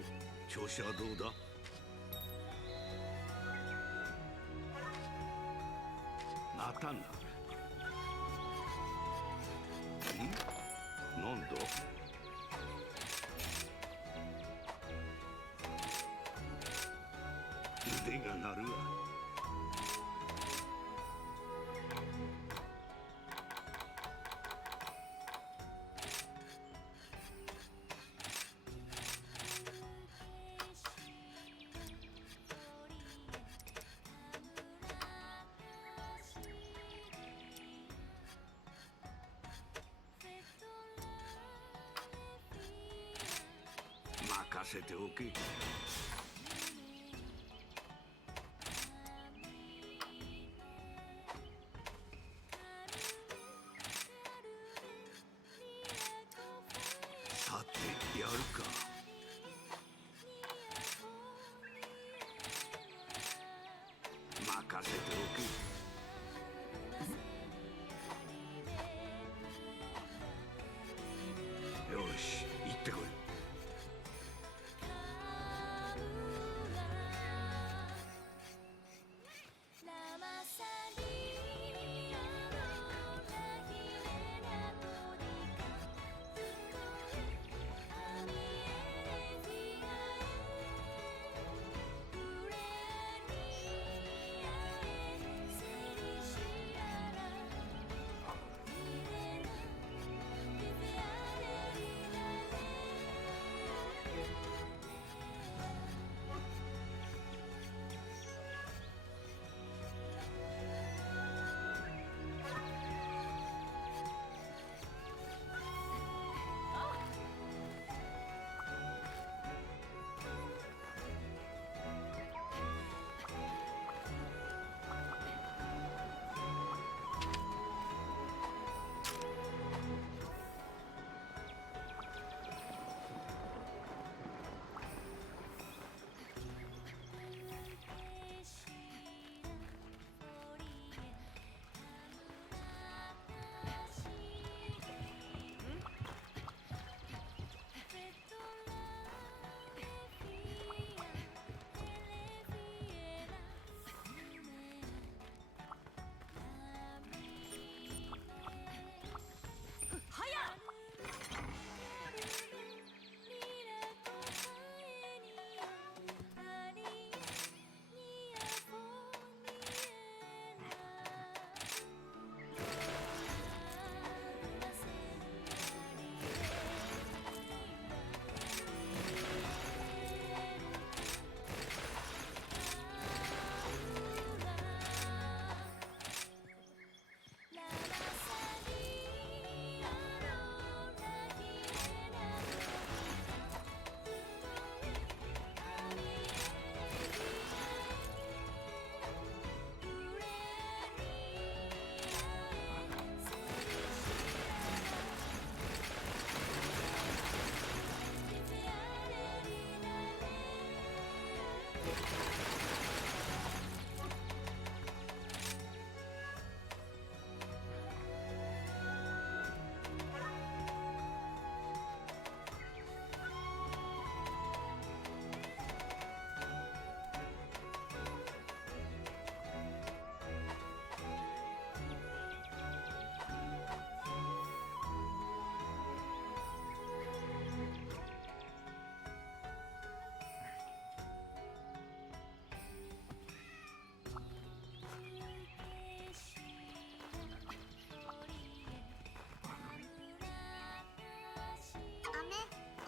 う。調子はどうだ？またな。なんだ？腕が鳴るわ。任せておけ。さてやるか。任せておけ。よし、行ってこい。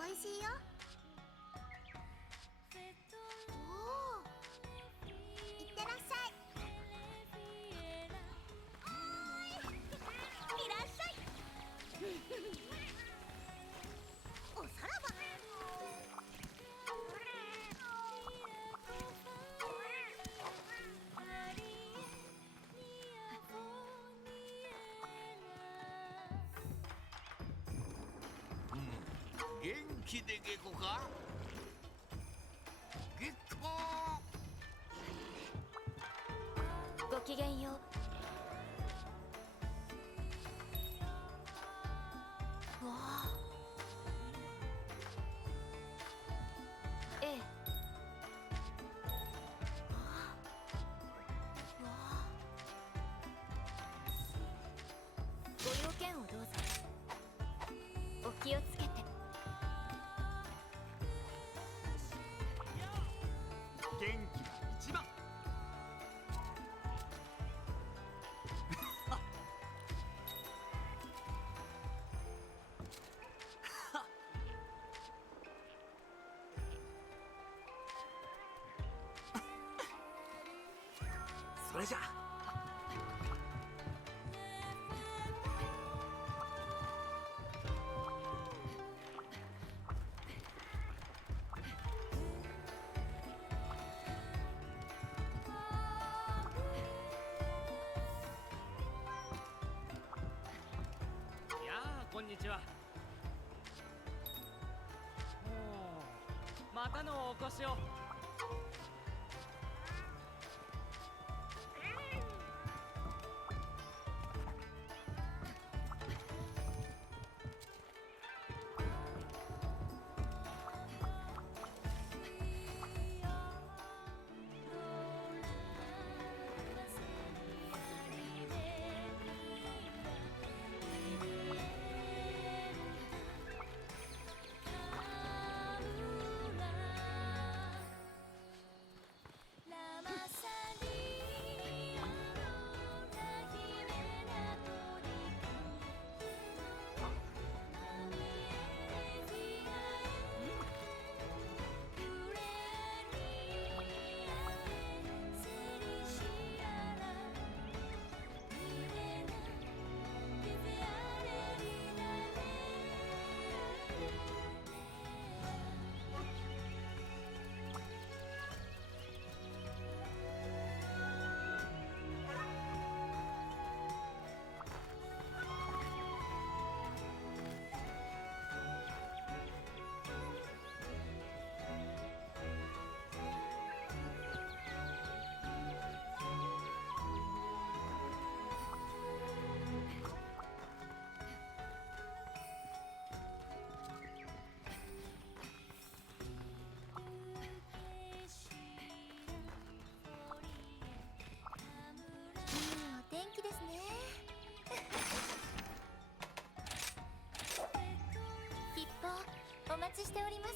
美味しいよ。おお、いってらっしゃい。おーい、いらっしゃい。おさらば。元気でゲコか？ゲコごきげんよう。わあ、れじゃ。やあ、こんにちは。またのお越しを。天気ですね。吉報お待ちしております。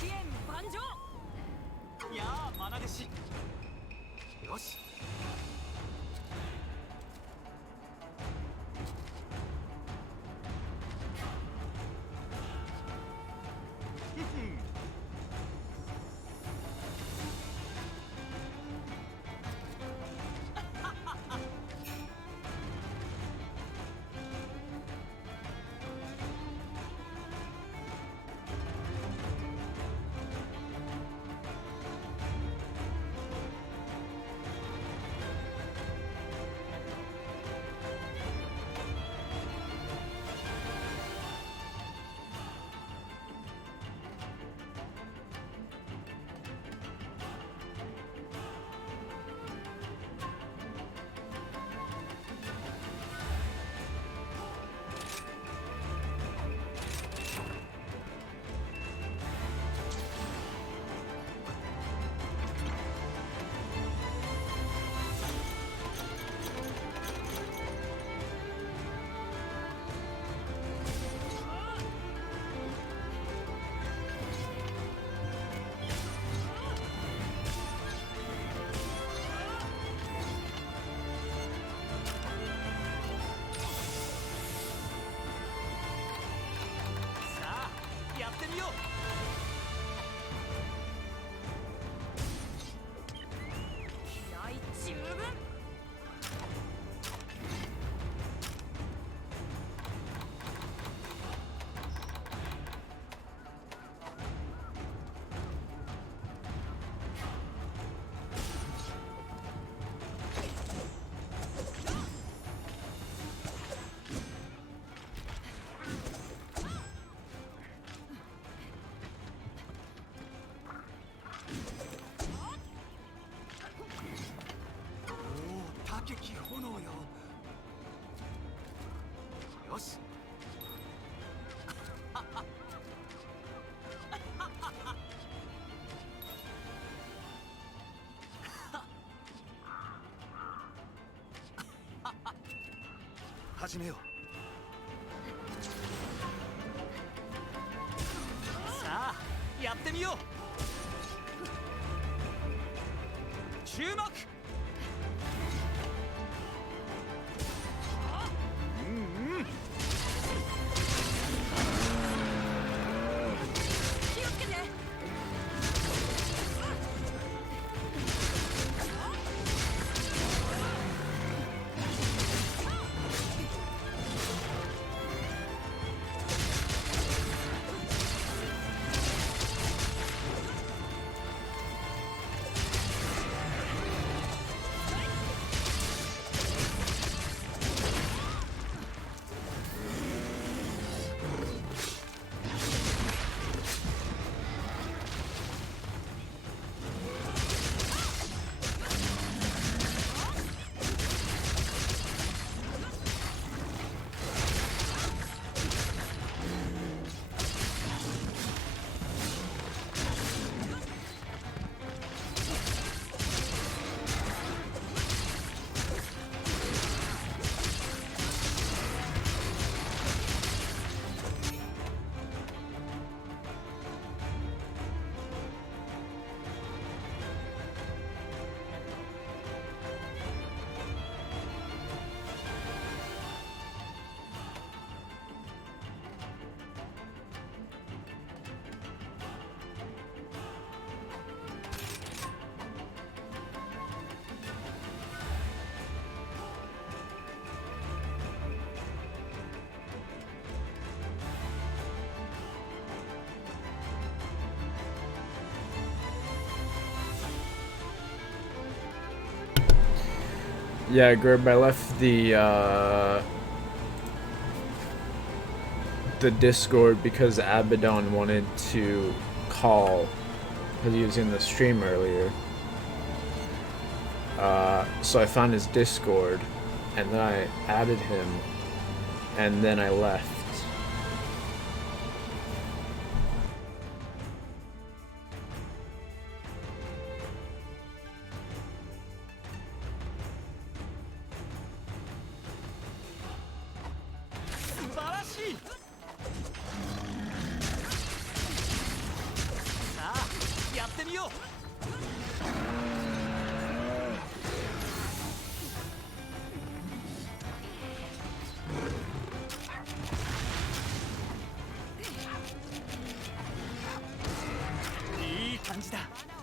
期限万丈。やあ、愛弟子。よし。さあ、やってみよう。気合十分。高き炎よ。よし。始めよう。さあ、やってみよう。注目。気をつけて。Yeah, Gerb, I left the Discord because Abaddon wanted to call because he was in the stream earlier. So I found his Discord and then I added him and then I left.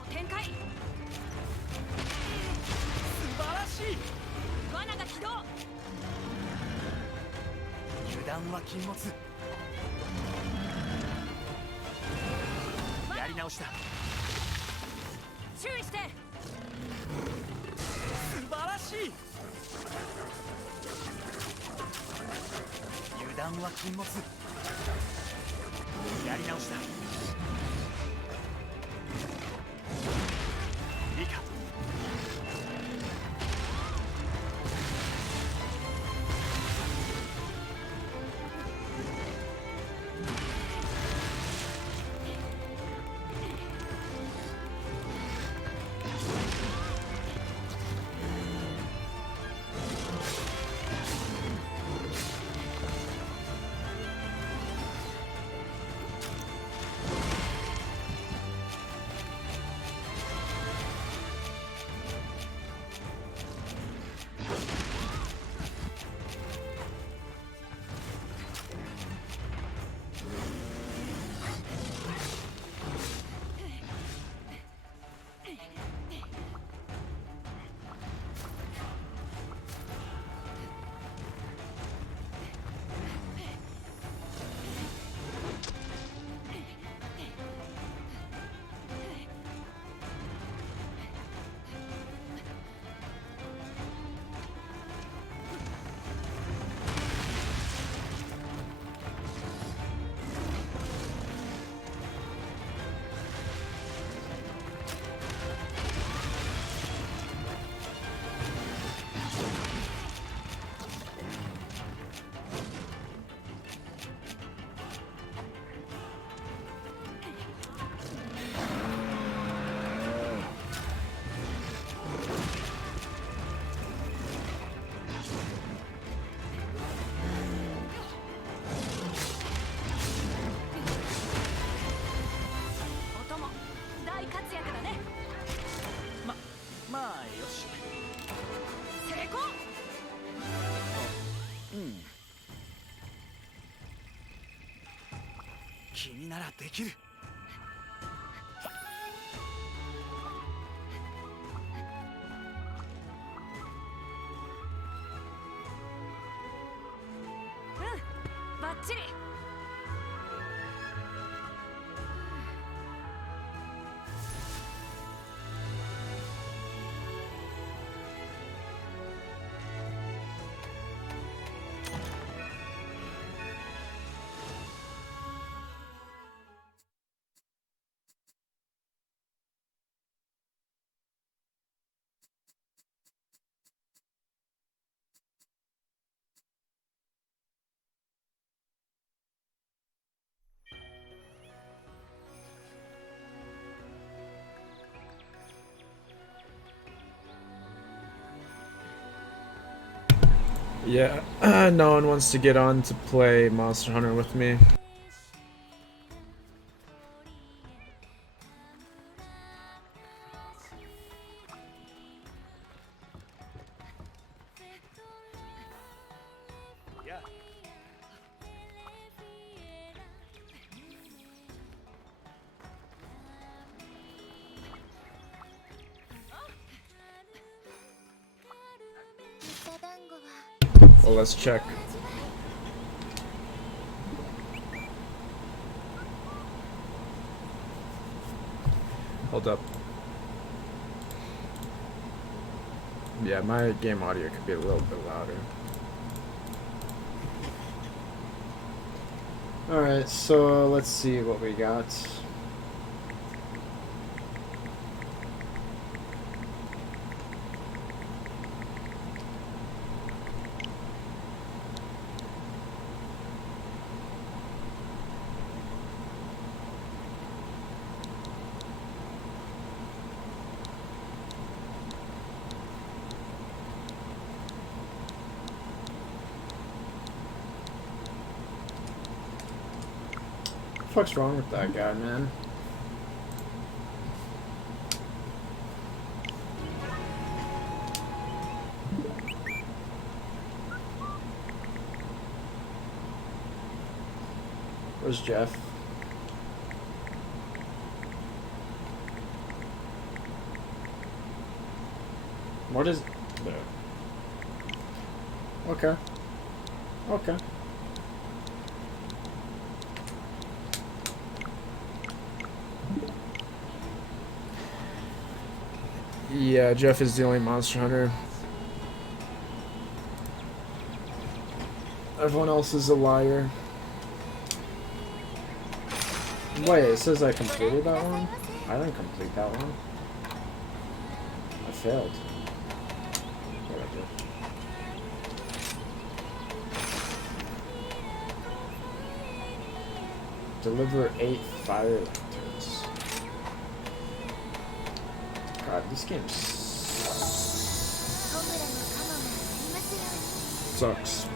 展開。素晴らしい。罠が起動。油断は禁物。やり直しだ。注意して。素晴らしい。油断は禁物。やり直しだ。リカ。君ならできる。うん、バッチリ。Yeah, no one wants to get on to play Monster Hunter with me. Yeah. Well, let's check. Hold up. Yeah, my game audio could be a little bit louder. Alright, so let's see what we got. What the fuck's wrong with that guy, man? Where's Jeff? What is... There. Okay. Okay. Yeah, Jeff is the only Monster Hunter. Everyone else is a liar. Wait, it says I completed that one? I didn't complete that one. I failed. Whatever. Deliver 8 fire lanterns. God, this game Sucks.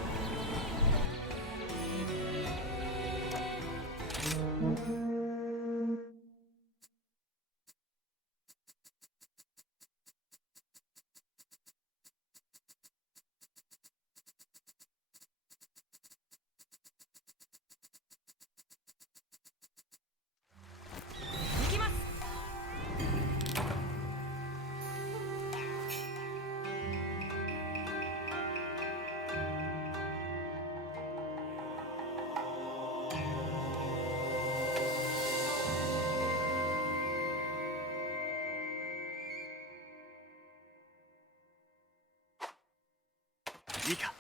Mika. 「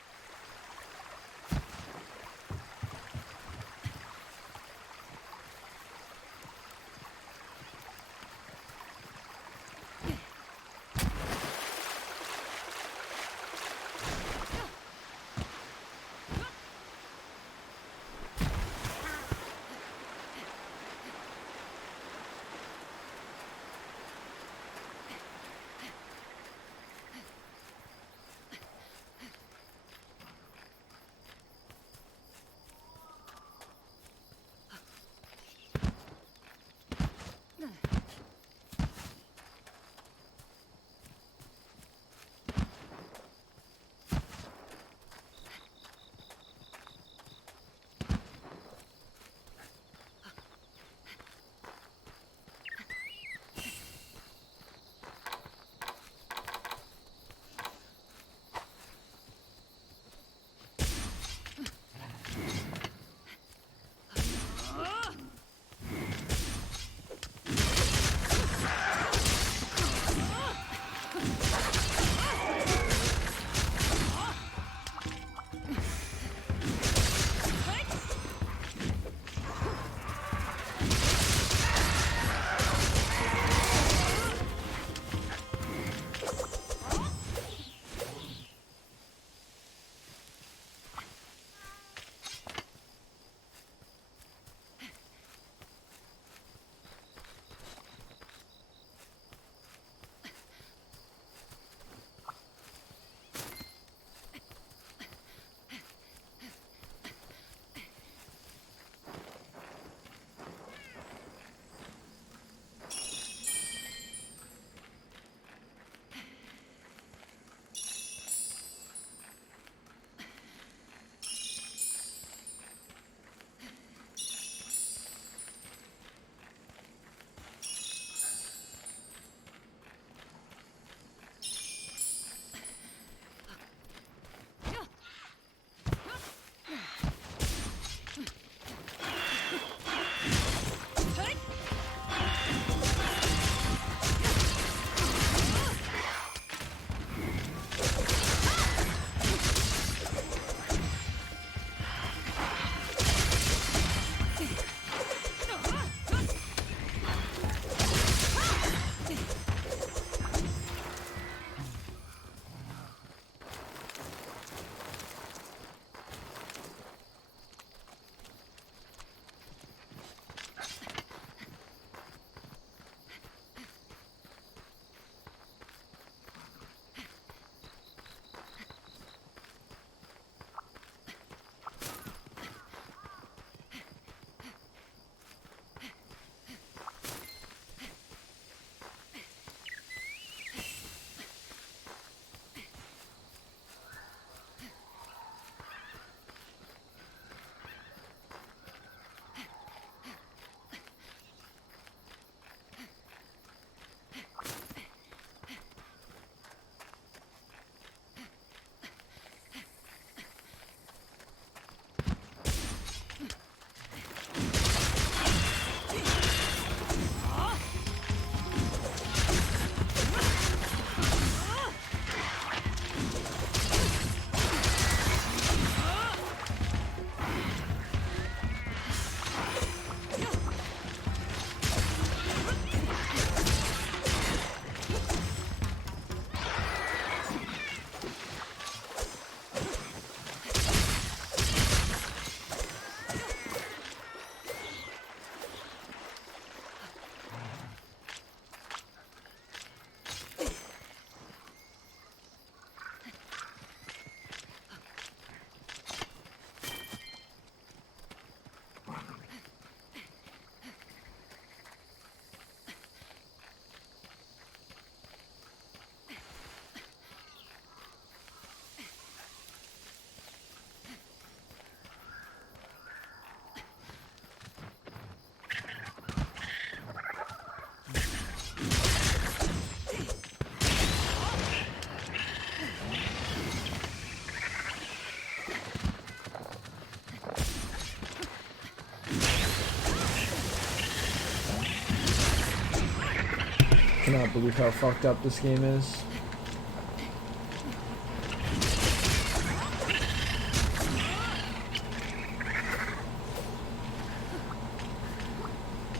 cannot believe how fucked up this game is.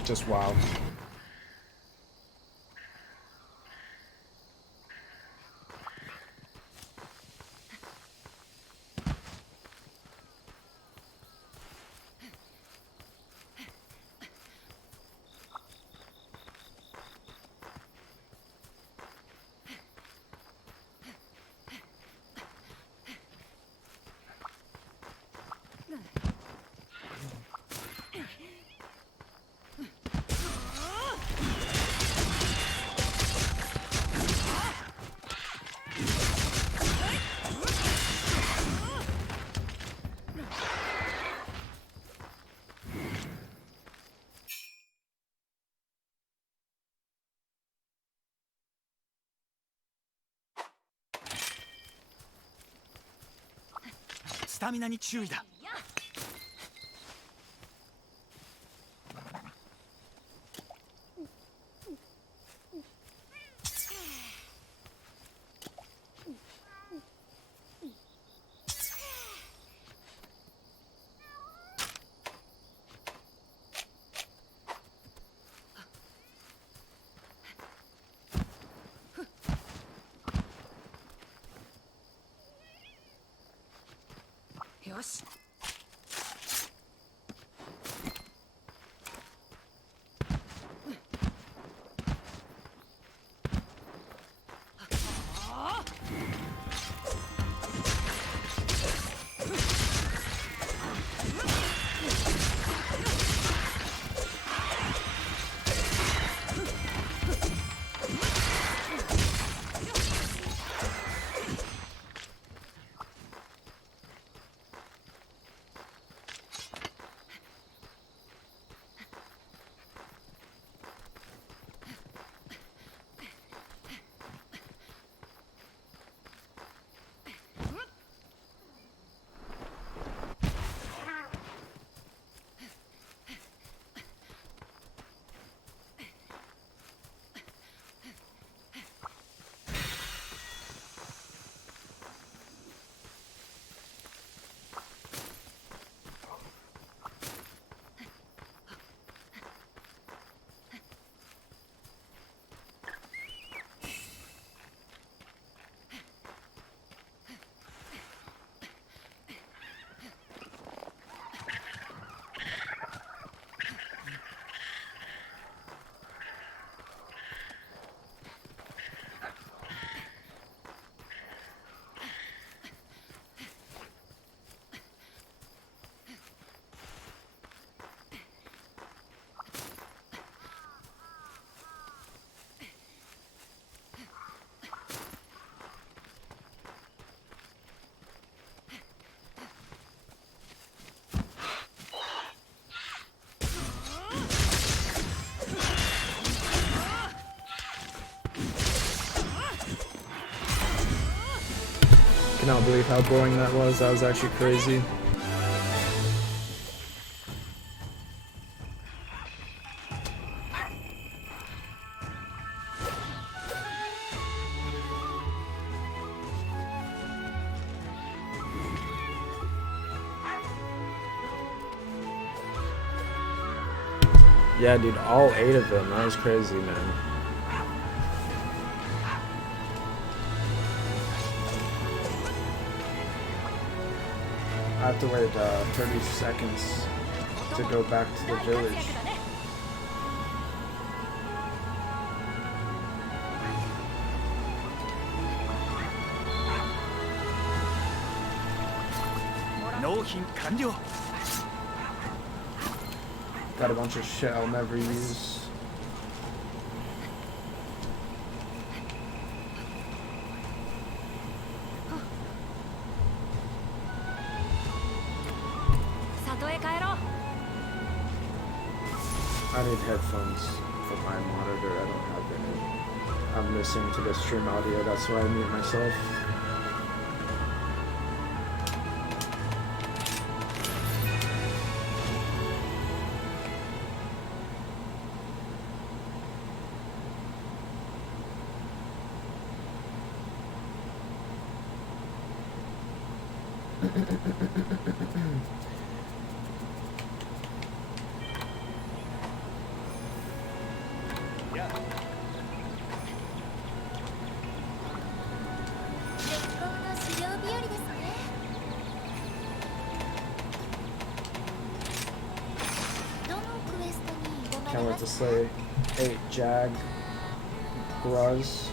Just wow.スタミナに注意だ。よし。Cannot believe how boring that was. That was actually crazy. Yeah, dude, all 8 of them. That was crazy, man. I have to wait 30 seconds to go back to the village. Got a bunch of shit I'll never use. I need headphones for my monitor. I don't have any. I'm listening to the stream audio. That's why I mute myself. 絶好の狩猟日和ですね。どのクエストに挑ま Can't れ wait ま to すか？ slay 8 Jag Gruz.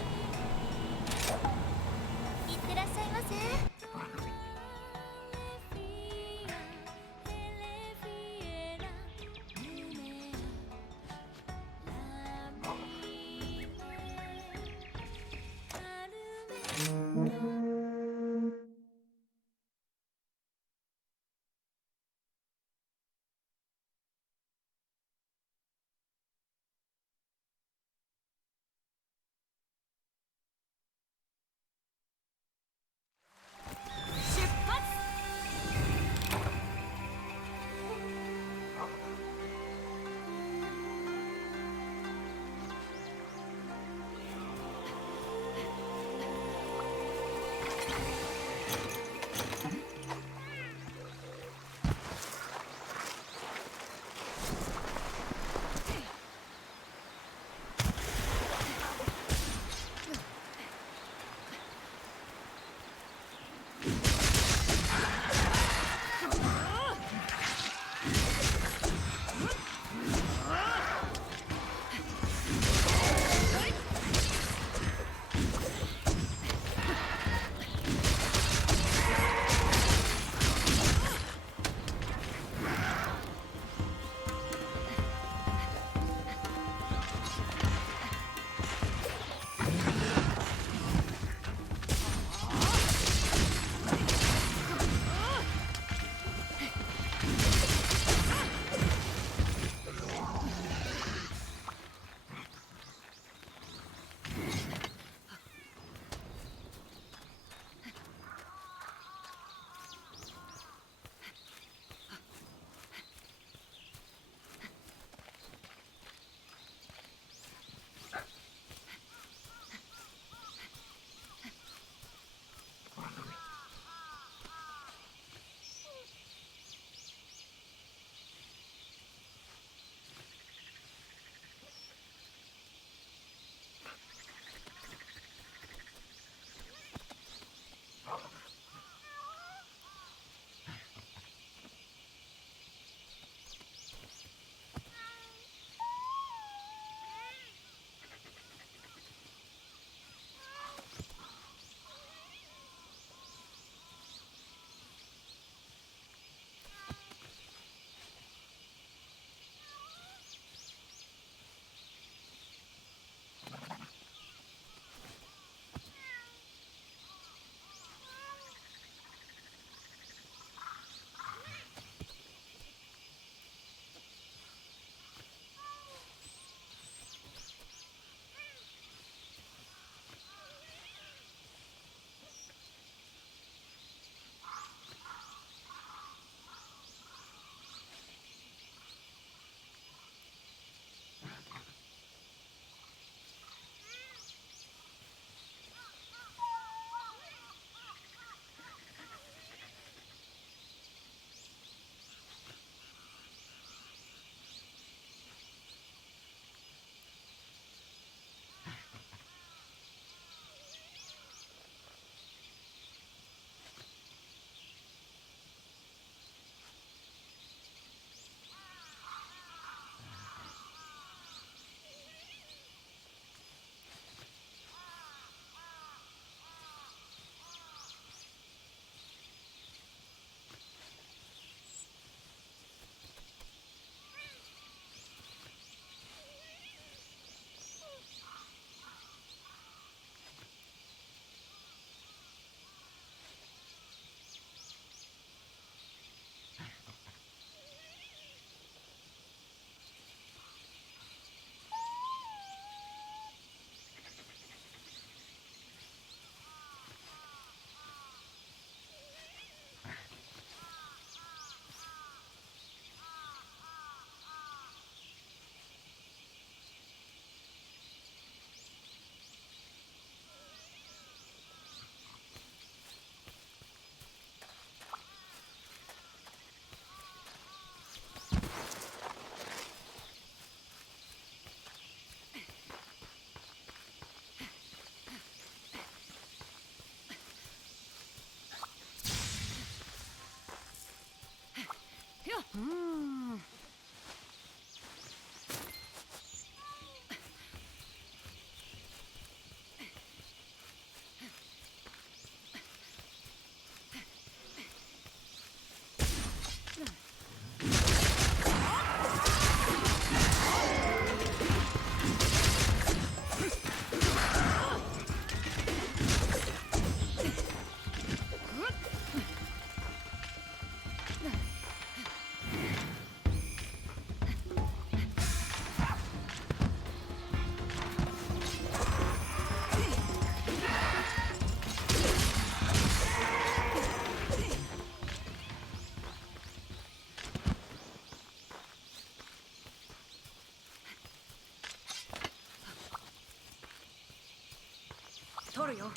取るよ。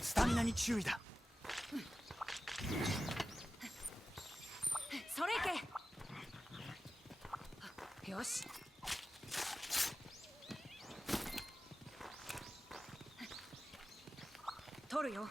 スタミナに注意だ。それいけ。よし。取るよ。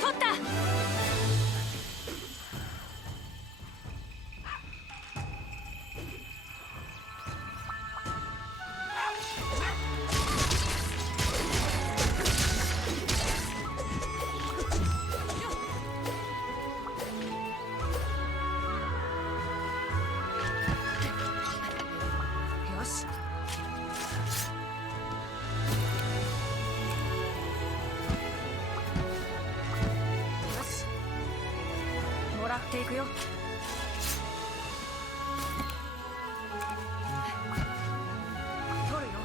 取った。よし。よし。もらっていくよ。取るよ。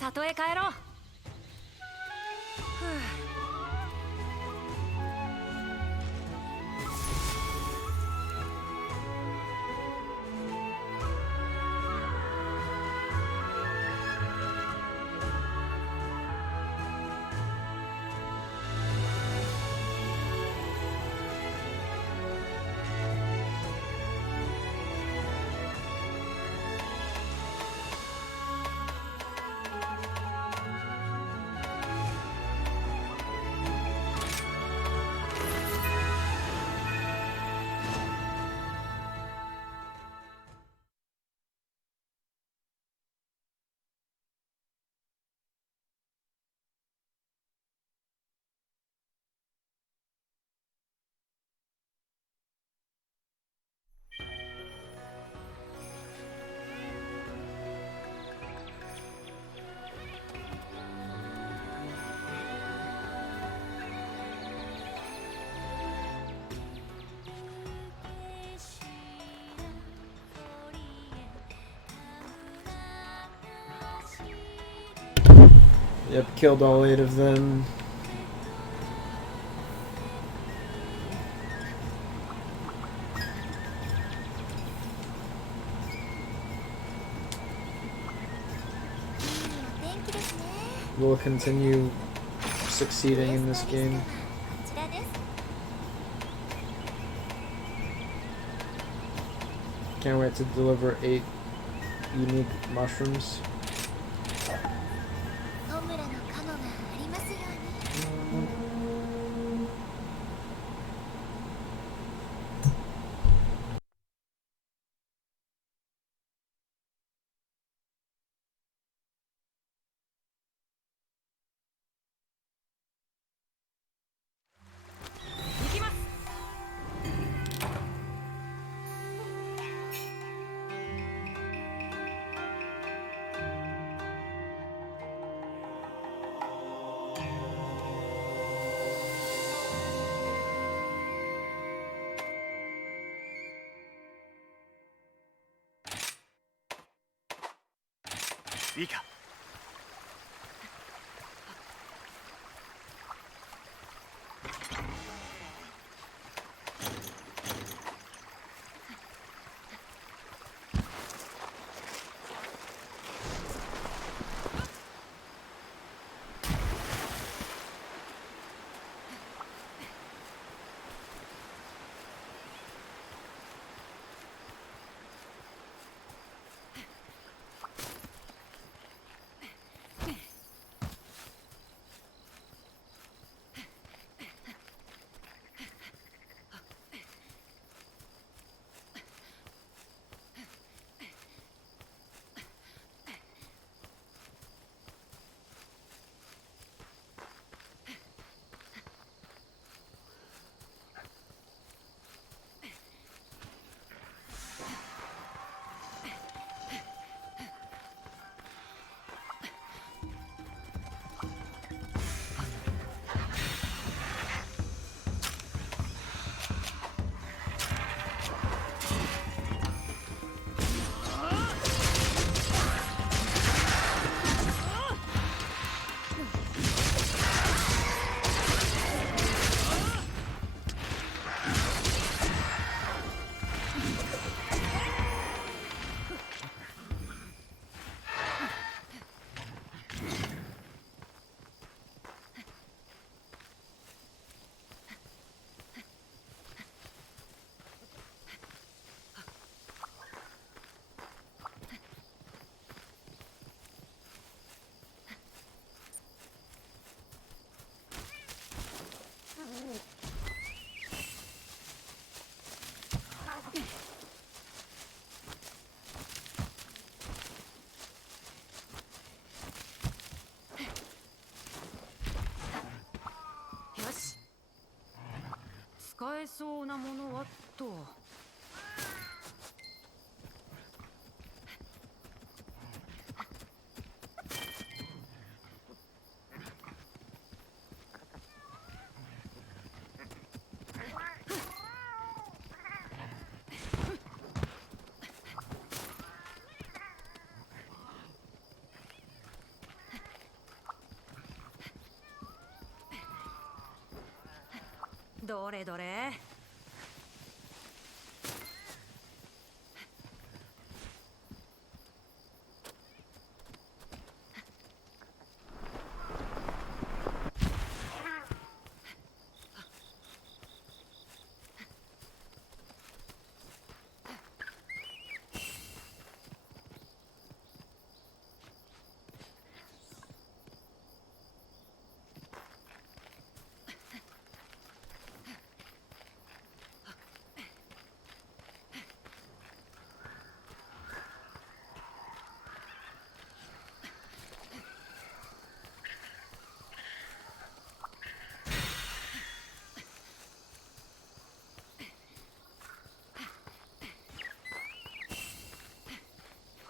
里へ帰ろう。ふう。Yep, killed all 8 of them. We'll continue succeeding in this game. Can't wait to deliver 8 unique mushrooms. いいか。よし、使えそうなものはと。どれどれ。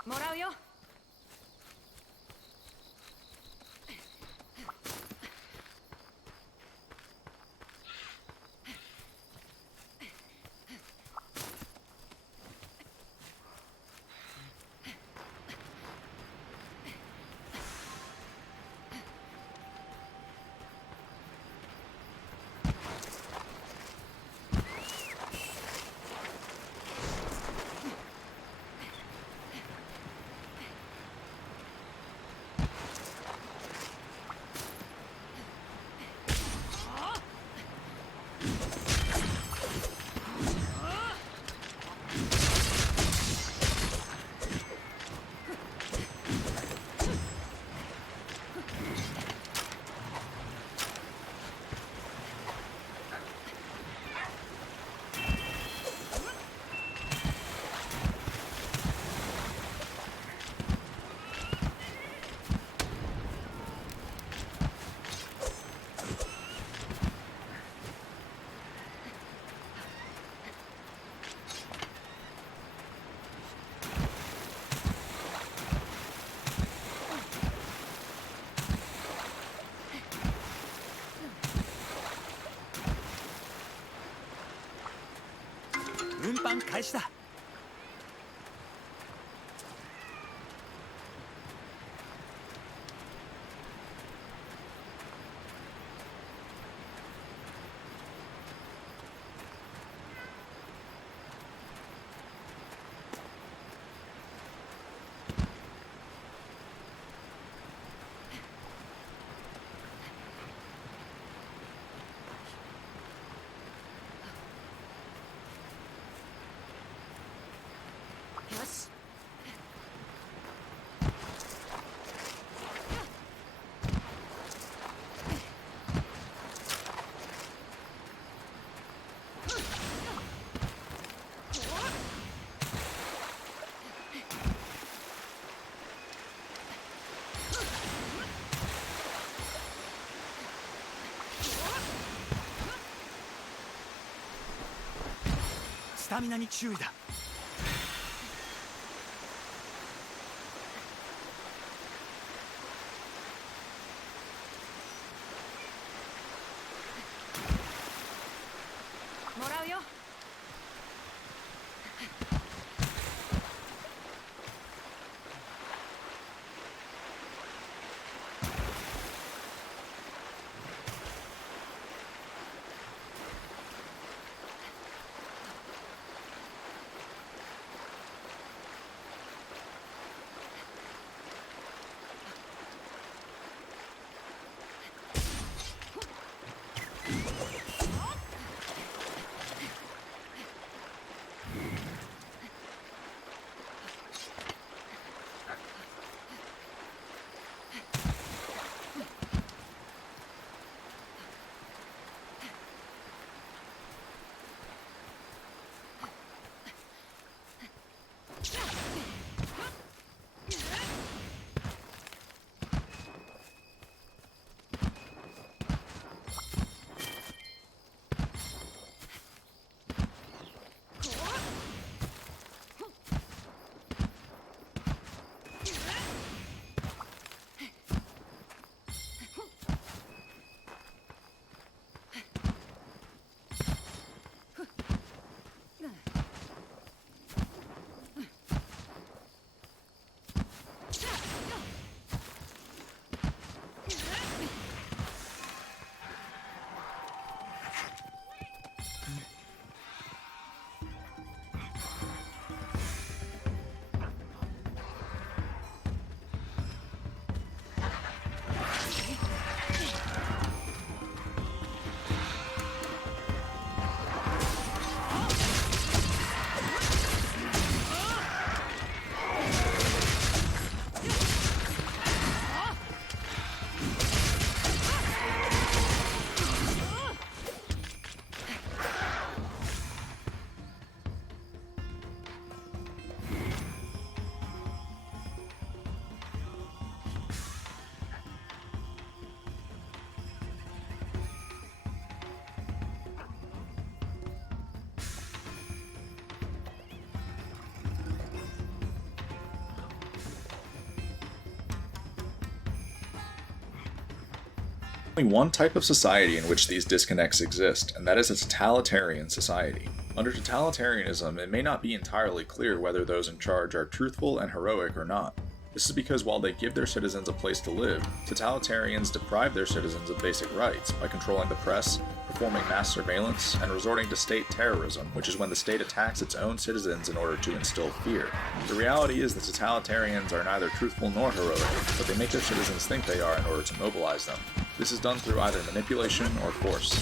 もらうよ。運搬開始だ。よし。スタミナに注意だ。もらうよ。Only one type of society in which these disconnects exist, and that is a totalitarian society. Under totalitarianism, it may not be entirely clear whether those in charge are truthful and heroic or not. This is because while they give their citizens a place to live, totalitarians deprive their citizens of basic rights by controlling the press, performing mass surveillance, and resorting to state terrorism, which is when the state attacks its own citizens in order to instill fear. The reality is that totalitarians are neither truthful nor heroic, but they make their citizens think they are in order to mobilize them. This is done through either manipulation or force.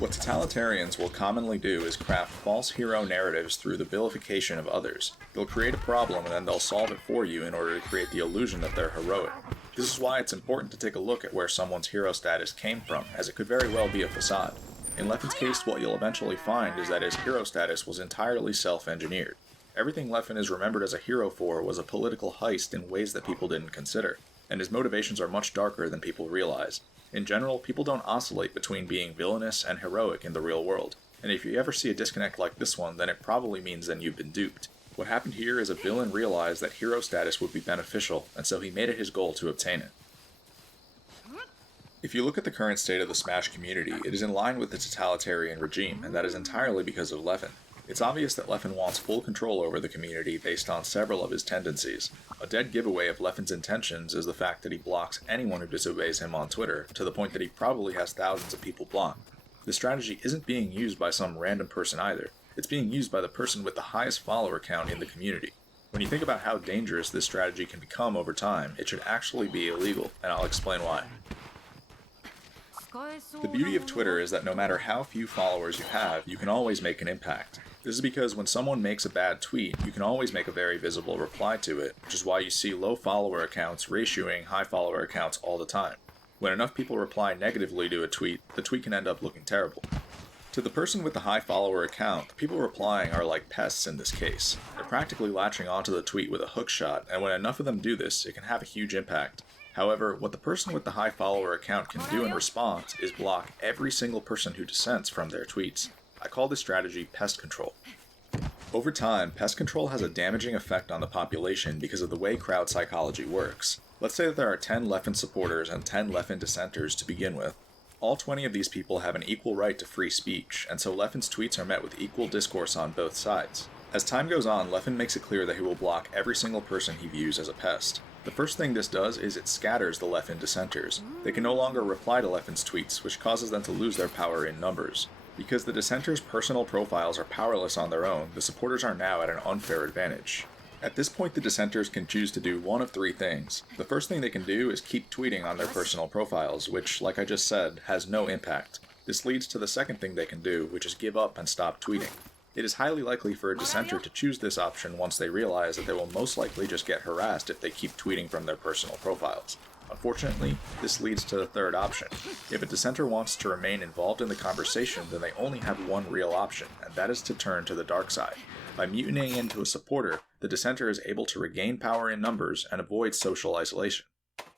What totalitarians will commonly do is craft false hero narratives through the vilification of others. They'll create a problem and then they'll solve it for you in order to create the illusion that they're heroic. This is why it's important to take a look at where someone's hero status came from, as it could very well be a facade. In Leffen's case, what you'll eventually find is that his hero status was entirely self-engineered. Everything Leffen is remembered as a hero for was a political heist in ways that people didn't consider, and his motivations are much darker than people realize. In general, people don't oscillate between being villainous and heroic in the real world, and if you ever see a disconnect like this one, then it probably means that you've been duped. What happened here is a villain realized that hero status would be beneficial, and so he made it his goal to obtain it. If you look at the current state of the Smash community, it is in line with the totalitarian regime, and that is entirely because of Leffen. It's obvious that Leffen wants full control over the community based on several of his tendencies. A dead giveaway of Leffen's intentions is the fact that he blocks anyone who disobeys him on Twitter, to the point that he probably has thousands of people blocked. This strategy isn't being used by some random person either. It's being used by the person with the highest follower count in the community. When you think about how dangerous this strategy can become over time, it should actually be illegal, and I'll explain why. The beauty of Twitter is that no matter how few followers you have, you can always make an impact. This is because when someone makes a bad tweet, you can always make a very visible reply to it, which is why you see low follower accounts ratioing high follower accounts all the time. When enough people reply negatively to a tweet, the tweet can end up looking terrible. To the person with the high follower account, the people replying are like pests in this case. They're practically latching onto the tweet with a hook shot, and when enough of them do this, it can have a huge impact. However, what the person with the high follower account can do in response is block every single person who dissents from their tweets. I call this strategy pest control. Over time, pest control has a damaging effect on the population because of the way crowd psychology works. Let's say that there are 10 Leffen supporters and 10 Leffen dissenters to begin with. All 20 of these people have an equal right to free speech, and so Leffen's tweets are met with equal discourse on both sides. As time goes on, Leffen makes it clear that he will block every single person he views as a pest. The first thing this does is it scatters the Leffen dissenters. They can no longer reply to Leffen's tweets, which causes them to lose their power in numbers. Because the dissenters' personal profiles are powerless on their own, the supporters are now at an unfair advantage. At this point, the dissenters can choose to do one of three things. The first thing they can do is keep tweeting on their personal profiles, which, like I just said, has no impact. This leads to the second thing they can do, which is give up and stop tweeting. It is highly likely for a dissenter to choose this option once they realize that they will most likely just get harassed if they keep tweeting from their personal profiles. Unfortunately, this leads to the third option. If a dissenter wants to remain involved in the conversation, then they only have one real option, and that is to turn to the dark side. By mutinying into a supporter, the dissenter is able to regain power in numbers and avoid social isolation.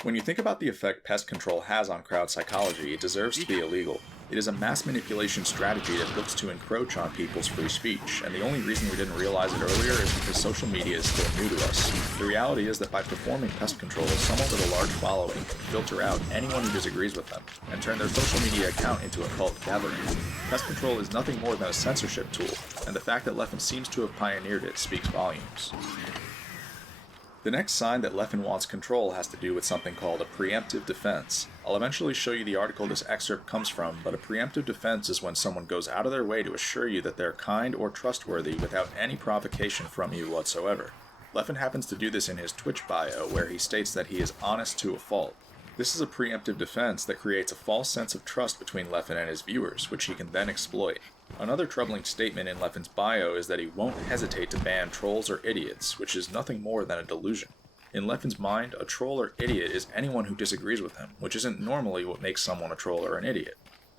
When you think about the effect pest control has on crowd psychology, it deserves to be illegal. It is a mass manipulation strategy that looks to encroach on people's free speech, and the only reason we didn't realize it earlier is because social media is still new to us. The reality is that by performing pest control, someone with a large following can filter out anyone who disagrees with them, and turn their social media account into a cult gathering. Pest control is nothing more than a censorship tool, and the fact that Leffen seems to have pioneered it speaks volumes. The next sign that Leffen wants control has to do with something called a preemptive defense. I'll eventually show you the article this excerpt comes from, but a preemptive defense is when someone goes out of their way to assure you that they're kind or trustworthy without any provocation from you whatsoever. Leffen happens to do this in his Twitch bio, where he states that he is honest to a fault. This is a preemptive defense that creates a false sense of trust between Leffen and his viewers, which he can then exploit. Another troubling statement in Leffen's bio is that he won't hesitate to ban trolls or idiots, which is nothing more than a delusion. In Leffen's mind, a troll or idiot is anyone who disagrees with him, which isn't normally what makes someone a troll or an idiot.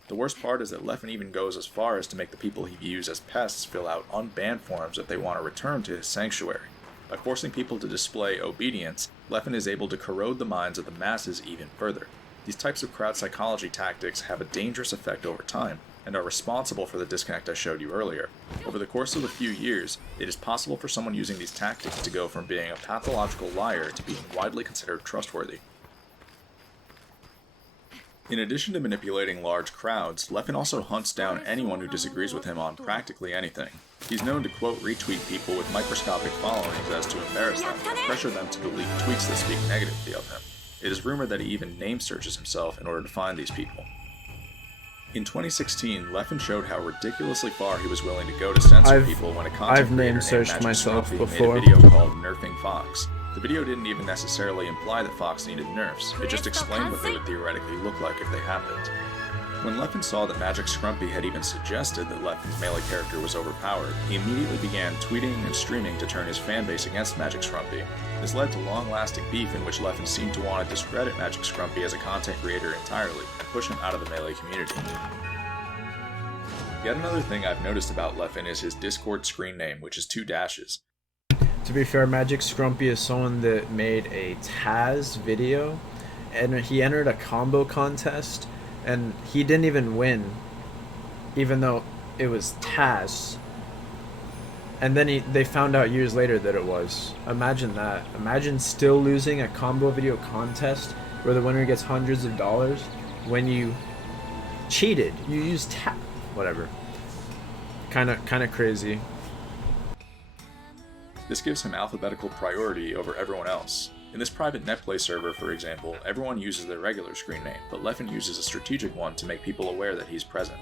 The worst part is that Leffen even goes as far as to make the people he views as pests fill out unbanned forms if they want to return to his sanctuary. By forcing people to display obedience, Leffen is able to corrode the minds of the masses even further. These types of crowd psychology tactics have a dangerous effect over time, and are responsible for the disconnect I showed you earlier. Over the course of a few years, it is possible for someone using these tactics to go from being a pathological liar to being widely considered trustworthy. In addition to manipulating large crowds, Leffen also hunts down anyone who disagrees with him on practically anything. He's known to quote retweet people with microscopic followings as to embarrass them and pressure them to delete tweets that speak negatively of him. It is rumored that he even name searches himself in order to find these people. In 2016, Leffen showed how ridiculously far he was willing to go to censor people when a content creator named Magic myself Scrumpy before. made a video called Nerfing Fox. The video didn't even necessarily imply that Fox needed nerfs, it just explained what they would theoretically look like if they happened. When Leffen saw that Magic Scrumpy had even suggested that Leffen's melee character was overpowered, he immediately began tweeting and streaming to turn his fanbase against Magic Scrumpy. This led to long-lasting beef in which Leffen seemed to want to discredit Magic Scrumpy as a content creator entirely, and push him out of the melee community. Yet another thing I've noticed about Leffen is his Discord screen name, which is 2 dashes. To be fair, Magic Scrumpy is someone that made a Taz video, and he entered a combo contest, and he didn't even win, even though it was Taz. And then they found out years later that it was. Imagine that. Imagine still losing a combo video contest where the winner gets hundreds of dollars when you cheated. You used Taz. Whatever. Kind of crazy. This gives him alphabetical priority over everyone else. In this private netplay server, for example, everyone uses their regular screen name, but Leffen uses a strategic one to make people aware that he's present.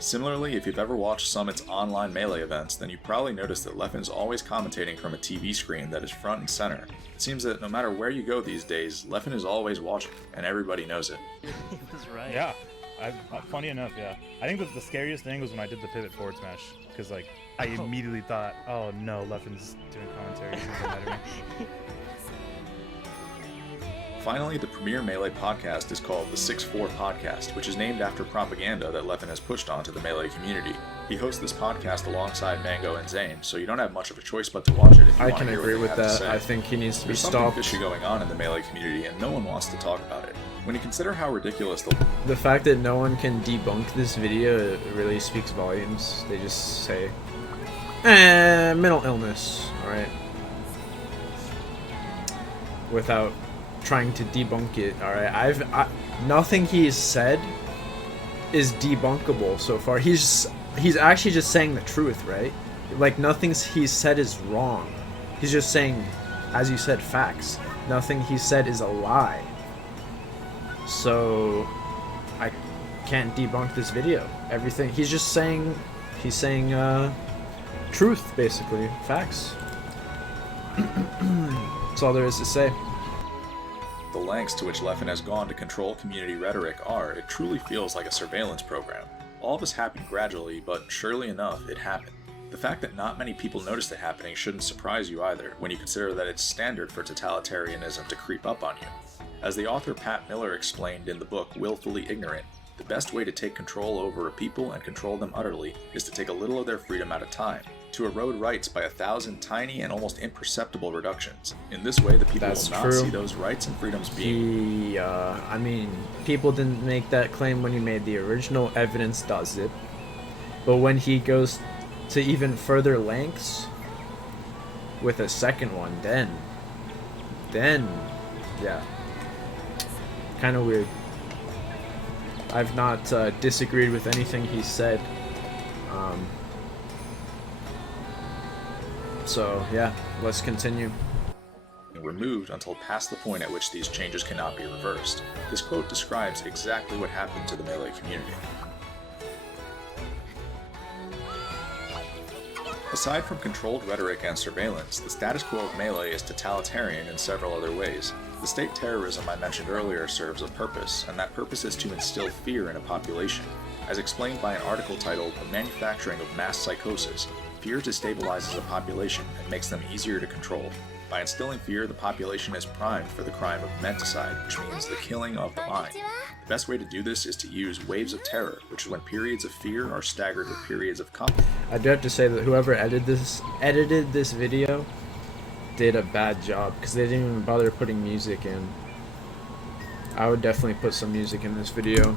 Similarly, if you've ever watched Summit's online melee events, then you've probably noticed that Leffen's always commentating from a TV screen that is front and center. It seems that no matter where you go these days, Leffen is always watching, and everybody knows it. He was right. Yeah, Funny enough, yeah. I think that the scariest thing was when I did the pivot forward smash, because like I immediately thought, oh no, Leffen's doing commentary. He's gonna come at me. Finally, the premier Melee podcast is called the 6-4 Podcast, which is named after propaganda that Leffen has pushed onto the Melee community. He hosts this podcast alongside Mango and Zane, so you don't have much of a choice but to watch it if you I want to can hear agree what they with have to that. say. I think he needs to be There's something stopped. fishy going on in the Melee community, and no one wants to talk about it. When you consider how ridiculous The fact that no one can debunk this video really speaks volumes. They just say, mental illness, alright? Without trying to debunk it, alright? Nothing he's said is debunkable so far. He's actually just saying the truth, right? Like, nothing he's said is wrong. He's just saying, as you said, facts. Nothing he said is a lie. So I can't debunk this video. Everything he's saying truth, basically, facts. That's all there is to say. the lengths to which Leffen has gone to control community rhetoric are, it truly feels like a surveillance program. All of this happened gradually, but surely enough, it happened. The fact that not many people noticed it happening shouldn't surprise you either, when you consider that it's standard for totalitarianism to creep up on you. As the author Pat Miller explained in the book Willfully Ignorant, the best way to take control over a people and control them utterly is to take a little of their freedom at a time, to erode rights by 1,000 tiny and almost imperceptible reductions. In this way, the people That's will not true. see those rights and freedoms being... I mean, people didn't make that claim when he made the original. Evidence does it. But when he goes to even further lengths with a second one, then, yeah. Kind of weird. I've not disagreed with anything he said. So, yeah, let's continue. removed until past the point at which these changes cannot be reversed. This quote describes exactly what happened to the Melee community. Aside from controlled rhetoric and surveillance, the status quo of Melee is totalitarian in several other ways. The state terrorism I mentioned earlier serves a purpose, and that purpose is to instill fear in a population. As explained by an article titled The Manufacturing of Mass Psychosis, fear destabilizes a population and makes them easier to control. By instilling fear, the population is primed for the crime of menticide, which means the killing of the mind. The best way to do this is to use waves of terror, which is when periods of fear are staggered with periods of calm. I do have to say that whoever edited this video did a bad job, because they didn't even bother putting music in. I would definitely put some music in this video.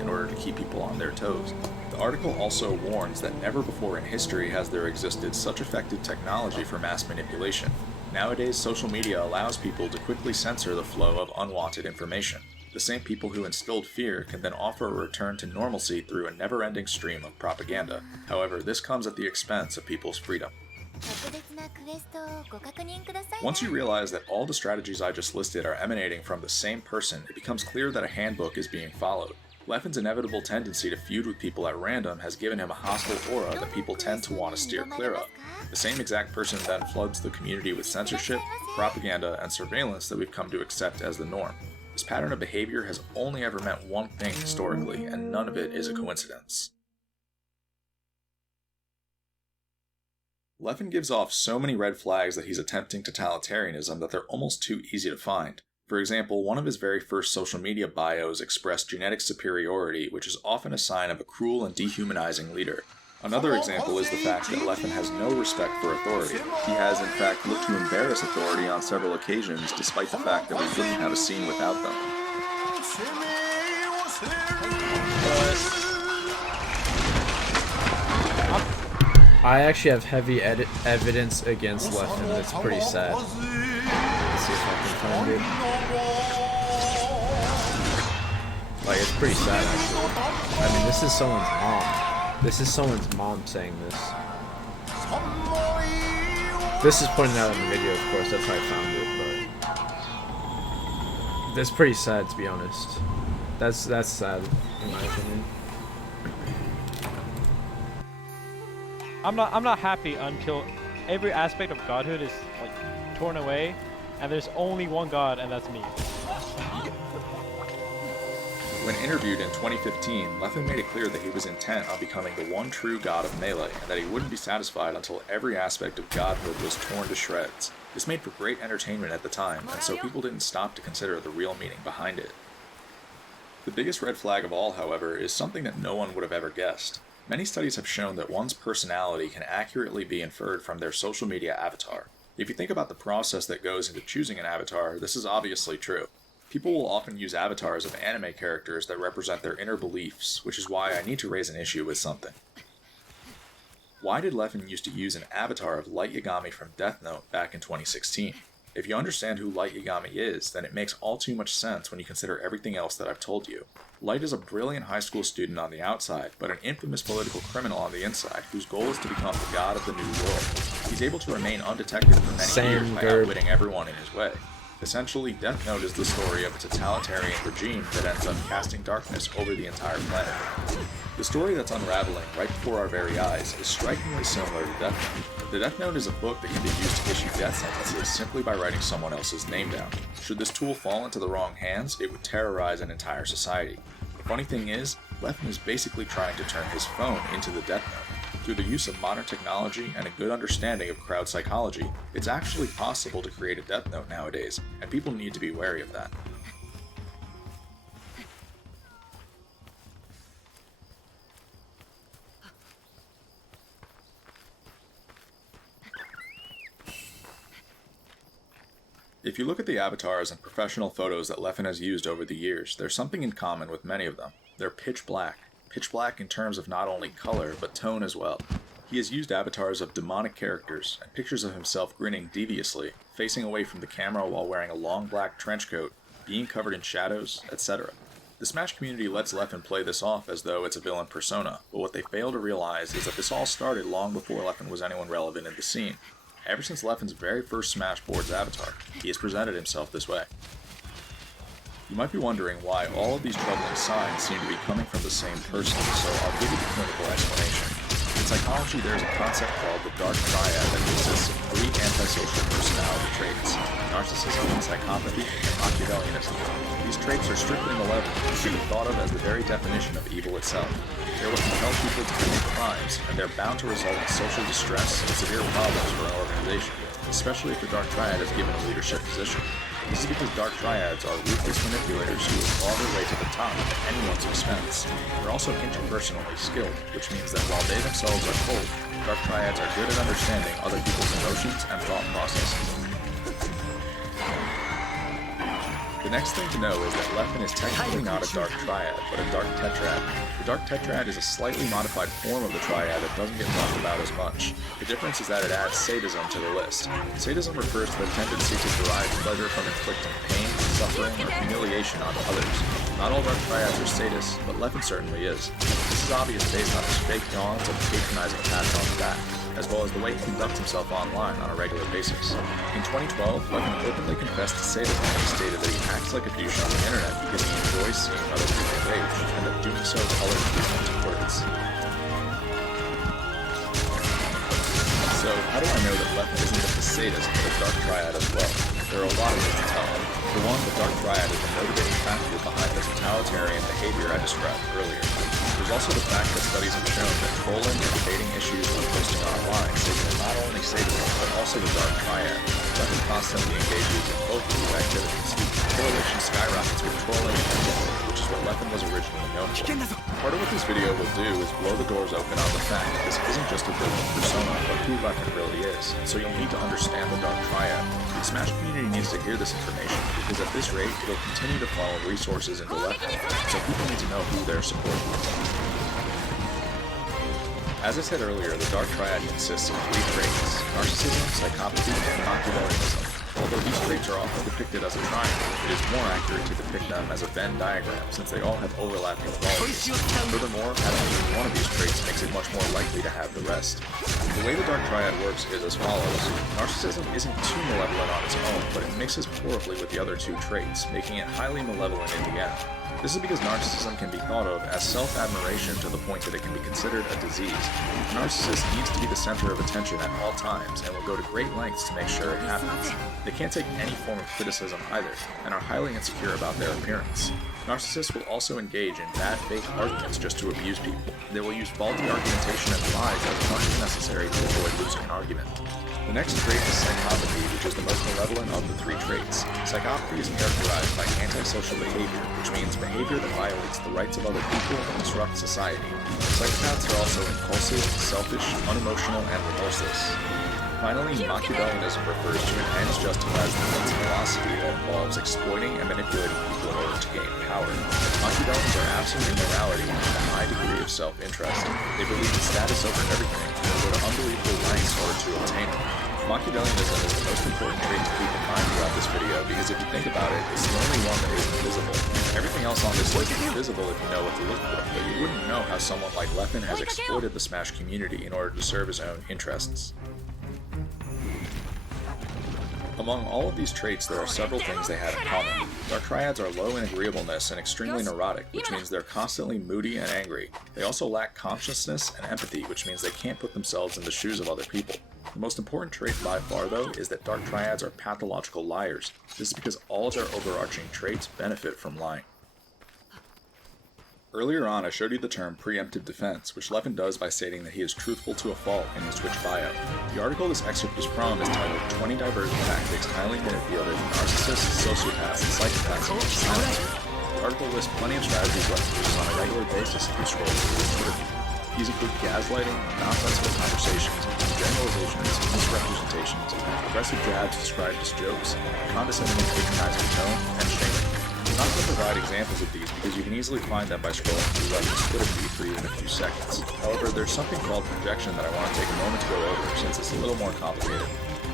In order to keep people on their toes. The article also warns that never before in history has there existed such effective technology for mass manipulation. Nowadays, social media allows people to quickly censor the flow of unwanted information. The same people who instilled fear can then offer a return to normalcy through a never-ending stream of propaganda. However, this comes at the expense of people's freedom. Once you realize that all the strategies I just listed are emanating from the same person, it becomes clear that a handbook is being followed. Leffen's inevitable tendency to feud with people at random has given him a hostile aura that people tend to want to steer clear of. The same exact person then floods the community with censorship, propaganda, and surveillance that we've come to accept as the norm. This pattern of behavior has only ever meant one thing historically, and none of it is a coincidence. Leffen gives off so many red flags that he's attempting totalitarianism that they're almost too easy to find. For example, one of his very first social media bios expressed genetic superiority, which is often a sign of a cruel and dehumanizing leader. Another example is the fact that Leffen has no respect for authority. He has, in fact, looked to embarrass authority on several occasions, despite the fact that we wouldn't have a scene without them. I actually have heavy evidence against Leffen that's pretty sad. Let's see if I can find it. Like, it's pretty sad, actually. I mean, this is someone's mom. This is someone's mom saying this. This is pointed out in the video, of course, that's how I found it, but... That's pretty sad, to be honest. That's sad, in my opinion. I'm not happy until every aspect of godhood is like torn away, and there's only one god, and that's me. When interviewed in 2015, Leffen made it clear that he was intent on becoming the one true god of Melee, and that he wouldn't be satisfied until every aspect of godhood was torn to shreds. This made for great entertainment at the time, and so people didn't stop to consider the real meaning behind it. The biggest red flag of all, however, is something that no one would have ever guessed. Many studies have shown that one's personality can accurately be inferred from their social media avatar. If you think about the process that goes into choosing an avatar, this is obviously true. People will often use avatars of anime characters that represent their inner beliefs, which is why I need to raise an issue with something. Why did Leffen used to use an avatar of Light Yagami from Death Note back in 2016? If you understand who Light Yagami is, then it makes all too much sense when you consider everything else that I've told you. Light is a brilliant high school student on the outside, but an infamous political criminal on the inside, whose goal is to become the god of the new world. He's able to remain undetected for many years by outwitting everyone in his way. Essentially, Death Note is the story of a totalitarian regime that ends up casting darkness over the entire planet. The story that's unraveling right before our very eyes is strikingly similar to Death Note. The Death Note is a book that can be used to issue death sentences simply by writing someone else's name down. Should this tool fall into the wrong hands, it would terrorize an entire society. The funny thing is, Leffen is basically trying to turn his phone into the Death Note. Through the use of modern technology and a good understanding of crowd psychology, it's actually possible to create a Death Note nowadays, and people need to be wary of that. If you look at the avatars and professional photos that Leffen has used over the years, there's something in common with many of them. They're pitch black. Pitch black in terms of not only color, but tone as well. He has used avatars of demonic characters, and pictures of himself grinning deviously, facing away from the camera while wearing a long black trench coat, being covered in shadows, etc. The Smash community lets Leffen play this off as though it's a villain persona, but what they fail to realize is that this all started long before Leffen was anyone relevant in the scene. Ever since Leffen's very first Smash Boards avatar, he has presented himself this way. You might be wondering why all of these troubling signs seem to be coming from the same person, so I'll give you the clinical explanation. In psychology, there is a concept called the Dark Triad that consists of 3 antisocial personality traits: narcissism, psychopathy, and Machiavellianism. These traits are strictly malevolent and should be thought of as the very definition of evil itself. They're what compel people to commit crimes, and they're bound to result in social distress and severe problems for an organization, especially if the Dark Triad is given a leadership position. This is because Dark Triads are ruthless manipulators who will claw their way to the top at anyone's expense. They're also interpersonally skilled, which means that while they themselves are cold, Dark Triads are good at understanding other people's emotions and thought processes. The next thing to know is that Leffen is technically not a Dark Triad, but a Dark Tetrad. The Dark Tetrad is a slightly modified form of the Triad that doesn't get talked about as much. The difference is that it adds sadism to the list. Sadism refers to the tendency to derive pleasure from inflicting pain, suffering, or humiliation on others. Not all Dark Triads are sadists, but Leffen certainly is. This is obvious based on his fake yawns and patronizing pats on the back, as well as the way he conducts himself online on a regular basis. In 2012, Leffen openly confessed to sadism when he stated that he acts like a douche on the internet because he enjoys seeing other people rage, and that doing so colors treatment to words. So, how do I know that Leffen isn't just a sadist, but a Dark Triad as well? There are a lot of ways to tell. For one, the Dark Triad is the motivating factor behind the totalitarian behavior I described earlier. There's also the fact that studies have shown that trolling and debating issues when posting online signal not only sadism, but also the Dark Triad. Leffen constantly engages in both of these activities. Correlation skyrockets with trolling and gambling, which is what Leffen was originally known for. Part of what this video will do is blow the doors open on the fact that this isn't just a villain persona, but who Leffen really is, so you'll need to understand the Dark Triad. The Smash community needs to hear this information, because at this rate, it'll continue to funnel resources into Leffen, so people need to know who they're supporting. As I said earlier, the Dark Triad consists of 3 traits: narcissism, psychopathy, and Machiavellianism. While Though these traits are often depicted as a triangle, it is more accurate to depict them as a Venn diagram since they all have overlapping qualities. Furthermore, having even one of these traits makes it much more likely to have the rest. The way the Dark Triad works is as follows. Narcissism isn't too malevolent on its own, but it mixes poorly with the other two traits, making it highly malevolent in the end. This is because narcissism can be thought of as self-admiration to the point that it can be considered a disease. A narcissist needs to be the center of attention at all times and will go to great lengths to make sure it happens. They can't take any form of criticism either, and are highly insecure about their appearance. Narcissists will also engage in bad faith arguments just to abuse people. They will use faulty argumentation and lies as much as necessary to avoid losing an argument. The next trait is psychopathy, which is the most malevolent of the three traits. Psychopathy is characterized by antisocial behavior, which means behavior that violates the rights of other people and disrupts society. Psychopaths are also impulsive, selfish, unemotional, and remorseless. Finally, Machiavellianism refers to an ends justifies the means philosophy that involves exploiting and manipulating people in order to gain power. Machiavellians are absent in morality and have a high degree of self-interest. They believe in status over everything and will go to unbelievable lengths in order to obtain it. Machiavellianism is the most important trait to keep in mind throughout this video because if you think about it, it's the only one that isn't visible. Everything else on this list is visible if you know what to look for, but you wouldn't know how someone like Leffen has exploited the Smash community in order to serve his own interests. Among all of these traits, there are several things they have in common. Dark Triads are low in agreeableness and extremely neurotic, which means they're constantly moody and angry. They also lack consciousness and empathy, which means they can't put themselves in the shoes of other people. The most important trait by far, though, is that Dark Triads are pathological liars. This is because all of their overarching traits benefit from lying. Earlier on, I showed you the term preemptive defense, which Leffen does by stating that he is truthful to a fault in his Twitch bio. The article this excerpt is from is titled 20 Diversion Tactics Highly Manipulative Narcissists, Sociopaths, and Psychopaths in Society. The article lists plenty of strategies Leffen uses on a regular basis if you scroll through his Twitter feed. These include gaslighting, nonsensical conversations, generalizations, misrepresentations, aggressive jabs described as jokes, condescending and patronizing tone, and shaming. I'm not going to provide examples of these because you can easily find them by scrolling through Leffen's Twitter feed for even a few seconds. However, there's something called projection that I want to take a moment to go over since it's a little more complicated.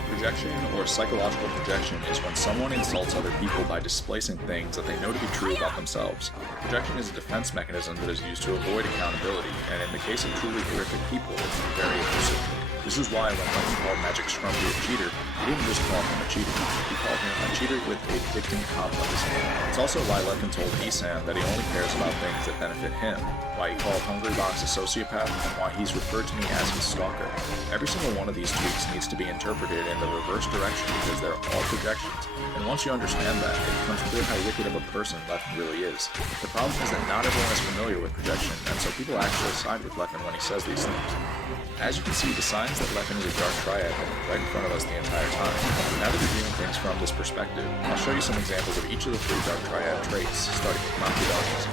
Projection, or psychological projection, is when someone insults other people by displacing things that they know to be true about themselves. Projection is a defense mechanism that is used to avoid accountability, and in the case of truly horrific people, it can be very abusive. This is why when Leffen called Magic Scrumpy a cheater, he didn't just call him a cheater, he called him a cheater with a victim complex. It's also why Leffen told Esam that he only cares about things that benefit him, why he called Hungrybox a sociopath, and why he's referred to me as his stalker. Every single one of these tweets needs to be interpreted in the reverse direction because they're all projections, and once you understand that, it becomes clear how wicked of a person Leffen really is. The problem is that not everyone is familiar with projection, and so people actually side with Leffen when he says these things. As you can see, the signs that Leffen is a Dark Triad have been right in front of us the entire time. Now that we're viewing things from this perspective, I'll show you some examples of each of the 3 Dark Triad traits, starting with Machiavellianism.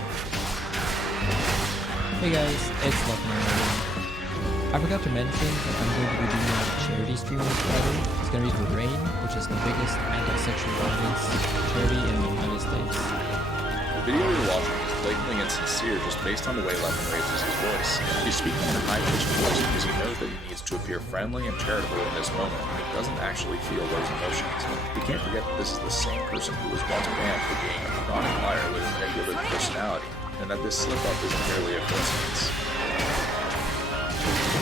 Hey guys, it's Leffen. I forgot to mention that I'm going to be doing a charity stream on Friday. It's going to be for RAIN, which is the biggest anti-sexual violence charity in the United States. The video you're watching is blatantly insincere just based on the way Leffen raises his voice. He's speaking in a high-pitched voice because he knows that he needs to appear friendly and charitable in this moment, and he doesn't actually feel those emotions. We can't forget that this is the same person who was once banned for being a chronic liar with a manipulative personality, and that this slip-up isn't merely a coincidence.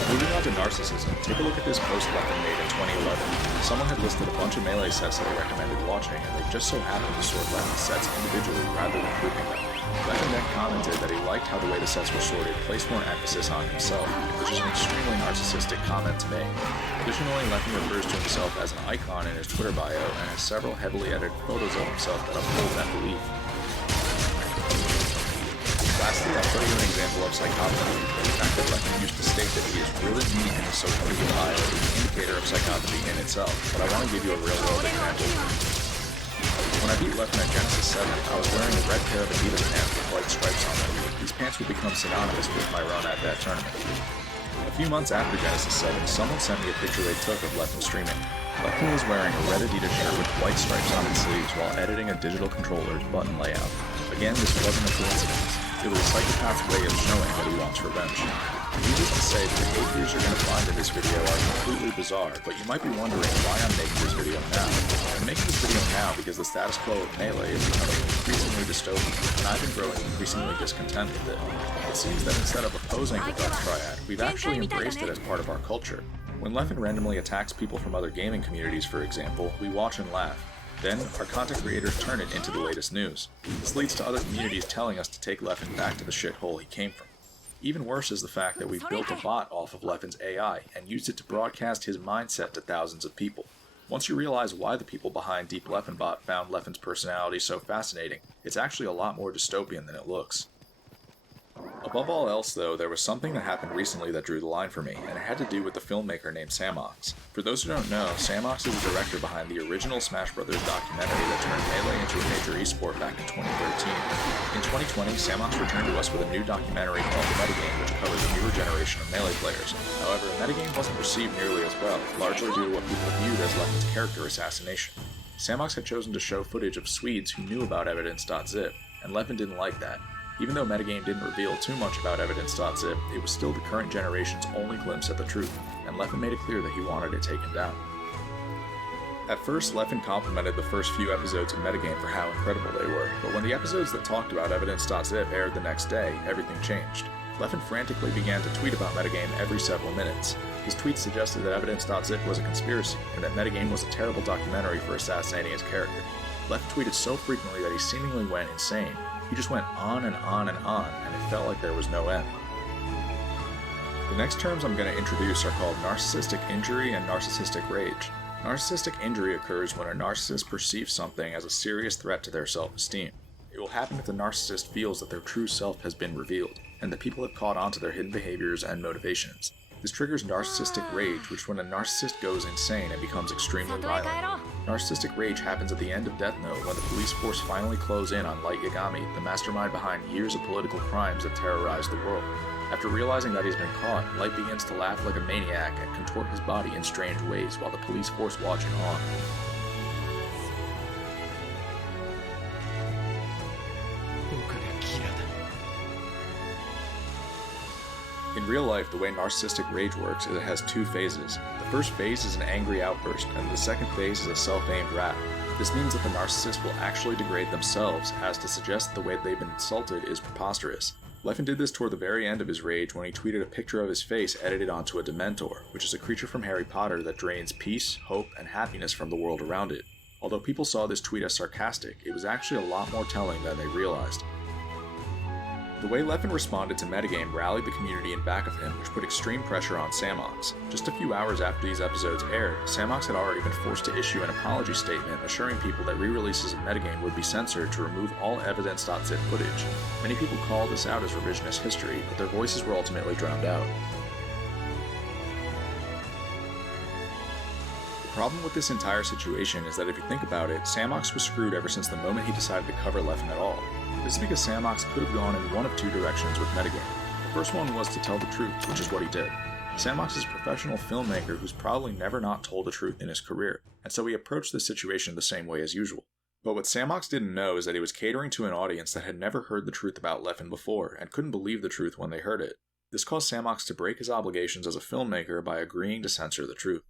Moving on to narcissism, take a look at this post Leffen made in 2011. Someone had listed a bunch of Melee sets that he recommended watching, and they just so happened to sort Leffen's sets individually rather than grouping them. Leffen then commented that he liked how the way the sets were sorted placed more emphasis on himself, which is an extremely narcissistic comment to make. Additionally, Leffen refers to himself as an icon in his Twitter bio and has several heavily edited photos of himself that uphold that belief. Lastly, I'll show you an example of psychopathy. The fact that Leffen used to state that he is really mean in his social media bio is an indicator of psychopathy in itself, but I want to give you a real-world example. When I beat Leffen at Genesis 7, I was wearing a red pair of Adidas pants with white stripes on them. These pants would become synonymous with my run at that tournament. A few months after Genesis 7, someone sent me a picture they took of Leffen streaming. Leffen was wearing a red Adidas shirt with white stripes on its sleeves while editing a digital controller's button layout. Again, this wasn't a coincidence. It was a psychopath's way of showing that he wants revenge. Needless to say, the behaviors you're going to find in this video are completely bizarre, but you might be wondering why I'm making this video now. I'm making this because the status quo of Melee is becoming increasingly dystopian, and I've been growing increasingly discontent with it. It seems that instead of opposing the Dark Triad, we've actually embraced it as part of our culture. When Leffen randomly attacks people from other gaming communities, for example, we watch and laugh. Then, our content creators turn it into the latest news. This leads to other communities telling us to take Leffen back to the shithole he came from. Even worse is the fact that we've built a bot off of Leffen's AI and used it to broadcast his mindset to thousands of people. Once you realize why the people behind Deep Leffenbot found Leffen's personality so fascinating, it's actually a lot more dystopian than it looks. Above all else, though, there was something that happened recently that drew the line for me, and it had to do with the filmmaker named Samox. For those who don't know, Samox is the director behind the original Smash Bros. Documentary that turned Melee into a major esport back in 2013. In 2020, Samox returned to us with a new documentary called Metagame, which covers a newer generation of Melee players. However, Metagame wasn't received nearly as well, largely due to what people viewed as Leffen's character assassination. Samox had chosen to show footage of Swedes who knew about Evidence.zip, and Leffen didn't like that. Even though Metagame didn't reveal too much about Evidence.zip, it was still the current generation's only glimpse at the truth, and Leffen made it clear that he wanted it taken down. At first, Leffen complimented the first few episodes of Metagame for how incredible they were, but when the episodes that talked about Evidence.zip aired the next day, everything changed. Leffen frantically began to tweet about Metagame every several minutes. His tweets suggested that Evidence.zip was a conspiracy, and that Metagame was a terrible documentary for assassinating his character. Leffen tweeted so frequently that he seemingly went insane. He just went on and on and on, and it felt like there was no end. The next terms I'm going to introduce are called narcissistic injury and narcissistic rage. Narcissistic injury occurs when a narcissist perceives something as a serious threat to their self-esteem. It will happen if the narcissist feels that their true self has been revealed, and that people have caught on to their hidden behaviors and motivations. This triggers narcissistic rage, which is when a narcissist goes insane and becomes extremely violent. Narcissistic rage happens at the end of Death Note when the police force finally close in on Light Yagami, the mastermind behind years of political crimes that terrorize the world. After realizing that he's been caught, Light begins to laugh like a maniac and contort his body in strange ways while the police force watching on. In real life, the way narcissistic rage works is it has two phases. The first phase is an angry outburst, and the second phase is a self-aimed wrath. This means that the narcissist will actually degrade themselves, as to suggest that the way they've been insulted is preposterous. Leffen did this toward the very end of his rage when he tweeted a picture of his face edited onto a Dementor, which is a creature from Harry Potter that drains peace, hope, and happiness from the world around it. Although people saw this tweet as sarcastic, it was actually a lot more telling than they realized. The way Leffen responded to Metagame rallied the community in back of him, which put extreme pressure on Samox. Just a few hours after these episodes aired, Samox had already been forced to issue an apology statement assuring people that re-releases of Metagame would be censored to remove all Evidence.zip footage. Many people called this out as revisionist history, but their voices were ultimately drowned out. The problem with this entire situation is that if you think about it, Samox was screwed ever since the moment he decided to cover Leffen at all. This is because Samox could have gone in one of two directions with Metagame. The first one was to tell the truth, which is what he did. Samox is a professional filmmaker who's probably never not told the truth in his career, and so he approached this situation the same way as usual. But what Samox didn't know is that he was catering to an audience that had never heard the truth about Leffen before, and couldn't believe the truth when they heard it. This caused Samox to break his obligations as a filmmaker by agreeing to censor the truth.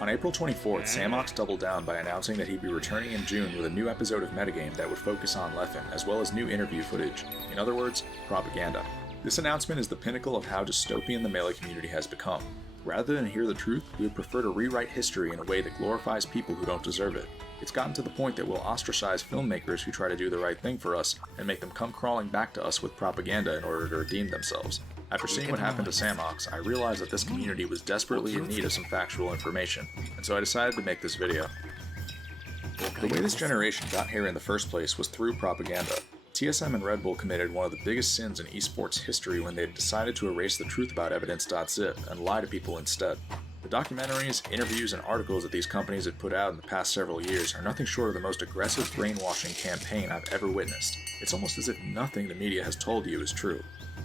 On April 24th, Samox doubled down by announcing that he'd be returning in June with a new episode of Metagame that would focus on Leffen, as well as new interview footage. In other words, propaganda. This announcement is the pinnacle of how dystopian the Melee community has become. Rather than hear the truth, we would prefer to rewrite history in a way that glorifies people who don't deserve it. It's gotten to the point that we'll ostracize filmmakers who try to do the right thing for us, and make them come crawling back to us with propaganda in order to redeem themselves. After seeing what happened to Samox, I realized that this community was desperately in need of some factual information, and so I decided to make this video. The way this generation got here in the first place was through propaganda. TSM and Red Bull committed one of the biggest sins in esports history when they decided to erase the truth about Evidence.zip and lie to people instead. The documentaries, interviews, and articles that these companies have put out in the past several years are nothing short of the most aggressive brainwashing campaign I've ever witnessed. It's almost as if nothing the media has told you is true.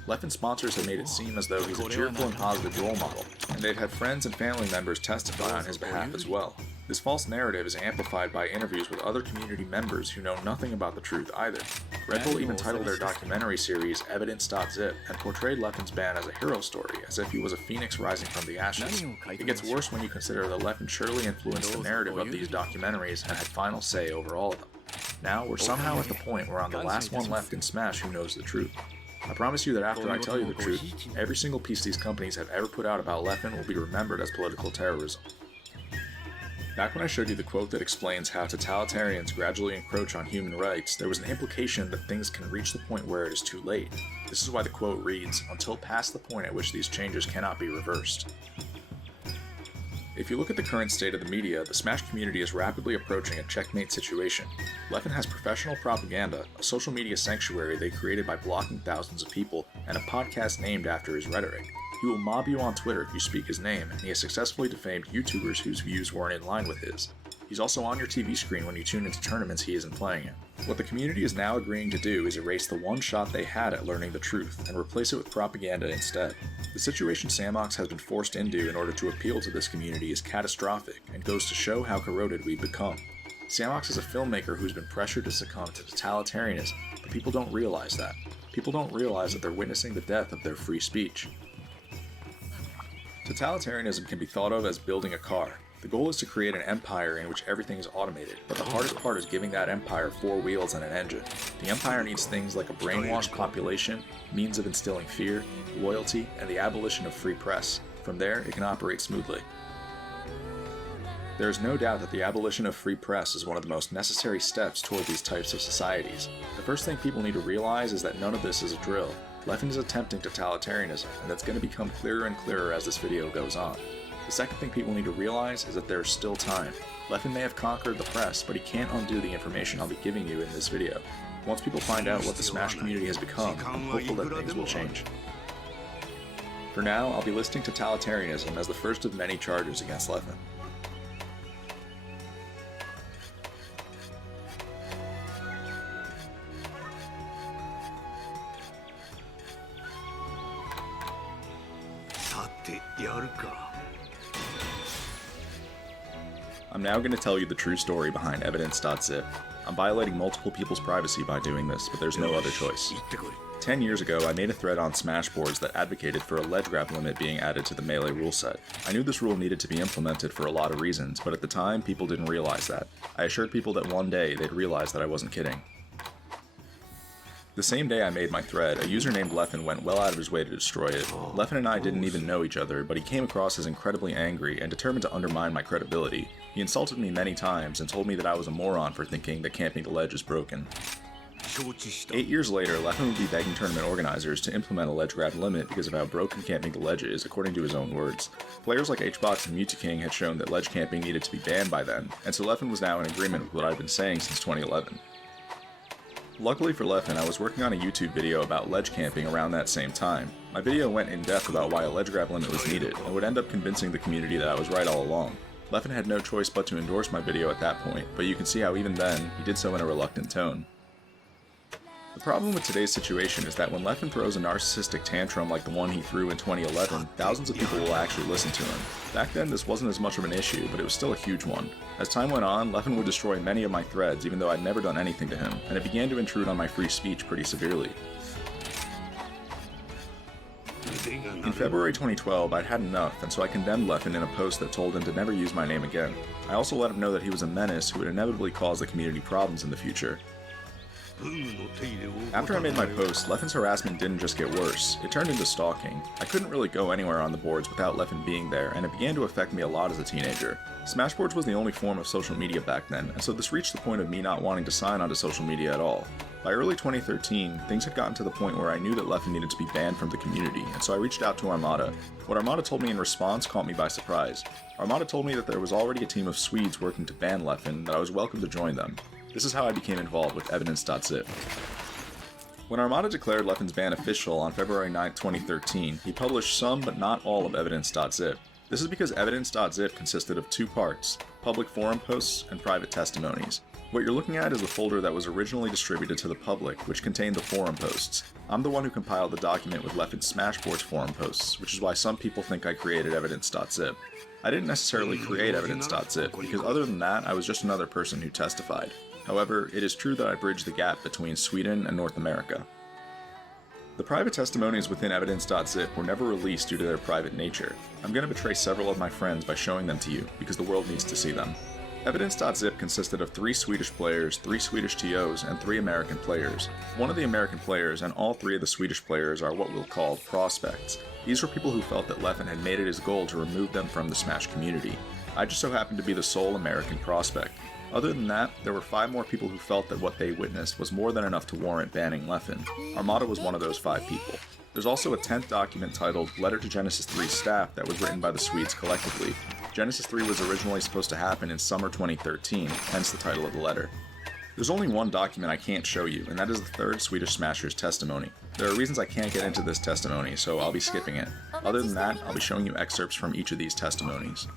Leffen sponsors have made it seem as though he's a cheerful and positive role model, and they've had friends and family members testify on his behalf as well. This false narrative is amplified by interviews with other community members who know nothing about the truth either. Red Bull even titled their documentary series Evidence.Zip and portrayed Leffen's ban as a hero story, as if he was a phoenix rising from the ashes. It gets worse when you consider that Leffen surely influenced the narrative of these documentaries and had final say over all of them. Now, we're somehow at the point where I'm the last one left in Smash who knows the truth. I promise you that after I tell you the truth, every single piece these companies have ever put out about Leffen will be remembered as political terrorism. Back when I showed you the quote that explains how totalitarians gradually encroach on human rights, there was an implication that things can reach the point where it is too late. This is why the quote reads, "Until past the point at which these changes cannot be reversed." If you look at the current state of the media, the Smash community is rapidly approaching a checkmate situation. Leffen has professional propaganda, a social media sanctuary they created by blocking thousands of people, and a podcast named after his rhetoric. He will mob you on Twitter if you speak his name, and he has successfully defamed YouTubers whose views weren't in line with his. He's also on your TV screen when you tune into tournaments he isn't playing in. What the community is now agreeing to do is erase the one shot they had at learning the truth, and replace it with propaganda instead. The situation Samox has been forced into in order to appeal to this community is catastrophic, and goes to show how corroded we've become. Samox is a filmmaker who's been pressured to succumb to totalitarianism, but people don't realize that. People don't realize that they're witnessing the death of their free speech. Totalitarianism can be thought of as building a car. The goal is to create an empire in which everything is automated, but the hardest part is giving that empire 4 wheels and an engine. The empire needs things like a brainwashed population, means of instilling fear, loyalty, and the abolition of free press. From there, it can operate smoothly. There is no doubt that the abolition of free press is one of the most necessary steps toward these types of societies. The first thing people need to realize is that none of this is a drill. Leffen is attempting totalitarianism, and that's going to become clearer and clearer as this video goes on. The second thing people need to realize is that there is still time. Leffen may have conquered the press, but he can't undo the information I'll be giving you in this video. Once people find out what the Smash community has become, I'm hopeful that things will change. For now, I'll be listing totalitarianism as the first of many charges against Leffen. I'm now going to tell you the true story behind Evidence.Zip. I'm violating multiple people's privacy by doing this, but there's no other choice. 10 years ago, I made a thread on Smashboards that advocated for a ledge grab limit being added to the Melee rule set. I knew this rule needed to be implemented for a lot of reasons, but at the time, people didn't realize that. I assured people that one day they'd realize that I wasn't kidding. The same day I made my thread, a user named Leffen went well out of his way to destroy it. Leffen and I didn't even know each other, but he came across as incredibly angry and determined to undermine my credibility. He insulted me many times and told me that I was a moron for thinking that camping the ledge is broken. 8 years later, Leffen would be begging tournament organizers to implement a ledge grab limit because of how broken camping the ledge is, according to his own words. Players like HBox and Mewtwo had shown that ledge camping needed to be banned by then, and so Leffen was now in agreement with what I'd been saying since 2011. Luckily for Leffen, I was working on a YouTube video about ledge camping around that same time. My video went in depth about why a ledge grab limit was needed, and would end up convincing the community that I was right all along. Leffen had no choice but to endorse my video at that point, but you can see how even then, he did so in a reluctant tone. The problem with today's situation is that when Leffen throws a narcissistic tantrum like the one he threw in 2011, thousands of people will actually listen to him. Back then this wasn't as much of an issue, but it was still a huge one. As time went on, Leffen would destroy many of my threads even though I'd never done anything to him, and it began to intrude on my free speech pretty severely. In February 2012, I'd had enough, and so I condemned Leffen in a post that told him to never use my name again. I also let him know that he was a menace who would inevitably cause the community problems in the future. After I made my post, Leffen's harassment didn't just get worse, it turned into stalking. I couldn't really go anywhere on the boards without Leffen being there, and it began to affect me a lot as a teenager. Smashboards was the only form of social media back then, and so this reached the point of me not wanting to sign onto social media at all. By early 2013, things had gotten to the point where I knew that Leffen needed to be banned from the community, and so I reached out to Armada. What Armada told me in response caught me by surprise. Armada told me that there was already a team of Swedes working to ban Leffen, and that I was welcome to join them. This is how I became involved with Evidence.Zip. When Armada declared Leffen's ban official on February 9, 2013, he published some but not all of Evidence.Zip. This is because Evidence.Zip consisted of two parts: public forum posts and private testimonies. What you're looking at is the folder that was originally distributed to the public, which contained the forum posts. I'm the one who compiled the document with Leffen's Smashboards forum posts, which is why some people think I created evidence.zip. I didn't necessarily create evidence.zip, because other than that, I was just another person who testified. However, it is true that I bridged the gap between Sweden and North America. The private testimonies within evidence.zip were never released due to their private nature. I'm going to betray several of my friends by showing them to you, because the world needs to see them. Evidence.zip consisted of 3 Swedish players, 3 Swedish TOs, and 3 American players. One of the American players and all 3 of the Swedish players are what we'll call prospects. These were people who felt that Leffen had made it his goal to remove them from the Smash community. I just so happened to be the sole American prospect. Other than that, there were 5 more people who felt that what they witnessed was more than enough to warrant banning Leffen. Armada was one of those 5 people. There's also a 10th document titled Letter to Genesis 3 Staff that was written by the Swedes collectively. Genesis 3 was originally supposed to happen in summer 2013, hence the title of the letter. There's only one document I can't show you, and that is the 3rd Swedish Smasher's testimony. There are reasons I can't get into this testimony, so I'll be skipping it. Other than that, I'll be showing you excerpts from each of these testimonies.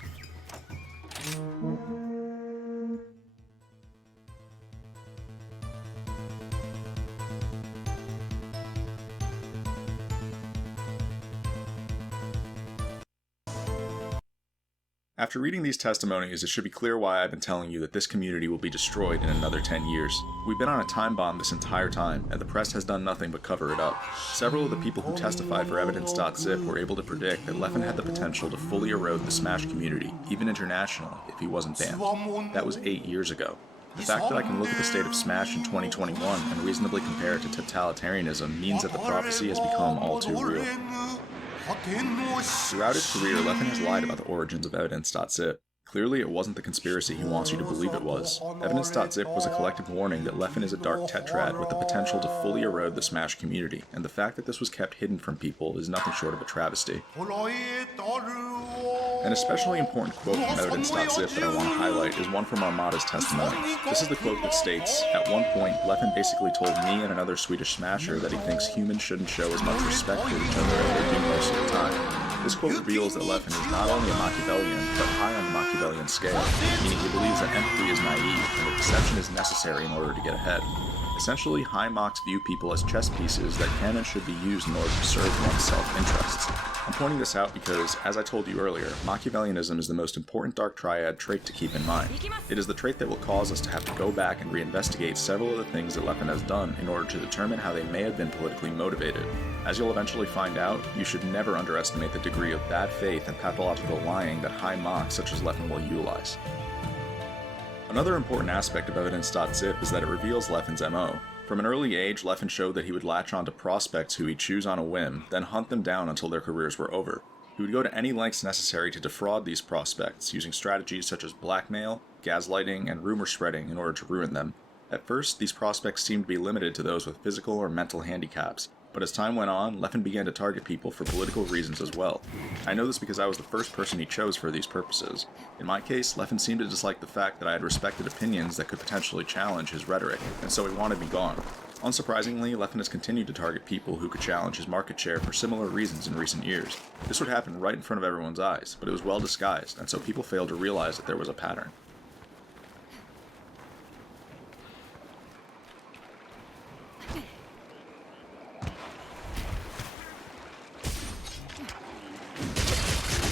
After reading these testimonies, it should be clear why I've been telling you that this community will be destroyed in another 10 years. We've been on a time bomb this entire time, and the press has done nothing but cover it up. Several of the people who testified for evidence.zip were able to predict that Leffen had the potential to fully erode the Smash community, even internationally, if he wasn't banned. That was 8 years ago. The fact that I can look at the state of Smash in 2021 and reasonably compare it to totalitarianism means that the prophecy has become all too real. Throughout his career, Leffen has lied about the origins of evidence.zip. Clearly, it wasn't the conspiracy he wants you to believe it was. Evidence.zip was a collective warning that Leffen is a dark tetrad with the potential to fully erode the Smash community, and the fact that this was kept hidden from people is nothing short of a travesty. An especially important quote from evidence.zip that I want to highlight is one from Armada's testimony. This is the quote that states, "At one point, Leffen basically told me and another Swedish Smasher that he thinks humans shouldn't show as much respect for each other as they do most of the time." This quote reveals that Leffen is not only a Machiavellian, but high on the Machiavellian scale, meaning he believes that empathy is naive and that deception is necessary in order to get ahead. Essentially, high Mox view people as chess pieces that can and should be used in order to serve one's self-interests. I'm pointing this out because, as I told you earlier, Machiavellianism is the most important Dark Triad trait to keep in mind. It is the trait that will cause us to have to go back and reinvestigate several of the things that Leffen has done in order to determine how they may have been politically motivated. As you'll eventually find out, you should never underestimate the degree of bad faith and pathological lying that high Mox such as Leffen will utilize. Another important aspect of evidence.zip is that it reveals Leffen's MO. From an early age, Leffen showed that he would latch onto prospects who he'd choose on a whim, then hunt them down until their careers were over. He would go to any lengths necessary to defraud these prospects, using strategies such as blackmail, gaslighting, and rumor spreading in order to ruin them. At first, these prospects seemed to be limited to those with physical or mental handicaps, but as time went on, Leffen began to target people for political reasons as well. I know this because I was the first person he chose for these purposes. In my case, Leffen seemed to dislike the fact that I had respected opinions that could potentially challenge his rhetoric, and so he wanted me gone. Unsurprisingly, Leffen has continued to target people who could challenge his market share for similar reasons in recent years. This would happen right in front of everyone's eyes, but it was well disguised, and so people failed to realize that there was a pattern.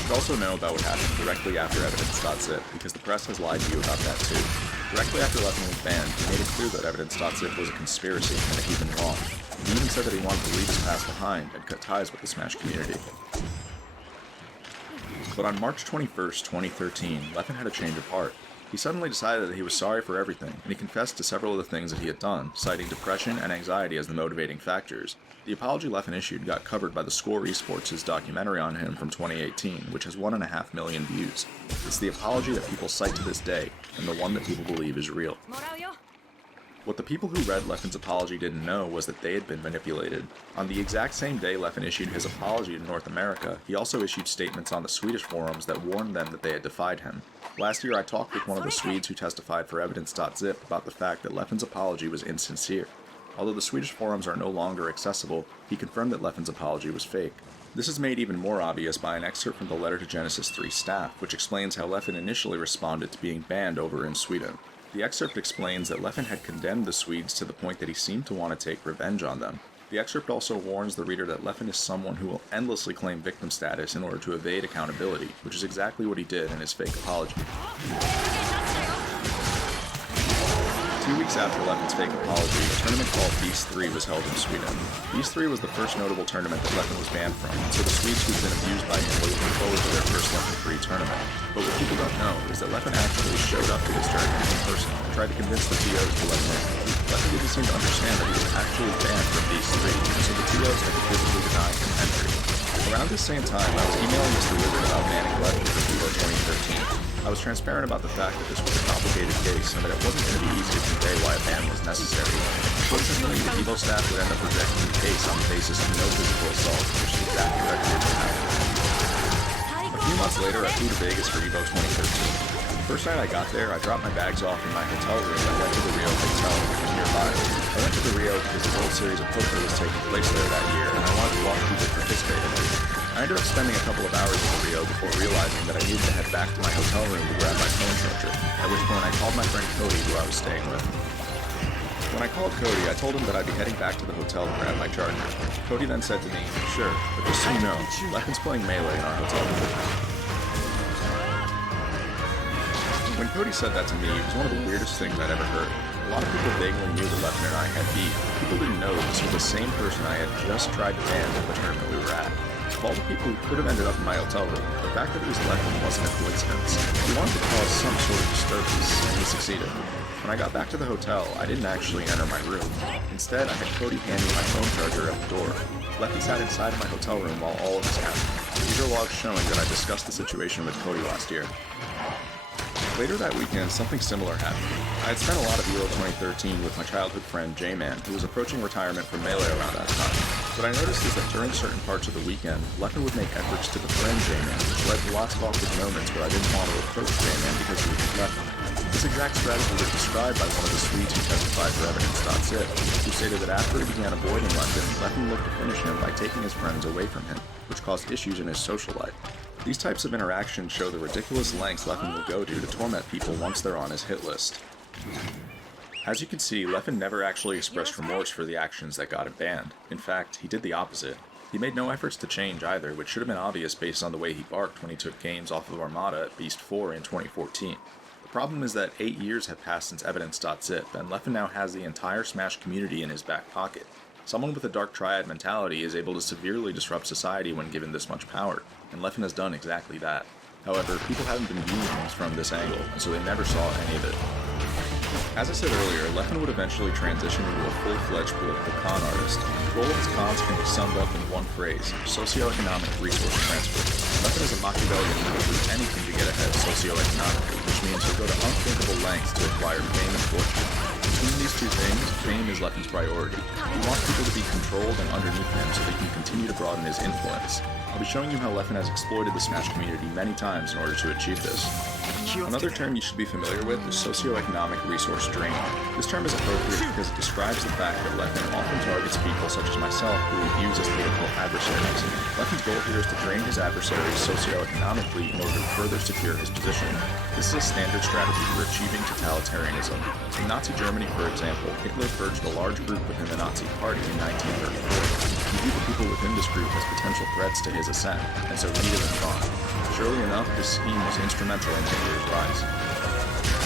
You also know about what happened directly after evidence.zip, because the press has lied to you about that too. Directly after Leffen was banned, he made it clear that evidence.zip was a conspiracy and that he'd been wrong. He even said that he wanted to leave his past behind and cut ties with the Smash community. But on March 21st, 2013, Leffen had a change of heart. He suddenly decided that he was sorry for everything, and he confessed to several of the things that he had done, citing depression and anxiety as the motivating factors. The apology Leffen issued got covered by the Score Esports' documentary on him from 2018, which has 1.5 million views. It's the apology that people cite to this day, and the one that people believe is real. What the people who read Leffen's apology didn't know was that they had been manipulated. On the exact same day Leffen issued his apology to North America, he also issued statements on the Swedish forums that warned them that they had defied him. Last year I talked with one of the Swedes who testified for evidence.zip about the fact that Leffen's apology was insincere. Although the Swedish forums are no longer accessible, he confirmed that Leffen's apology was fake. This is made even more obvious by an excerpt from the Letter to Genesis 3 staff, which explains how Leffen initially responded to being banned over in Sweden. The excerpt explains that Leffen had condemned the Swedes to the point that he seemed to want to take revenge on them. The excerpt also warns the reader that Leffen is someone who will endlessly claim victim status in order to evade accountability, which is exactly what he did in his fake apology. 2 weeks after Leffen's fake apology, a tournament called Beast 3 was held in Sweden. Beast 3 was the first notable tournament that Leffen was banned from, so the Swedes who'd been abused by him were looking forward to their first Leffen 3 tournament. But what people don't know is that Leffen actually showed up to this tournament in person and tried to convince the TOs to let him in. Leffen didn't seem to understand that he was actually banned from Beast 3, so the TOs had to physically deny him entry. Around this same time, I was emailing Mr. Wizard about banning Leffen for Evo 2013. I was transparent about the fact that this was a complicated case and that it wasn't going to be easy to convey why a ban was necessary. Unfortunately, the Evo staff would end up rejecting the case on the basis of no physical assault, which is exactly what did happen. A few months later, I flew to Vegas for Evo 2013. The first night I got there, I dropped my bags off in my hotel room and went to the Rio Hotel, which was nearby. I went to the Rio because the World Series of Poker was taking place there that year, and I wanted to watch people participate in it. I ended up spending a couple of hours in the Rio before realizing that I needed to head back to my hotel room to grab my phone charger, at which point I called my friend Cody, who I was staying with. When I called Cody, I told him that I'd be heading back to the hotel to grab my charger. Cody then said to me, "Sure, but just so you know, Leffen's playing Melee in our hotel room." When Cody said that to me, it was one of the weirdest things I'd ever heard. A lot of people vaguely knew that Leffen and I had beef. People didn't know that this was the same person I had just tried to ban at the tournament we were at. Of all the people who could have ended up in my hotel room, the fact that it was Leffen wasn't a coincidence. He wanted to cause some sort of disturbance, and he succeeded. When I got back to the hotel, I didn't actually enter my room. Instead, I had Cody hand me my phone charger at the door. Leffen sat inside of my hotel room while all of this happened. These are logs showing that I discussed the situation with Cody last year. Later that weekend, something similar happened. I had spent a lot of Euro 2013 with my childhood friend J-Man, who was approaching retirement from Melee around that time. What I noticed is that during certain parts of the weekend, Leffen would make efforts to befriend J-Man, which led to lots of awkward moments where I didn't want to approach J-Man because he was Leffen. This exact strategy was described by one of the Swedes who testified for evidence.zip, who stated that after he began avoiding Leffen looked to finish him by taking his friends away from him, which caused issues in his social life. These types of interactions show the ridiculous lengths Leffen will go to torment people once they're on his hit list. As you can see, Leffen never actually expressed remorse for the actions that got him banned. In fact, he did the opposite. He made no efforts to change either, which should have been obvious based on the way he barked when he took games off of Armada at Beast 4 in 2014. The problem is that 8 years have passed since evidence.zip, and Leffen now has the entire Smash community in his back pocket. Someone with a Dark Triad mentality is able to severely disrupt society when given this much power, and Leffen has done exactly that. However, people haven't been viewing things from this angle, and so they never saw any of it. As I said earlier, Leffen would eventually transition into a full-fledged political con artist. All of his cons can be summed up in one phrase: socioeconomic resource transfer. Leffen is a Machiavellian who will do anything to get ahead socioeconomically, which means he'll go to unthinkable lengths to acquire fame and fortune. Between these two things, fame is Leffen's priority. He wants people to be controlled and underneath him so they can continue to broaden his influence. I'll be showing you how Leffen has exploited the Smash community many times in order to achieve this. Another term you should be familiar with is socioeconomic resource drain. This term is appropriate because it describes the fact that Leffen often targets people such as myself who he views as political adversaries. Leffen's goal here is to drain his adversaries socioeconomically in order to further secure his position. This is a standard strategy for achieving totalitarianism. In Nazi Germany, for example, Hitler purged a large group within the Nazi Party in 1934. He viewed the people within this group as potential threats to his ascent, and so needed them gone. Surely enough, this scheme was instrumental in Hitler's rise.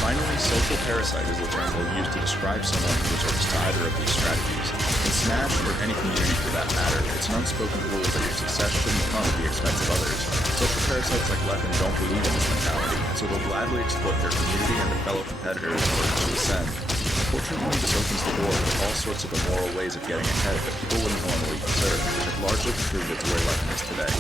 Finally, social parasite is the term we'll use to describe someone who resorts to either of these strategies. In Smash, or any community for that matter, it's an unspoken rule that your success shouldn't come at the expense of others. Social parasites like Leffen don't believe in this mentality, so they'll gladly exploit their community and their fellow competitors in order to ascend. Unfortunately, this opens the door to all sorts of immoral ways of getting ahead that people wouldn't normally consider, which have largely contributed to where Leffen is today.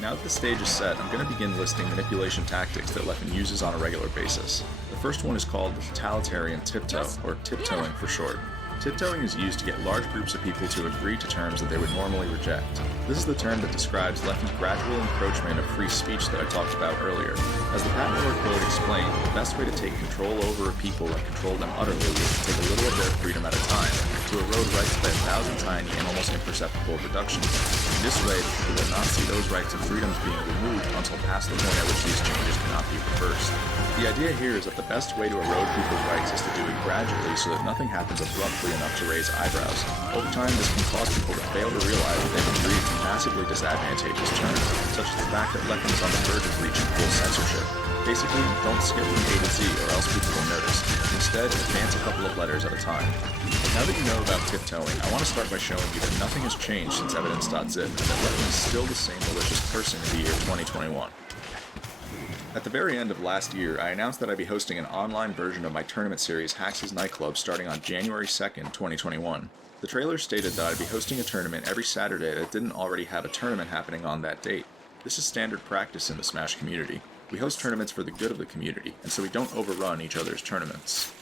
Now that the stage is set, I'm going to begin listing manipulation tactics that Leffen uses on a regular basis. The first one is called the totalitarian tiptoe, or tiptoeing for short. Tiptoeing is used to get large groups of people to agree to terms that they would normally reject. This is the term that describes Leffen's gradual encroachment of free speech that I talked about earlier. As the patent lord code explained, the best way to take control over a people and control them utterly is to take a little of their freedom at a time. to erode rights by 1,000 tiny and almost imperceptible reductions. In this way, the people will not see those rights and freedoms being removed until past the point at which these changes cannot be reversed. The idea here is that the best way to erode people's rights is to do it gradually so that nothing happens abruptly enough to raise eyebrows. Over time, this can cause people to fail to realize that they've agreed to massively disadvantageous terms, such as the fact that Leffen is on the verge of reaching full censorship. Basically, don't skip from A to Z or else people will notice. Instead, advance a couple of letters at a time. Now that you know about tiptoeing, I want to start by showing you that nothing has changed since evidence.zip and that Leffen is still the same malicious person in the year 2021. At the very end of last year, I announced that I'd be hosting an online version of my tournament series Hax's Nightclub starting on January 2nd, 2021. The trailer stated that I'd be hosting a tournament every Saturday that didn't already have a tournament happening on that date. This is standard practice in the Smash community. We host tournaments for the good of the community, and so we don't overrun each other's tournaments.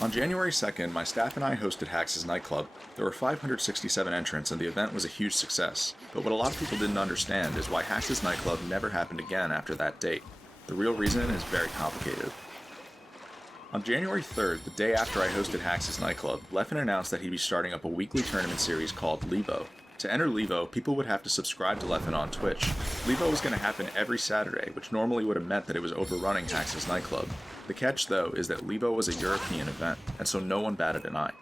On January 2nd, my staff and I hosted Hax's Nightclub. There were 567 entrants and the event was a huge success, but what a lot of people didn't understand is why Hax's Nightclub never happened again after that date. The real reason is very complicated. On January 3rd, the day after I hosted Hax's Nightclub, Leffen announced that he'd be starting up a weekly tournament series called Levo. To enter Levo, people would have to subscribe to Leffen on Twitch. Levo was going to happen every Saturday, which normally would have meant that it was overrunning Hax's Nightclub. The catch, though, is that Levo was a European event, and so no one batted an eye.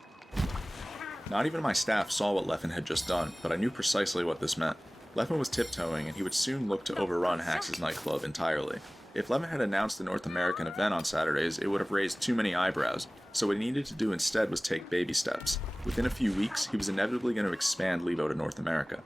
Not even my staff saw what Leffen had just done, but I knew precisely what this meant. Leffen was tiptoeing, and he would soon look to overrun Hax's Nightclub entirely. If Leffen had announced the North American event on Saturdays, it would have raised too many eyebrows, so what he needed to do instead was take baby steps. Within a few weeks, he was inevitably going to expand Levo to North America.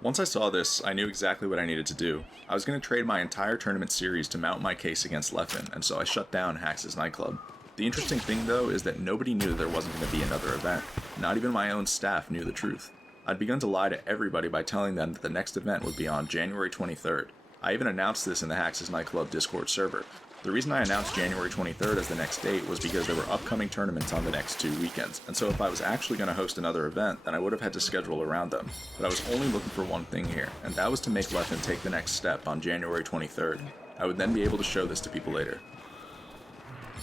Once I saw this, I knew exactly what I needed to do. I was going to trade my entire tournament series to mount my case against Leffen, and so I shut down Hax's Nightclub. The interesting thing, though, is that nobody knew there wasn't going to be another event. Not even my own staff knew the truth. I'd begun to lie to everybody by telling them that the next event would be on January 23rd. I even announced this in the Hax's Nightclub Discord server. The reason I announced January 23rd as the next date was because there were upcoming tournaments on the next 2 weekends, and so if I was actually going to host another event, then I would have had to schedule around them. But I was only looking for one thing here, and that was to make Leffen take the next step on January 23rd. I would then be able to show this to people later.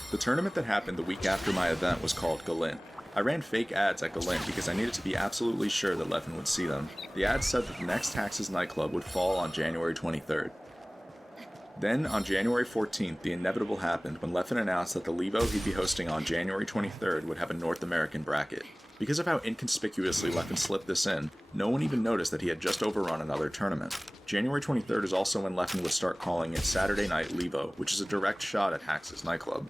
The tournament that happened the week after my event was called Galint. I ran fake ads at Galint because I needed to be absolutely sure that Leffen would see them. The ads said that the next Hax's Nightclub would fall on January 23rd. Then, on January 14th, the inevitable happened when Leffen announced that the Levo he'd be hosting on January 23rd would have a North American bracket. Because of how inconspicuously Leffen slipped this in, no one even noticed that he had just overrun another tournament. January 23rd is also when Leffen would start calling it Saturday Night Levo, which is a direct shot at Hax's Nightclub.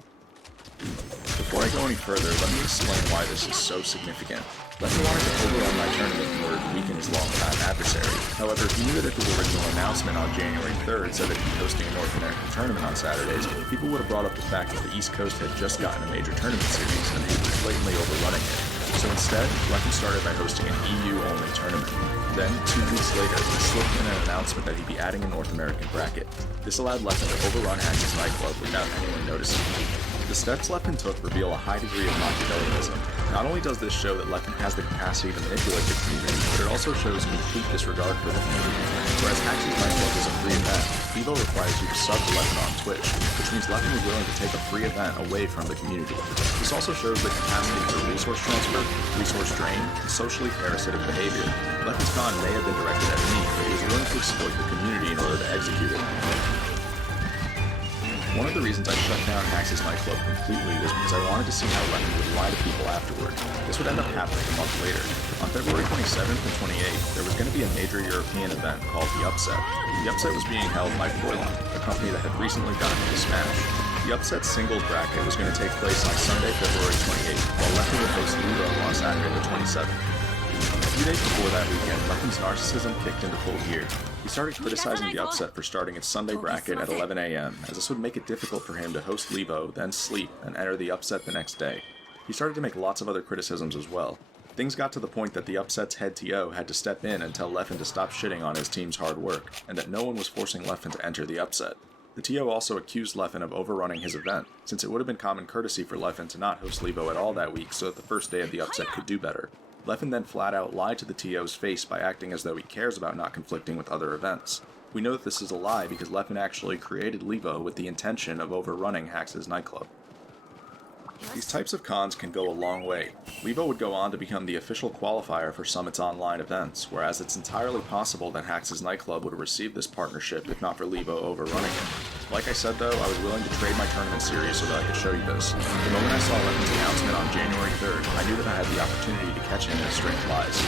Before I go any further, let me explain why this is so significant. Leffen wanted to overrun my tournament in order to weaken his longtime adversary. However, he knew that if his original announcement on January 3rd said that he'd be hosting a North American tournament on Saturdays, people would have brought up the fact that the East Coast had just gotten a major tournament series and he was blatantly overrunning it. So instead, Leffen started by hosting an EU-only tournament. Then, 2 weeks later, he slipped in an announcement that he'd be adding a North American bracket. This allowed Leffen to overrun Hax's Nightclub without anyone noticing. The steps Leffen took reveal a high degree of Machiavellianism. Not only does this show that Leffen has the capacity to manipulate the community, but it also shows complete disregard for the community. Whereas Hax's Nightclub is a free event, Levo requires you to sub to Leffen on Twitch, which means Leffen is willing to take a free event away from the community. This also shows the capacity for resource transfer, resource drain, and socially parasitic behavior. Leffen's con may have been directed at me, but he was willing to exploit the community in order to execute it. One of the reasons I shut down Hax's Nightclub completely was because I wanted to see how Leffen would lie to people afterward. This would end up happening a month later. On February 27th and 28th, there was going to be a major European event called The Upset. The Upset was being held by Forlon, a company that had recently gotten into Smash. The Upset singles bracket was going to take place on Sunday, February 28th, while Leffen would host Levo on Saturday the 27th. A few days before that weekend, Leffen's narcissism kicked into full gear. He started criticizing the Upset for starting its Sunday bracket at 11 a.m., as this would make it difficult for him to host Levo, then sleep, and enter the Upset the next day. He started to make lots of other criticisms as well. Things got to the point that the Upset's head TO had to step in and tell Leffen to stop shitting on his team's hard work, and that no one was forcing Leffen to enter the Upset. The TO also accused Leffen of overrunning his event, since it would have been common courtesy for Leffen to not host Levo at all that week so that the first day of the Upset could do better. Leffen then flat out lied to the TO's face by acting as though he cares about not conflicting with other events. We know that this is a lie because Leffen actually created Levo with the intention of overrunning Hax's Nightclub. These types of cons can go a long way. Levo would go on to become the official qualifier for Summit's online events, whereas it's entirely possible that Hax's nightclub would have received this partnership if not for Levo overrunning it. Like I said though, I was willing to trade my tournament series so that I could show you this. The moment I saw Leffen's announcement on January 3rd, I knew that I had the opportunity to catch him in a straight lies.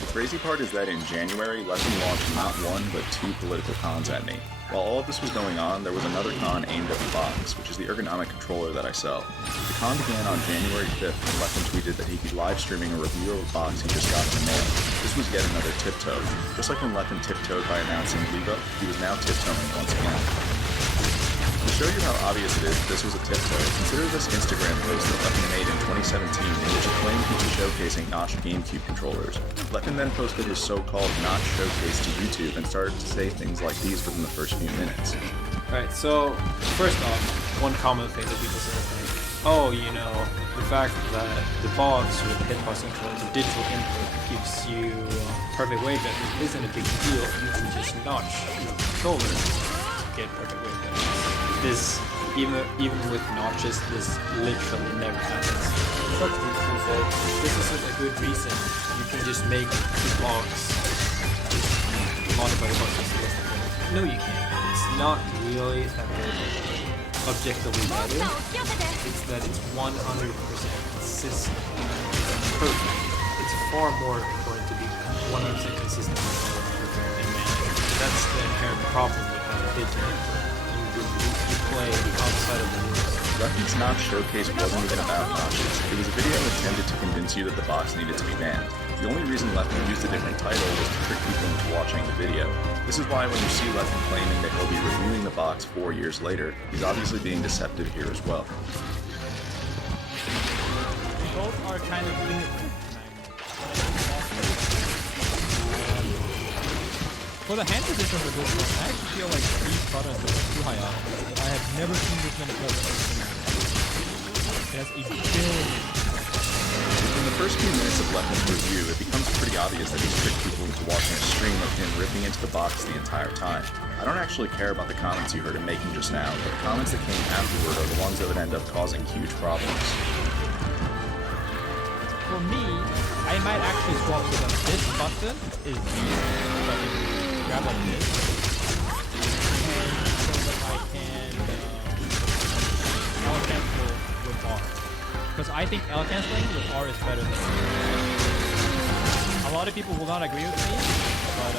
The crazy part is that in January, Leffen launched not one, but 2 political cons at me. While all of this was going on, there was another con aimed at the box, which is the ergonomic controller that I sell. The con began on January 5th when Leffen tweeted that he'd be live streaming a review of a box he just got in the mail. This was yet another tiptoe. Just like when Leffen tiptoed by announcing Levo, he was now tiptoeing once again. To show you how obvious it is that this was a tiptoe, consider this Instagram post that Leffen made in 2017 in which he claimed he'd be showcasing notched GameCube controllers. Leffen then posted his so-called notch showcase to YouTube and started to say things like these within the first few minutes. Right, so first off, one common thing that people say is like, oh, you know, the fact that the box with the hitbox controller, the digital input gives you perfect waveguide isn't a big deal. You can just notch your controller to get perfect waveguide. This, even with notches, this literally never happens. Substance is that this isn't a good reason. You can just make the box, just modify the box just less than perfect. No, you can't. It's not really that good. Objectively better. It's that it's 100% consistent. Perfect. It's far more important to be 100% consistent and managed. That's the inherent problem with digital input. You play outside of the rules. Leffen's Notch Showcase wasn't even about notches. It was a video intended to convince you that the box needed to be banned. The only reason Leffen used a different title was to trick people into watching the video. This is why when you see Leffen claiming that he'll be reviewing the box 4 years later, he's obviously being deceptive here as well. Both are kind of limited. For the hand position for this one, I actually feel like these buttons are too high up. I have never seen this many buttons. It has a billion. In the first few minutes of Leffen's review, it becomes pretty obvious that he's tricked people into watching a stream of him ripping into the box the entire time. I don't actually care about the comments you heard him making just now, but the comments that came afterward are the ones that would end up causing huge problems. For me, I might actually swap to them. This button is the button. Grab like this, and so that I can L cancel with R. Because I think L canceling with R is better than R. A lot of people will not agree with me, but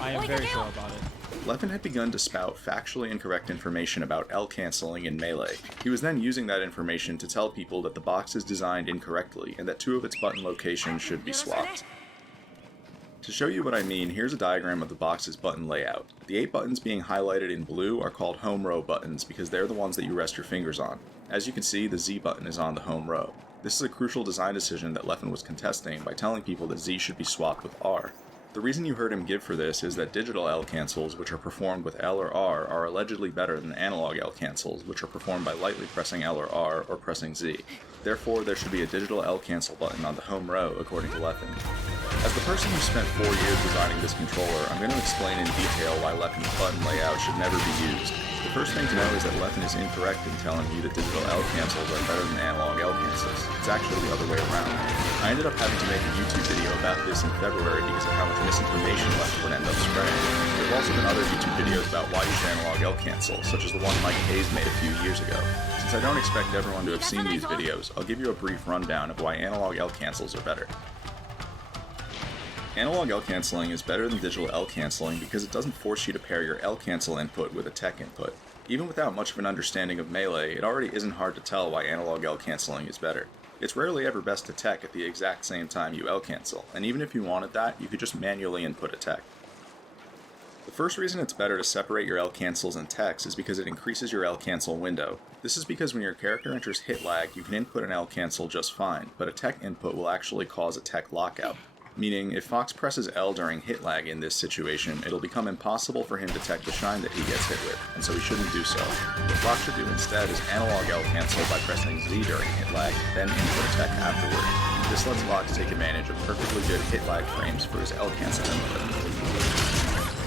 I am very sure about it. Leffen had begun to spout factually incorrect information about L canceling in Melee. He was then using that information to tell people that the box is designed incorrectly and that 2 of its button locations should be swapped. To show you what I mean, here's a diagram of the box's button layout. The 8 buttons being highlighted in blue are called home row buttons because they're the ones that you rest your fingers on. As you can see, the Z button is on the home row. This is a crucial design decision that Leffen was contesting by telling people that Z should be swapped with R. The reason you heard him give for this is that digital L cancels, which are performed with L or R, are allegedly better than analog L cancels, which are performed by lightly pressing L or R or pressing Z. Therefore, there should be a digital L cancel button on the home row, according to Leffen. As the person who spent 4 years designing this controller, I'm going to explain in detail why Leffen's button layout should never be used. The first thing to know is that Leffen is incorrect in telling you that digital L cancels are better than analog L cancels. It's actually the other way around. I ended up having to make a YouTube video about this in February because of how much misinformation Leffen would end up spreading. There have also been other YouTube videos about why use analog L cancel, such as the one Mike Hayes made a few years ago. Since I don't expect everyone to have seen these videos, I'll give you a brief rundown of why analog L cancels are better. Analog L canceling is better than digital L canceling because it doesn't force you to pair your L cancel input with a tech input. Even without much of an understanding of Melee, it already isn't hard to tell why analog L canceling is better. It's rarely ever best to tech at the exact same time you L cancel, and even if you wanted that, you could just manually input a tech. The first reason it's better to separate your L cancels and techs is because it increases your L cancel window. This is because when your character enters hit lag, you can input an L cancel just fine, but a tech input will actually cause a tech lockout. meaning if Fox presses L during hit lag in this situation, it'll become impossible for him to tech the shine that he gets hit with, and so he shouldn't do so. What Fox should do instead is analog L cancel by pressing Z during hit lag, then input tech afterward. This lets Fox take advantage of perfectly good hit lag frames for his L cancel input.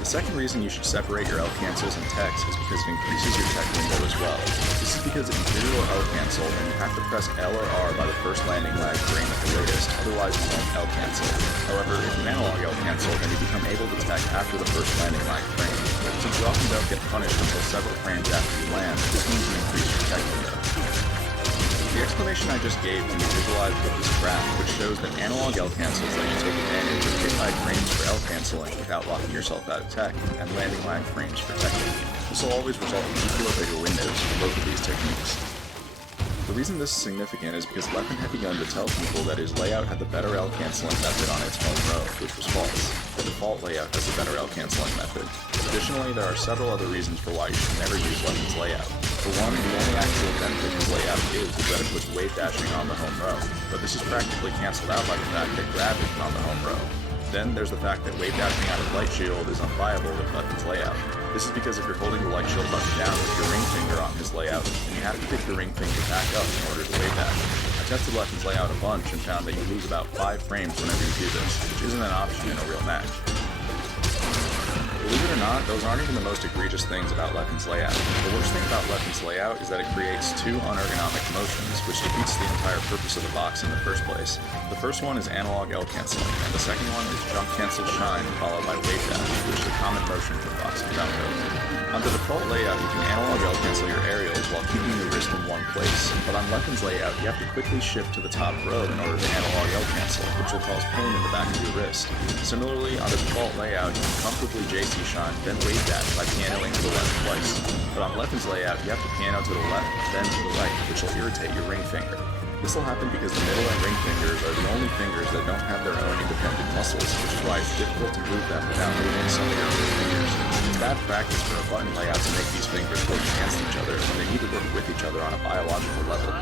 The second reason you should separate your L cancels and techs is because it increases your tech window as well. This is because in digital L cancel, then you have to press L or R by the first landing lag frame at the latest, otherwise you won't L cancel. However, if you analog L cancel, then you become able to tech after the first landing lag frame. Since you often don't get punished until several frames after you land, this means you increase your tech window. The explanation I just gave can be visualized with this graph, which shows that analog L cancels let you take advantage of hit lag frames for L canceling without locking yourself out of tech, and landing lag frames for teching. This will always result in equal or bigger windows for both of these techniques. The reason this is significant is because Leffen had begun to tell people that his layout had the better L canceling method on its home row, which was false. The default layout has the better L canceling method. Additionally, there are several other reasons for why you should never use Leffen's layout. For one, the only actual benefit his layout is that it puts wave dashing on the home row, but this is practically cancelled out by the fact that grab isn't on the home row. Then there's the fact that wave dashing out of light shield is unviable with Leffen's layout. This is because if you're holding the light shield button down with your ring finger on his layout, then you have to pick your ring finger back up in order to wave dash. I tested Leffen's layout a bunch and found that you lose about 5 frames whenever you do this, which isn't an option in a real match. Believe it or not, those aren't even the most egregious things about Leffen's layout. The worst thing about Leffen's layout is that it creates 2 unergonomic motions, which defeats the entire purpose of the box in the first place. The first one is analog L canceling, and the second one is jump cancel shine followed by wave dash, which is a common motion for Fox and Falco. On the default layout, you can analog L cancel your aerials while keeping your wrist in one place, but on Leffen's layout, you have to quickly shift to the top row in order to analog L cancel, which will cause pain in the back of your wrist. Similarly, on the default layout, you can comfortably JC shine, then wave dash by pianoing to the left twice. But on Leffen's layout, you have to piano to the left, then to the right, which will irritate your ring finger. This will happen because the middle and ring fingers are the only fingers that don't have their own independent muscles, which is why it's difficult to move them without moving some of your other fingers. It's bad practice for a button layout to make these fingers work against each other when they need to work with each other on a biological level.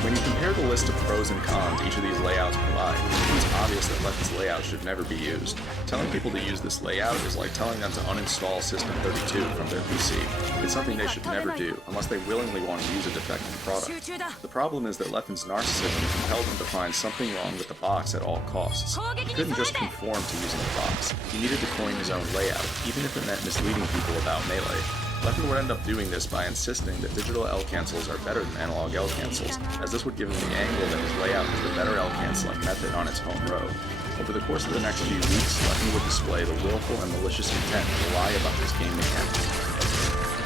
When you compare the list of pros and cons each of these layouts provide, it's obvious that Leffen's layout should never be used. Telling people to use this layout is like telling them to uninstall System 32 from their PC. It's something they should never do, unless they willingly want to use a defective product. The problem is that Leffen's narcissism compelled him to find something wrong with the box at all costs. He couldn't just conform to using the box. He needed to coin his own layout, even if it meant misleading people about Melee. Leffen would end up doing this by insisting that digital L cancels are better than analog L cancels, as this would give him the angle that his layout is the better L canceling method on its home row. Over the course of the next few weeks, Leffen would display the willful and malicious intent to lie about this game mechanic.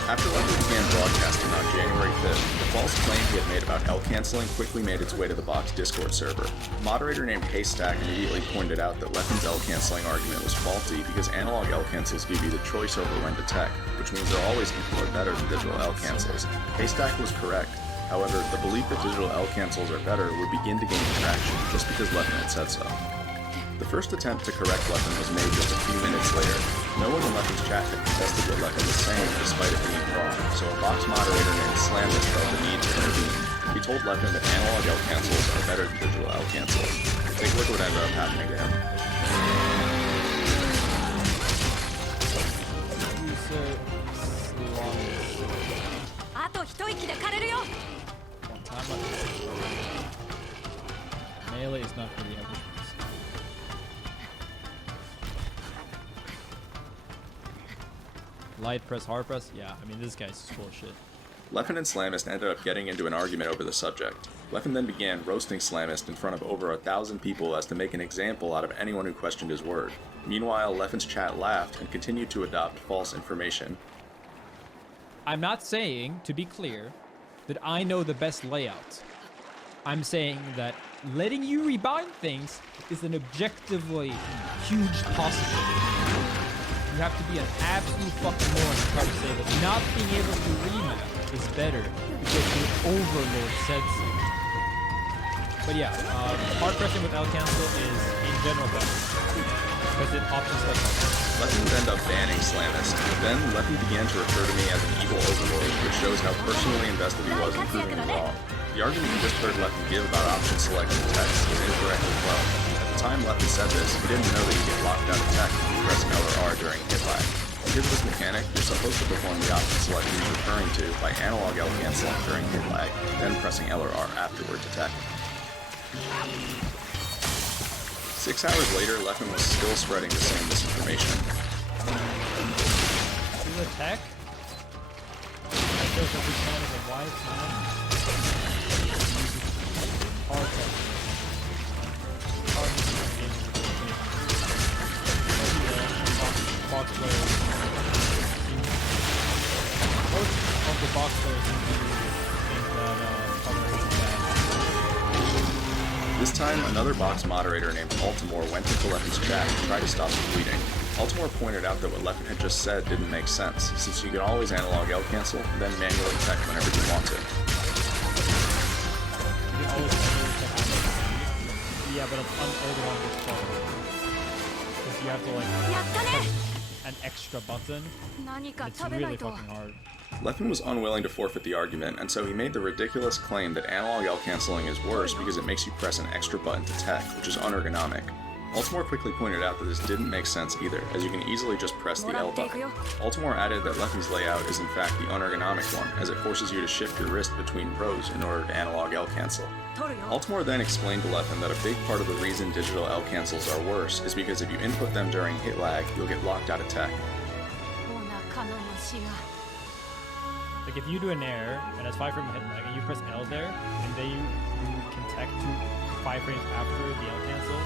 After Leffen began broadcasting on January 5th, the false claim he had made about L canceling quickly made its way to the box Discord server. A moderator named Haystack immediately pointed out that Leffen's L canceling argument was faulty because analog L cancels give you the choice over when to tech, which means they're always equal or better than digital L cancels. Haystack was correct. However, the belief that digital L cancels are better would begin to gain traction just because Leffen had said so. The first attempt to correct Leffen was made just a few minutes later. No one in Leffen's chat had contested what Leffen was saying despite it being wrong, so a box moderator named Slamless felt the need to intervene. He told Leffen that analog L cancels are better than digital L cancels. Take a look at what ended up happening to him. Melee is not for the average person. Light press, hard press? Yeah, I mean, this guy's just full of shit. Leffen and Slamist ended up getting into an argument over the subject. Leffen then began roasting Slamist in front of over 1,000 people as to make an example out of anyone who questioned his word. Meanwhile, Leffen's chat laughed and continued to adopt false information. I'm not saying, to be clear, that I know the best layout. I'm saying that letting you rebind things is an objectively huge possibility. You have to be an absolute fucking moron to try to say that not being able to remap is better because your overlord said so. But yeah, hard pressing with L cancel is in general better because it options like that. Leffen would end up banning Slamist. Then Leffen began to refer to me as an evil overlord, which shows how personally invested he was in proving me wrong. The argument you just heard Leffen give about option select and text was incorrect as well. At the time Leffen said this, he didn't know that you get locked out of tech when you press L or R during hit lag. To get this mechanic, you're supposed to perform the option select he's referring to by analog L canceling during hit lag, then pressing L or R afterward to tech. 6 hours later, Leffen was still spreading the same misinformation. Do the tech? I feel like we can is a wise man. Hard tech. Hard box players. Most of the box players seem to think that combination is bad. This time, another box moderator named Altimore went into Leffen's chat to try to stop the bleeding. Altimore pointed out that what Leffen had just said didn't make sense, since you can always analog L cancel, and then manually tech whenever you want to. You can always manually tech. Yeah, but it's unorthodox with phone. Because you have to like push an extra button. It's really fucking hard. Leffen was unwilling to forfeit the argument, and so he made the ridiculous claim that analog L canceling is worse because it makes you press an extra button to tech, which is unergonomic. Altimore quickly pointed out that this didn't make sense either, as you can easily just press the L button. Altimore added that Leffen's layout is in fact the unergonomic one, as it forces you to shift your wrist between rows in order to analog L cancel. Altimore then explained to Leffen that a big part of the reason digital L cancels are worse is because if you input them during hit lag, you'll get locked out of tech. Like if you do an air and it's 5 frame hit lag and you press L there and then you can tech to 5 frames after the L cancel,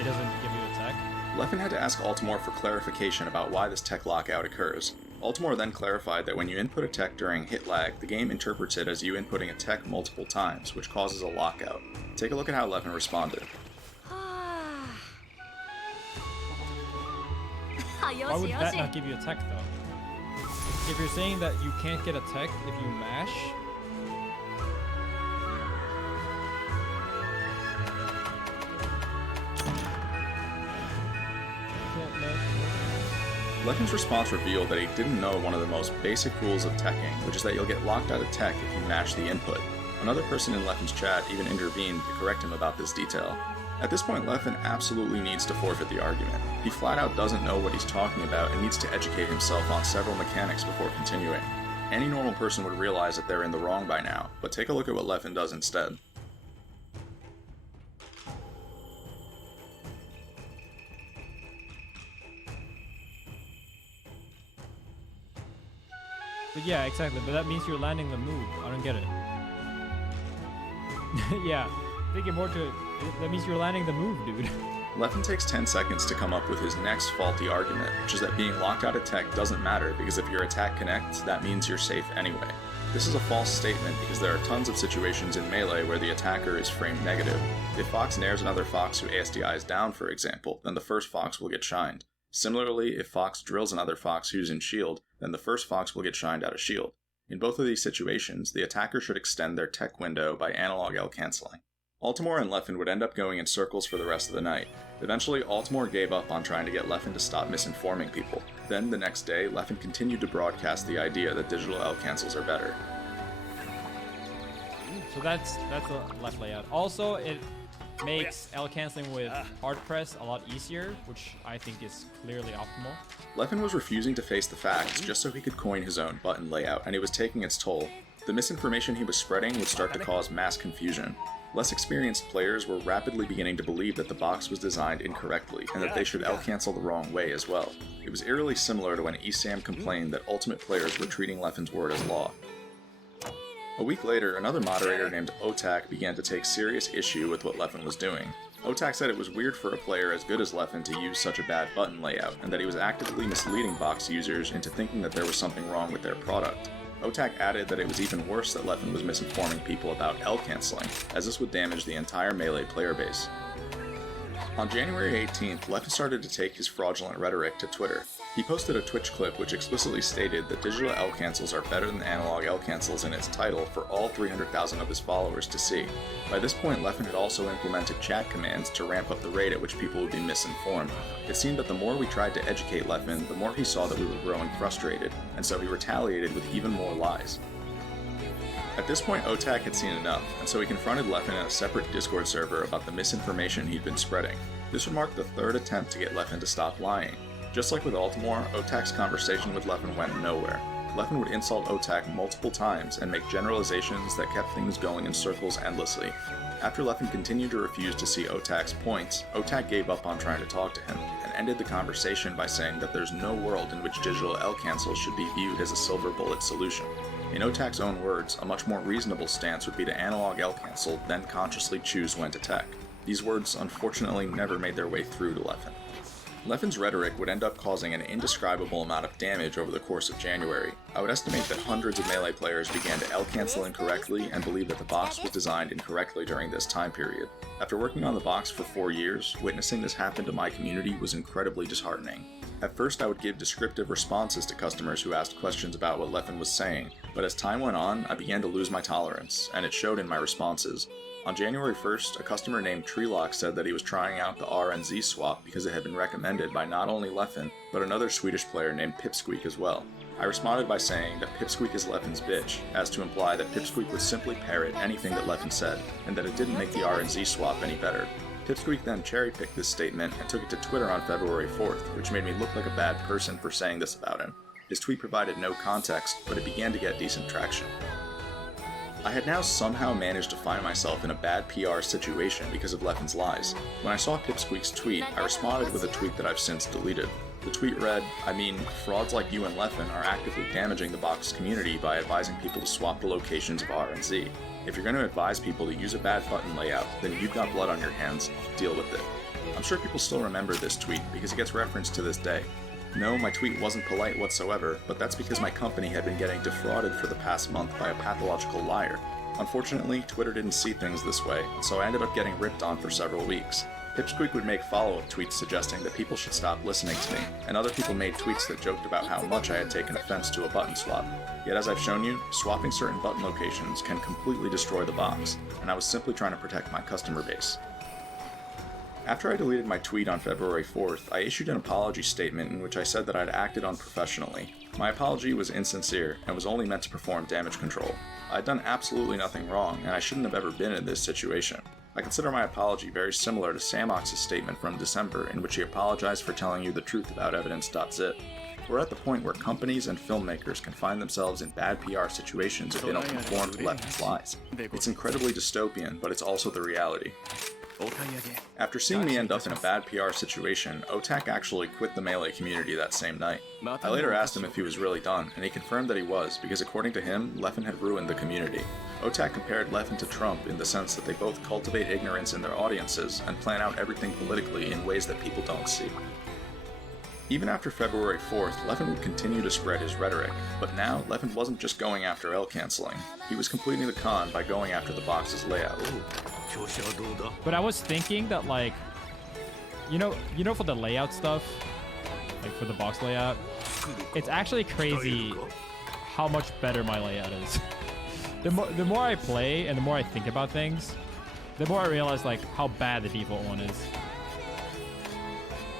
it doesn't give you a tech. Leffen had to ask Altimore for clarification about why this tech lockout occurs. Altimore then clarified that when you input a tech during hit lag, the game interprets it as you inputting a tech multiple times, which causes a lockout. Take a look at how Leffen responded. Why would that not give you a tech though? If you're saying that you can't get a tech if you mash, Leffen's response revealed that he didn't know one of the most basic rules of teching, which is that you'll get locked out of tech if you mash the input. Another person in Leffen's chat even intervened to correct him about this detail. At this point, Leffen absolutely needs to forfeit the argument. He flat out doesn't know what he's talking about and needs to educate himself on several mechanics before continuing. Any normal person would realize that they're in the wrong by now, but take a look at what Leffen does instead. but yeah, exactly. But that means you're landing the move. I don't get it. Yeah, thinking more to it, that means you're landing the move, dude. Leffen takes 10 seconds to come up with his next faulty argument, which is that being locked out of tech doesn't matter because if your attack connects, that means you're safe anyway. This is a false statement because there are tons of situations in Melee where the attacker is framed negative. If Fox nairs another Fox who ASDIs down, for example, then the first Fox will get shined. Similarly, if Fox drills another Fox who's in shield, then the first Fox will get shined out of shield. In both of these situations, the attacker should extend their tech window by analog L canceling. Altimore and Leffen would end up going in circles for the rest of the night. Eventually, Altimore gave up on trying to get Leffen to stop misinforming people. Then, the next day, Leffen continued to broadcast the idea that digital L cancels are better. So that's the left layout. Also, it makes L canceling with hard press a lot easier, which I think is clearly optimal. Leffen was refusing to face the facts just so he could coin his own button layout, and it was taking its toll. The misinformation he was spreading would start to cause mass confusion. Less experienced players were rapidly beginning to believe that the box was designed incorrectly, and that they should L-cancel the wrong way as well. It was eerily similar to when ESAM complained that Ultimate players were treating Leffen's word as law. A week later, another moderator named Otak began to take serious issue with what Leffen was doing. Otak said it was weird for a player as good as Leffen to use such a bad button layout, and that he was actively misleading box users into thinking that there was something wrong with their product. Otak added that it was even worse that Leffen was misinforming people about L-canceling, as this would damage the entire Melee player base. On January 18th, Leffen started to take his fraudulent rhetoric to Twitter. He posted a Twitch clip which explicitly stated that digital L-cancels are better than analog L-cancels in its title for all 300,000 of his followers to see. By this point, Leffen had also implemented chat commands to ramp up the rate at which people would be misinformed. It seemed that the more we tried to educate Leffen, the more he saw that we were growing frustrated, and so he retaliated with even more lies. At this point, Otak had seen enough, and so he confronted Leffen in a separate Discord server about the misinformation he'd been spreading. This would mark the third attempt to get Leffen to stop lying. Just like with Altimore, Otak's conversation with Leffen went nowhere. Leffen would insult Otak multiple times and make generalizations that kept things going in circles endlessly. After Leffen continued to refuse to see Otak's points, Otak gave up on trying to talk to him, and ended the conversation by saying that there's no world in which digital L-cancel should be viewed as a silver bullet solution. In Otak's own words, a much more reasonable stance would be to analog L-cancel, then consciously choose when to tech. These words unfortunately never made their way through to Leffen. Leffen's rhetoric would end up causing an indescribable amount of damage over the course of January. I would estimate that hundreds of Melee players began to L-cancel incorrectly and believe that the box was designed incorrectly during this time period. After working on the box for 4 years, witnessing this happen to my community was incredibly disheartening. At first I would give descriptive responses to customers who asked questions about what Leffen was saying, but as time went on, I began to lose my tolerance, and it showed in my responses. On January 1st, a customer named Treelock said that he was trying out the R and Z swap because it had been recommended by not only Leffen, but another Swedish player named Pipsqueak as well. I responded by saying that Pipsqueak is Leffen's bitch, as to imply that Pipsqueak would simply parrot anything that Leffen said, and that it didn't make the R and Z swap any better. Pipsqueak then cherry-picked this statement and took it to Twitter on February 4th, which made me look like a bad person for saying this about him. His tweet provided no context, but it began to get decent traction. I had now somehow managed to find myself in a bad PR situation because of Leffen's lies. When I saw Pipsqueak's tweet, I responded with a tweet that I've since deleted. The tweet read, frauds like you and Leffen are actively damaging the box community by advising people to swap the locations of R and Z. If you're going to advise people to use a bad button layout, then you've got blood on your hands, deal with it. I'm sure people still remember this tweet because it gets referenced to this day. No, my tweet wasn't polite whatsoever, but that's because my company had been getting defrauded for the past month by a pathological liar. Unfortunately, Twitter didn't see things this way, so I ended up getting ripped on for several weeks. Pipsqueak would make follow-up tweets suggesting that people should stop listening to me, and other people made tweets that joked about how much I had taken offense to a button swap. Yet as I've shown you, swapping certain button locations can completely destroy the box, and I was simply trying to protect my customer base. After I deleted my tweet on February 4th, I issued an apology statement in which I said that I'd acted unprofessionally. My apology was insincere and was only meant to perform damage control. I'd done absolutely nothing wrong, and I shouldn't have ever been in this situation. I consider my apology very similar to Samox's statement from December in which he apologized for telling you the truth about evidence.zip. We're at the point where companies and filmmakers can find themselves in bad PR situations if they don't conform to Leffen's lies. It's incredibly dystopian, but it's also the reality. After seeing me end up in a bad PR situation, Otak actually quit the Melee community that same night. I later asked him if he was really done, and he confirmed that he was, because according to him, Leffen had ruined the community. Otak compared Leffen to Trump in the sense that they both cultivate ignorance in their audiences and plan out everything politically in ways that people don't see. Even after February 4th, Leffen would continue to spread his rhetoric, but now Leffen wasn't just going after L-canceling. He was completing the con by going after the box's layout. But I was thinking that, like, you know, for the layout stuff, like for the box layout, it's actually crazy how much better my layout is. The more I play and the more I think about things, the more I realize like how bad the default one is.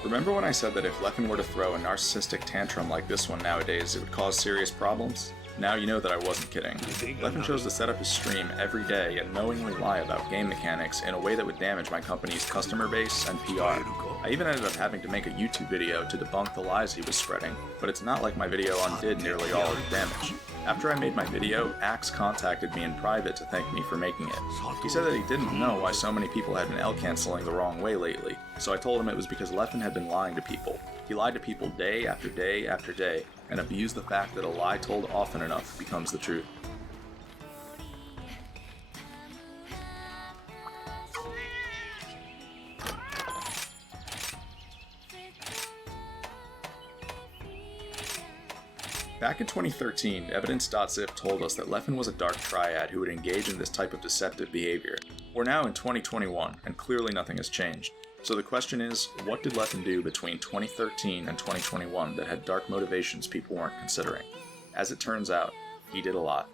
Remember when I said that if Leffen were to throw a narcissistic tantrum like this one nowadays, it would cause serious problems? Now you know that I wasn't kidding. Leffen chose to set up his stream every day and knowingly lie about game mechanics in a way that would damage my company's customer base and PR. I even ended up having to make a YouTube video to debunk the lies he was spreading, but it's not like my video undid nearly all of the damage. After I made my video, Axe contacted me in private to thank me for making it. He said that he didn't know why so many people had been L-canceling the wrong way lately, so I told him it was because Leffen had been lying to people. He lied to people day after day after day, and abused the fact that a lie told often enough becomes the truth. Back in 2013, Evidence.zip told us that Leffen was a dark triad who would engage in this type of deceptive behavior. We're now in 2021, and clearly nothing has changed. So the question is, what did Leffen do between 2013 and 2021 that had dark motivations people weren't considering? As it turns out, he did a lot.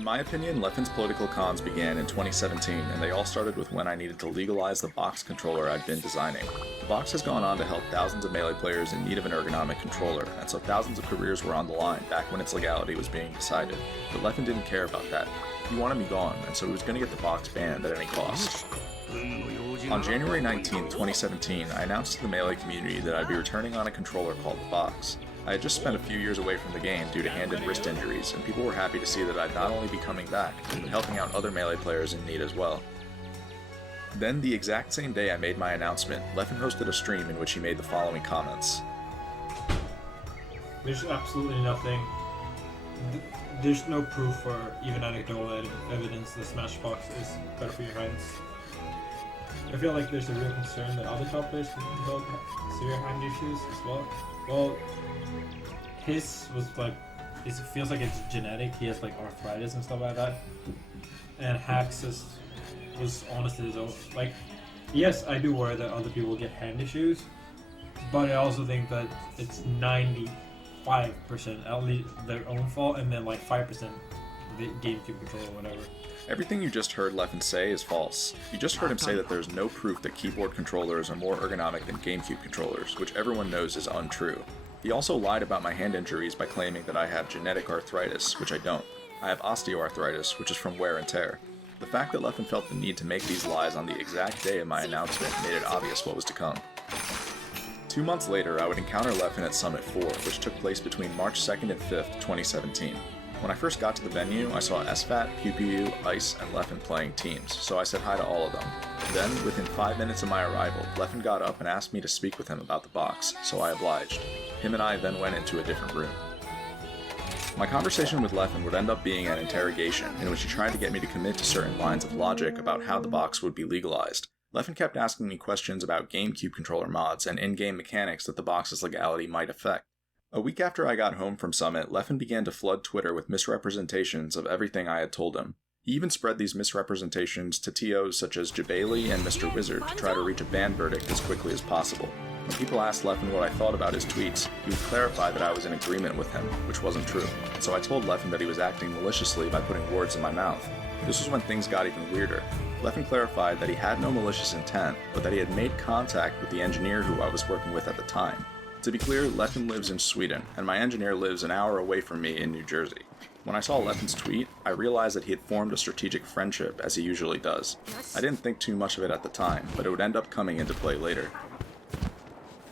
In my opinion, Leffen's political cons began in 2017, and they all started with when I needed to legalize the box controller I'd been designing. The box has gone on to help thousands of Melee players in need of an ergonomic controller, and so thousands of careers were on the line back when its legality was being decided. But Leffen didn't care about that. He wanted me gone, and so he was going to get the box banned at any cost. On January 19, 2017, I announced to the Melee community that I'd be returning on a controller called the Box. I had just spent a few years away from the game due to hand and wrist injuries, and people were happy to see that I'd not only be coming back, but helping out other Melee players in need as well. Then, the exact same day I made my announcement, Leffen hosted a stream in which he made the following comments. There's absolutely nothing. There's no proof or even anecdotal evidence that Smashbox is better for your hands. I feel like there's a real concern that other top players can develop severe hand issues as well. Well, his was like, it feels like it's genetic. He has like arthritis and stuff like that. And Hax was honestly his own. Like, yes, I do worry that other people get hand issues, but I also think that it's 95% at least their own fault, and then like 5% the GameCube controller or whatever. Everything you just heard Leffen say is false. You just heard him say that there's no proof that keyboard controllers are more ergonomic than GameCube controllers, which everyone knows is untrue. He also lied about my hand injuries by claiming that I have genetic arthritis, which I don't. I have osteoarthritis, which is from wear and tear. The fact that Leffen felt the need to make these lies on the exact day of my announcement made it obvious what was to come. 2 months later, I would encounter Leffen at Summit 4, which took place between March 2nd and 5th, 2017. When I first got to the venue, I saw SFAT, PPU, Ice, and Leffen playing teams, so I said hi to all of them. Then, within 5 minutes of my arrival, Leffen got up and asked me to speak with him about the box, so I obliged. Him and I then went into a different room. My conversation with Leffen would end up being an interrogation, in which he tried to get me to commit to certain lines of logic about how the box would be legalized. Leffen kept asking me questions about GameCube controller mods and in-game mechanics that the box's legality might affect. A week after I got home from Summit, Leffen began to flood Twitter with misrepresentations of everything I had told him. He even spread these misrepresentations to TOs such as Jabali and Mr. Wizard to try to reach a ban verdict as quickly as possible. When people asked Leffen what I thought about his tweets, he would clarify that I was in agreement with him, which wasn't true. So I told Leffen that he was acting maliciously by putting words in my mouth. This was when things got even weirder. Leffen clarified that he had no malicious intent, but that he had made contact with the engineer who I was working with at the time. To be clear, Leffen lives in Sweden, and my engineer lives an hour away from me in New Jersey. When I saw Leffen's tweet, I realized that he had formed a strategic friendship, as he usually does. I didn't think too much of it at the time, but it would end up coming into play later.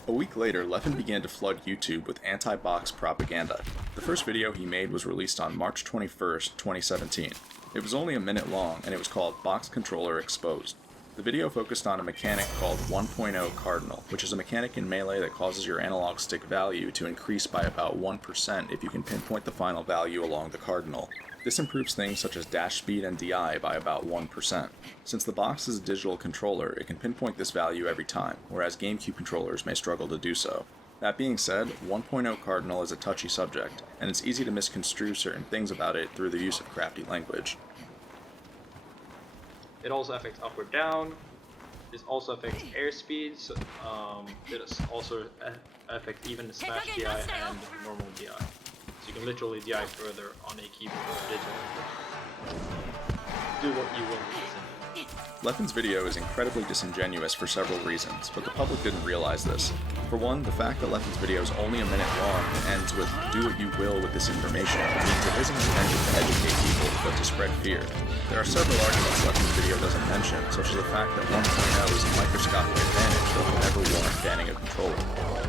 A week later, Leffen began to flood YouTube with anti-box propaganda. The first video he made was released on March 21st, 2017. It was only a minute long, and it was called Box Controller Exposed. The video focused on a mechanic called 1.0 Cardinal, which is a mechanic in Melee that causes your analog stick value to increase by about 1% if you can pinpoint the final value along the cardinal. This improves things such as dash speed and DI by about 1%. Since the box is a digital controller, it can pinpoint this value every time, whereas GameCube controllers may struggle to do so. That being said, 1.0 Cardinal is a touchy subject, and it's easy to misconstrue certain things about it through the use of crafty language. It also affects up or down. It also affects airspeed. So, it also affects even the smash DI and normal DI. So you can literally DI further on a keyboard digital. Do what you will with Leffen's video is incredibly disingenuous for several reasons, but the public didn't realize this. For one, the fact that Leffen's video is only a minute long and ends with "do what you will with this information" means it isn't intended to educate people, but to spread fear. There are several arguments Leffen's video doesn't mention, such as the fact that 1.0 is a microscopic advantage that will never warrant banning a controller.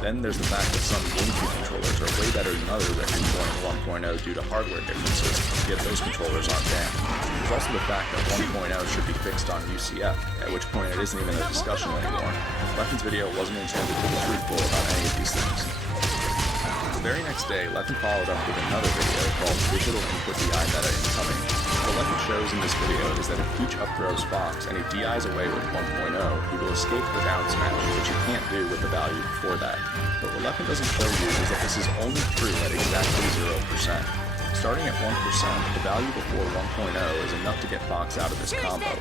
Then there's the fact that some GameCube controllers are way better than others at pinpointing 1.0 due to hardware differences, yet those controllers aren't banned. There's also the fact that 1.0 should be fixed on UCF, at which point it isn't even a discussion anymore. Leffen's video wasn't intended to be truthful about any of these things. The very next day, Leffen followed up with another video called Digital Input DI Meta Incoming. What Leffen shows in this video is that if Peach upthrows Fox and he DIs away with 1.0, he will escape the down smash, which he can't do with the value before that. But what Leffen doesn't show you is that this is only true at exactly 0%. Starting at 1%, the value before 1.0 is enough to get Fox out of this combo.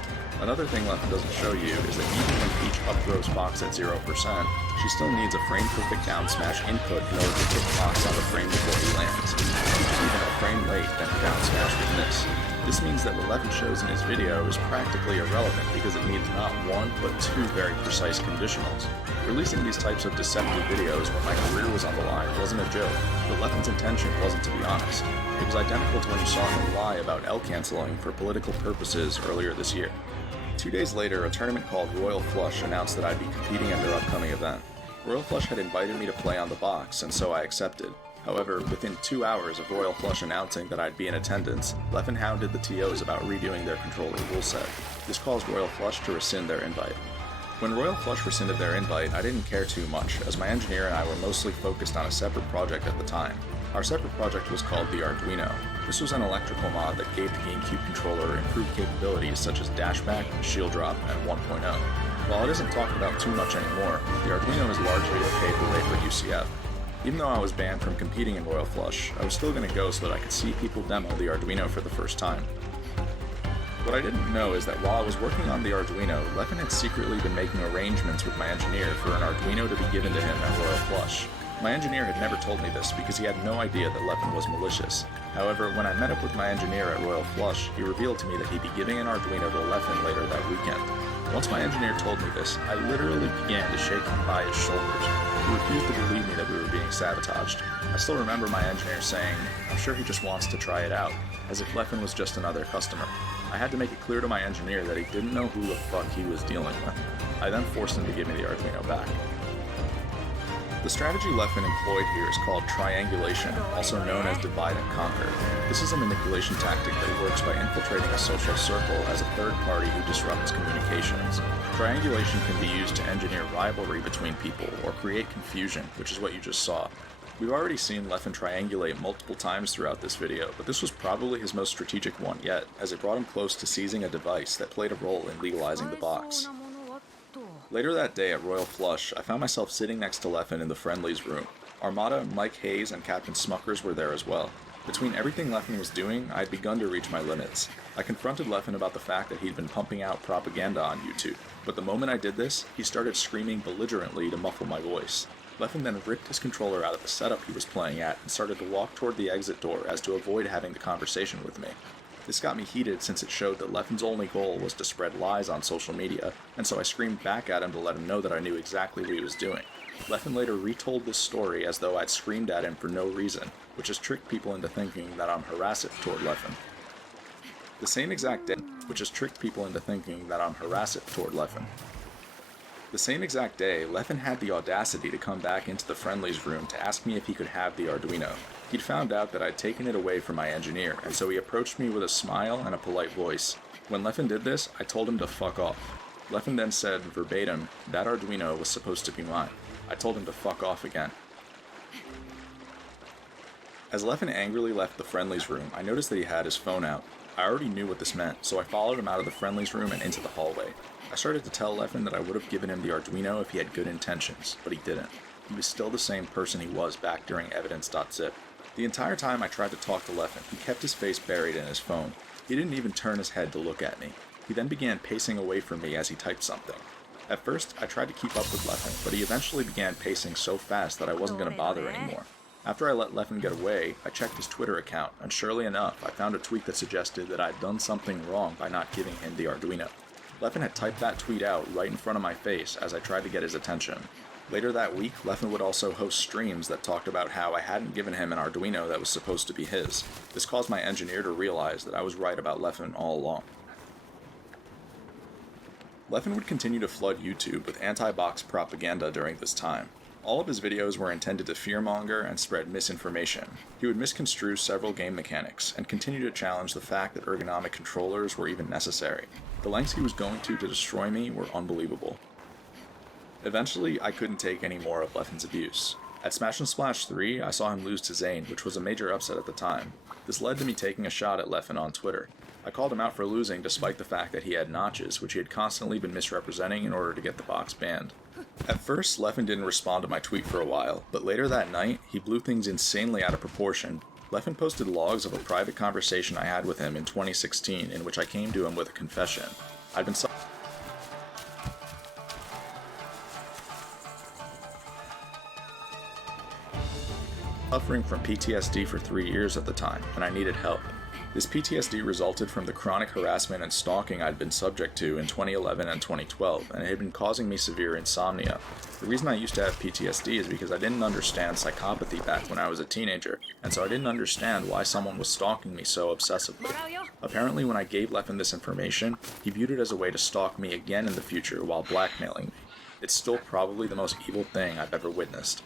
Another thing Leffen doesn't show you is that even when Peach upthrows Fox at 0%, she still needs a frame-perfect down smash input in order to hit Fox on the frame before he lands. Peach is even a frame late, then her down smash would miss. This means that what Leffen shows in his video is practically irrelevant because it needs not one, but two very precise conditionals. Releasing these types of deceptive videos when my career was on the line wasn't a joke, but Leffen's intention wasn't to be honest. It was identical to when you saw him lie about L canceling for political purposes earlier this year. 2 days later, a tournament called Royal Flush announced that I'd be competing at their upcoming event. Royal Flush had invited me to play on the box, and so I accepted. However, within 2 hours of Royal Flush announcing that I'd be in attendance, Leffen hounded the TOs about redoing their controller rule set. This caused Royal Flush to rescind their invite. When Royal Flush rescinded their invite, I didn't care too much, as my engineer and I were mostly focused on a separate project at the time. Our separate project was called the Arduino. This was an electrical mod that gave the GameCube controller improved capabilities such as dashback, shield drop, and 1.0. While it isn't talked about too much anymore, the Arduino is largely a paperweight for UCF. Even though I was banned from competing in Royal Flush, I was still going to go so that I could see people demo the Arduino for the first time. What I didn't know is that while I was working on the Arduino, Leffen had secretly been making arrangements with my engineer for an Arduino to be given to him at Royal Flush. My engineer had never told me this because he had no idea that Leffen was malicious. However, when I met up with my engineer at Royal Flush, he revealed to me that he'd be giving an Arduino to Leffen later that weekend. Once my engineer told me this, I literally began to shake him by his shoulders. He refused to believe me that we were being sabotaged. I still remember my engineer saying, "I'm sure he just wants to try it out," as if Leffen was just another customer. I had to make it clear to my engineer that he didn't know who the fuck he was dealing with. I then forced him to give me the Arduino back. The strategy Leffen employed here is called triangulation, also known as divide and conquer. This is a manipulation tactic that works by infiltrating a social circle as a third party who disrupts communications. Triangulation can be used to engineer rivalry between people or create confusion, which is what you just saw. We've already seen Leffen triangulate multiple times throughout this video, but this was probably his most strategic one yet, as it brought him close to seizing a device that played a role in legalizing the box. Later that day at Royal Flush, I found myself sitting next to Leffen in the friendlies room. Armada, Mike Hayes, and Captain Smuckers were there as well. Between everything Leffen was doing, I had begun to reach my limits. I confronted Leffen about the fact that he'd been pumping out propaganda on YouTube, but the moment I did this, he started screaming belligerently to muffle my voice. Leffen then ripped his controller out of the setup he was playing at and started to walk toward the exit door as to avoid having the conversation with me. This got me heated since it showed that Leffen's only goal was to spread lies on social media, and so I screamed back at him to let him know that I knew exactly what he was doing. Leffen later retold this story as though I'd screamed at him for no reason, which has tricked people into thinking that I'm harassing toward Leffen. The same exact day, Leffen had the audacity to come back into the friendlies room to ask me if he could have the Arduino. He'd found out that I'd taken it away from my engineer, and so he approached me with a smile and a polite voice. When Leffen did this, I told him to fuck off. Leffen then said, verbatim, that Arduino was supposed to be mine. I told him to fuck off again. As Leffen angrily left the friendlies room, I noticed that he had his phone out. I already knew what this meant, so I followed him out of the friendlies room and into the hallway. I started to tell Leffen that I would have given him the Arduino if he had good intentions, but he didn't. He was still the same person he was back during evidence.zip. The entire time I tried to talk to Leffen, he kept his face buried in his phone. He didn't even turn his head to look at me. He then began pacing away from me as he typed something. At first, I tried to keep up with Leffen, but he eventually began pacing so fast that I wasn't going to bother anymore. After I let Leffen get away, I checked his Twitter account, and surely enough, I found a tweet that suggested that I'd done something wrong by not giving him the Arduino. Leffen had typed that tweet out right in front of my face as I tried to get his attention. Later that week, Leffen would also host streams that talked about how I hadn't given him an Arduino that was supposed to be his. This caused my engineer to realize that I was right about Leffen all along. Leffen would continue to flood YouTube with anti-box propaganda during this time. All of his videos were intended to fearmonger and spread misinformation. He would misconstrue several game mechanics, and continue to challenge the fact that ergonomic controllers were even necessary. The lengths he was going to destroy me were unbelievable. Eventually, I couldn't take any more of Leffen's abuse. At Smash and Splash 3, I saw him lose to Zane, which was a major upset at the time. This led to me taking a shot at Leffen on Twitter. I called him out for losing despite the fact that he had notches, which he had constantly been misrepresenting in order to get the box banned. At first, Leffen didn't respond to my tweet for a while, but later that night, he blew things insanely out of proportion. Leffen posted logs of a private conversation I had with him in 2016 in which I came to him with a confession. I'd been suffering from PTSD for 3 years at the time, and I needed help. This PTSD resulted from the chronic harassment and stalking I'd been subject to in 2011 and 2012, and it had been causing me severe insomnia. The reason I used to have PTSD is because I didn't understand psychopathy back when I was a teenager, and so I didn't understand why someone was stalking me so obsessively. Apparently, when I gave Leffen this information, he viewed it as a way to stalk me again in the future while blackmailing me. It's still probably the most evil thing I've ever witnessed.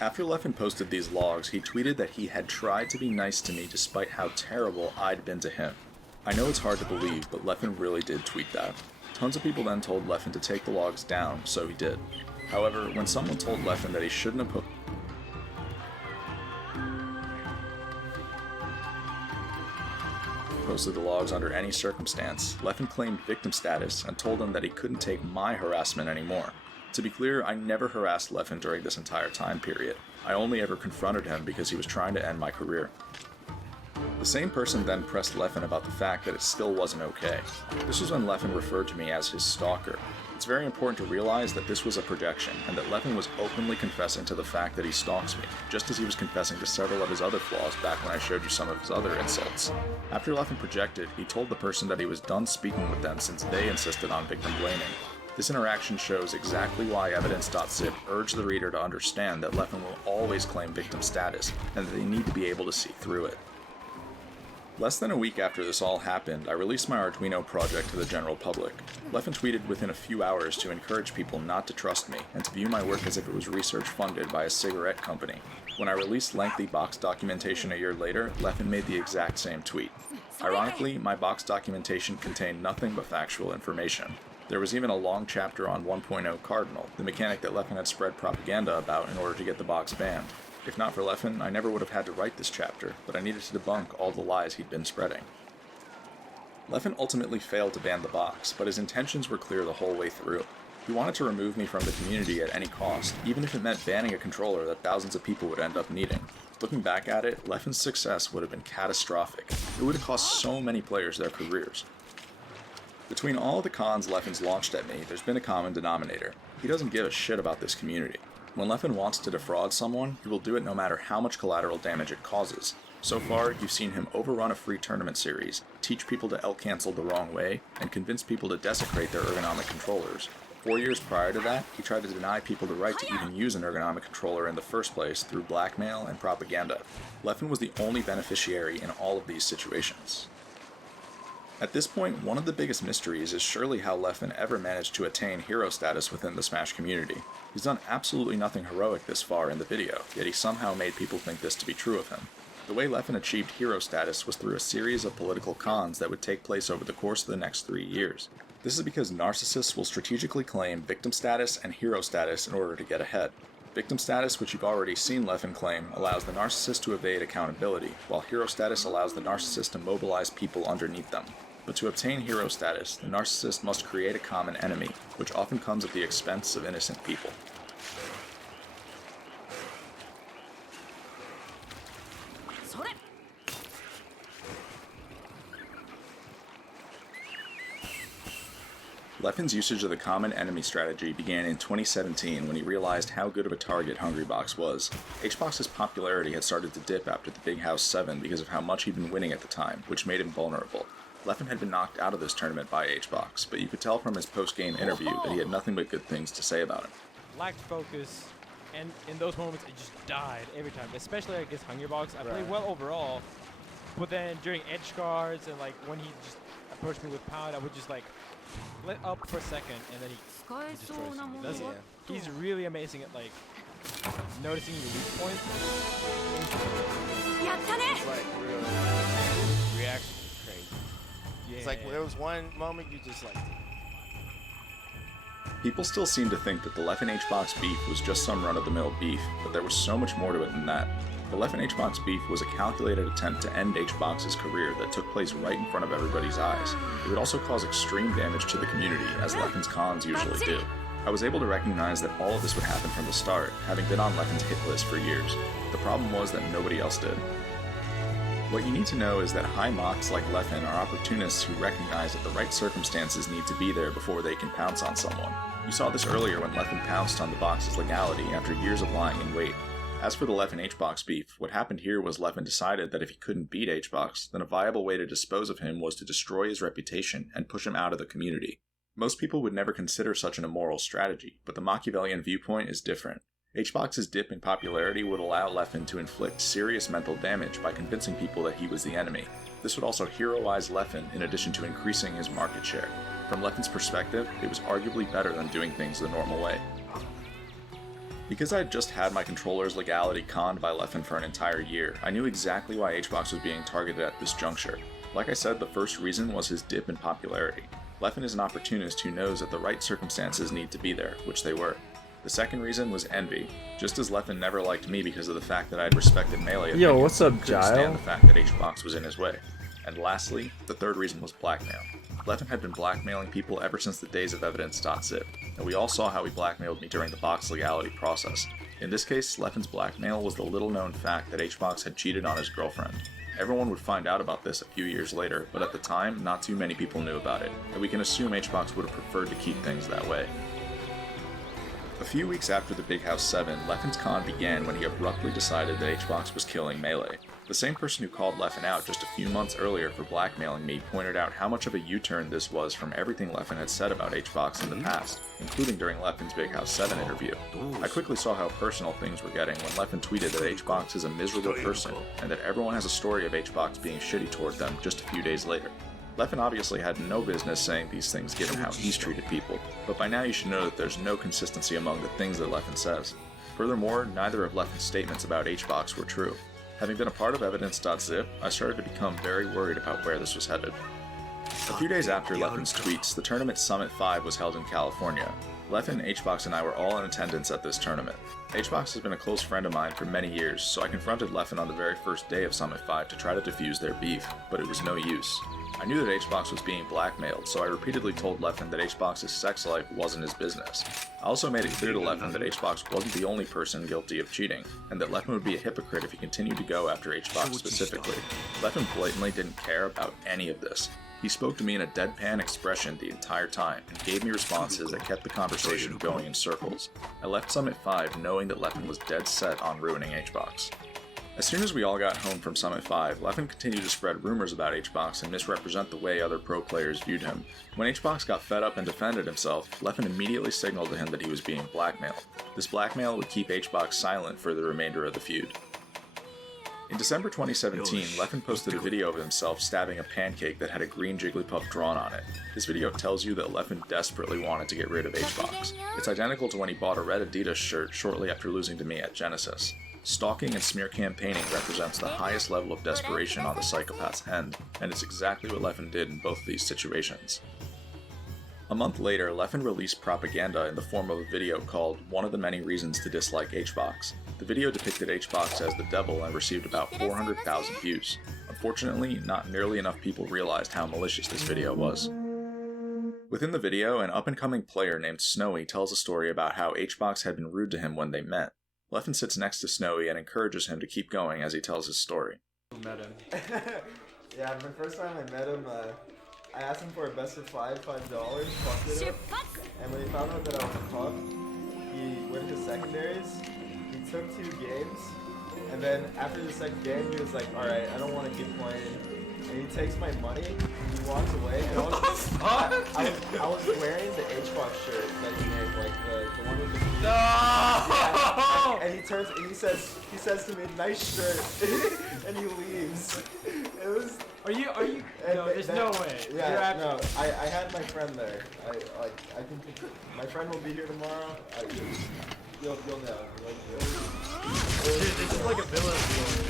After Leffen posted these logs, he tweeted that he had tried to be nice to me despite how terrible I'd been to him. I know it's hard to believe, but Leffen really did tweet that. Tons of people then told Leffen to take the logs down, so he did. However, when someone told Leffen that he shouldn't have posted the logs under any circumstance, Leffen claimed victim status and told him that he couldn't take my harassment anymore. To be clear, I never harassed Leffen during this entire time period. I only ever confronted him because he was trying to end my career. The same person then pressed Leffen about the fact that it still wasn't okay. This was when Leffen referred to me as his stalker. It's very important to realize that this was a projection, and that Leffen was openly confessing to the fact that he stalks me, just as he was confessing to several of his other flaws back when I showed you some of his other insults. After Leffen projected, he told the person that he was done speaking with them since they insisted on victim blaming. This interaction shows exactly why Evidence.zip urged the reader to understand that Leffen will always claim victim status, and that they need to be able to see through it. Less than a week after this all happened, I released my Arduino project to the general public. Leffen tweeted within a few hours to encourage people not to trust me, and to view my work as if it was research funded by a cigarette company. When I released lengthy box documentation a year later, Leffen made the exact same tweet. Ironically, my box documentation contained nothing but factual information. There was even a long chapter on 1.0 Cardinal, the mechanic that Leffen had spread propaganda about in order to get the box banned. If not for Leffen, I never would have had to write this chapter, but I needed to debunk all the lies he'd been spreading. Leffen ultimately failed to ban the box, but his intentions were clear the whole way through. He wanted to remove me from the community at any cost, even if it meant banning a controller that thousands of people would end up needing. Looking back at it, Leffen's success would have been catastrophic. It would have cost so many players their careers. Between all of the cons Leffen's launched at me, there's been a common denominator. He doesn't give a shit about this community. When Leffen wants to defraud someone, he will do it no matter how much collateral damage it causes. So far, you've seen him overrun a free tournament series, teach people to L-cancel the wrong way, and convince people to desecrate their ergonomic controllers. 4 years prior to that, he tried to deny people the right to even use an ergonomic controller in the first place through blackmail and propaganda. Leffen was the only beneficiary in all of these situations. At this point, one of the biggest mysteries is surely how Leffen ever managed to attain hero status within the Smash community. He's done absolutely nothing heroic this far in the video, yet he somehow made people think this to be true of him. The way Leffen achieved hero status was through a series of political cons that would take place over the course of the next 3 years. This is because narcissists will strategically claim victim status and hero status in order to get ahead. Victim status, which you've already seen Leffen claim, allows the narcissist to evade accountability, while hero status allows the narcissist to mobilize people underneath them. But to obtain hero status, the narcissist must create a common enemy, which often comes at the expense of innocent people. Leffen's usage of the common enemy strategy began in 2017 when he realized how good of a target Hungrybox was. HBox's popularity had started to dip after the Big House 7 because of how much he'd been winning at the time, which made him vulnerable. Leffen had been knocked out of this tournament by HBox, but you could tell from his post-game interview that he had nothing but good things to say about him. Lacked focus, and in those moments it just died every time, especially against Hungrybox. I played well overall, but then during edge guards and like when he just approached me with pound, I would just like let up for a second and then he destroys me. That's, he's really amazing at like noticing your weak points. Like real reaction is crazy. Yeah. It's like there was one moment you just like. People still seem to think that the Leffen HBox beef was just some run-of-the-mill beef, but there was so much more to it than that. The Leffen HBox beef was a calculated attempt to end HBox's career that took place right in front of everybody's eyes. It would also cause extreme damage to the community, as Leffen's cons usually do. I was able to recognize that all of this would happen from the start, having been on Leffen's hit list for years. The problem was that nobody else did. What you need to know is that high mocks like Leffen are opportunists who recognize that the right circumstances need to be there before they can pounce on someone. You saw this earlier when Leffen pounced on the box's legality after years of lying in wait. As for the Leffen HBox beef, what happened here was Leffen decided that if he couldn't beat HBox, then a viable way to dispose of him was to destroy his reputation and push him out of the community. Most people would never consider such an immoral strategy, but the Machiavellian viewpoint is different. HBox's dip in popularity would allow Leffen to inflict serious mental damage by convincing people that he was the enemy. This would also heroize Leffen in addition to increasing his market share. From Leffen's perspective, it was arguably better than doing things the normal way. Because I had just had my controller's legality conned by Leffen for an entire year, I knew exactly why HBox was being targeted at this juncture. Like I said, the first reason was his dip in popularity. Leffen is an opportunist who knows that the right circumstances need to be there, which they were. The second reason was envy. Just as Leffen never liked me because of the fact that I had respected Melee opinions, Yo, what's up, he couldn't stand Gile? the fact that HBox was in his way. And lastly, the third reason was blackmail. Leffen had been blackmailing people ever since the days of evidence.zip, and we all saw how he blackmailed me during the box legality process. In this case, Leffen's blackmail was the little-known fact that HBox had cheated on his girlfriend. Everyone would find out about this a few years later, but at the time, not too many people knew about it, and we can assume HBox would have preferred to keep things that way. A few weeks after the Big House 7, Leffen's con began when he abruptly decided that HBox was killing Melee. The same person who called Leffen out just a few months earlier for blackmailing me pointed out how much of a U-turn this was from everything Leffen had said about HBox in the past, including during Leffen's Big House 7 interview. I quickly saw how personal things were getting when Leffen tweeted that HBox is a miserable person, and that everyone has a story of HBox being shitty toward them just a few days later. Leffen obviously had no business saying these things given how he's treated people, but by now you should know that there's no consistency among the things that Leffen says. Furthermore, neither of Leffen's statements about HBox were true. Having been a part of evidence.zip, I started to become very worried about where this was headed. A few days after Leffen's tweets, the tournament Summit 5 was held in California. Leffen, HBox, and I were all in attendance at this tournament. HBox has been a close friend of mine for many years, so I confronted Leffen on the very first day of Summit 5 to try to defuse their beef, but it was no use. I knew that HBox was being blackmailed, so I repeatedly told Leffen that HBox's sex life wasn't his business. I also made it clear to Leffen that HBox wasn't the only person guilty of cheating, and that Leffen would be a hypocrite if he continued to go after HBox specifically. Leffen blatantly didn't care about any of this. He spoke to me in a deadpan expression the entire time, and gave me responses that kept the conversation going in circles. I left Summit 5 knowing that Leffen was dead set on ruining HBox. As soon as we all got home from Summit 5, Leffen continued to spread rumors about HBox and misrepresent the way other pro players viewed him. When HBox got fed up and defended himself, Leffen immediately signaled to him that he was being blackmailed. This blackmail would keep HBox silent for the remainder of the feud. In December 2017, Leffen posted a video of himself stabbing a pancake that had a green Jigglypuff drawn on it. This video tells you that Leffen desperately wanted to get rid of HBox. It's identical to when he bought a red Adidas shirt shortly after losing to me at Genesis. Stalking and smear campaigning represents the highest level of desperation on the psychopath's end, and it's exactly what Leffen did in both of these situations. A month later, Leffen released propaganda in the form of a video called One of the Many Reasons to Dislike HBox. The video depicted HBox as the devil and received about 400,000 views. Unfortunately, not nearly enough people realized how malicious this video was. Within the video, an up-and-coming player named Snowy tells a story about how HBox had been rude to him when they met. Leffen sits next to Snowy and encourages him to keep going as he tells his story. Met him. Yeah, the first time I met him, I asked him for a best of $5, fucked it up. And when he found out that I was a pup, he went to secondaries, he took 2 games, and then after the second game, he was like, alright, I don't want to keep playing. And he takes my money, he walks away, and I was wearing the HBox shirt that he made, like the one with the... No! Yeah, and he turns, and he says to me, nice shirt, and he leaves. It was... Are you? No, there's no way. Yeah, no, I had my friend there. I think my friend will be here tomorrow. You'll know. Dude, this is like a villain story.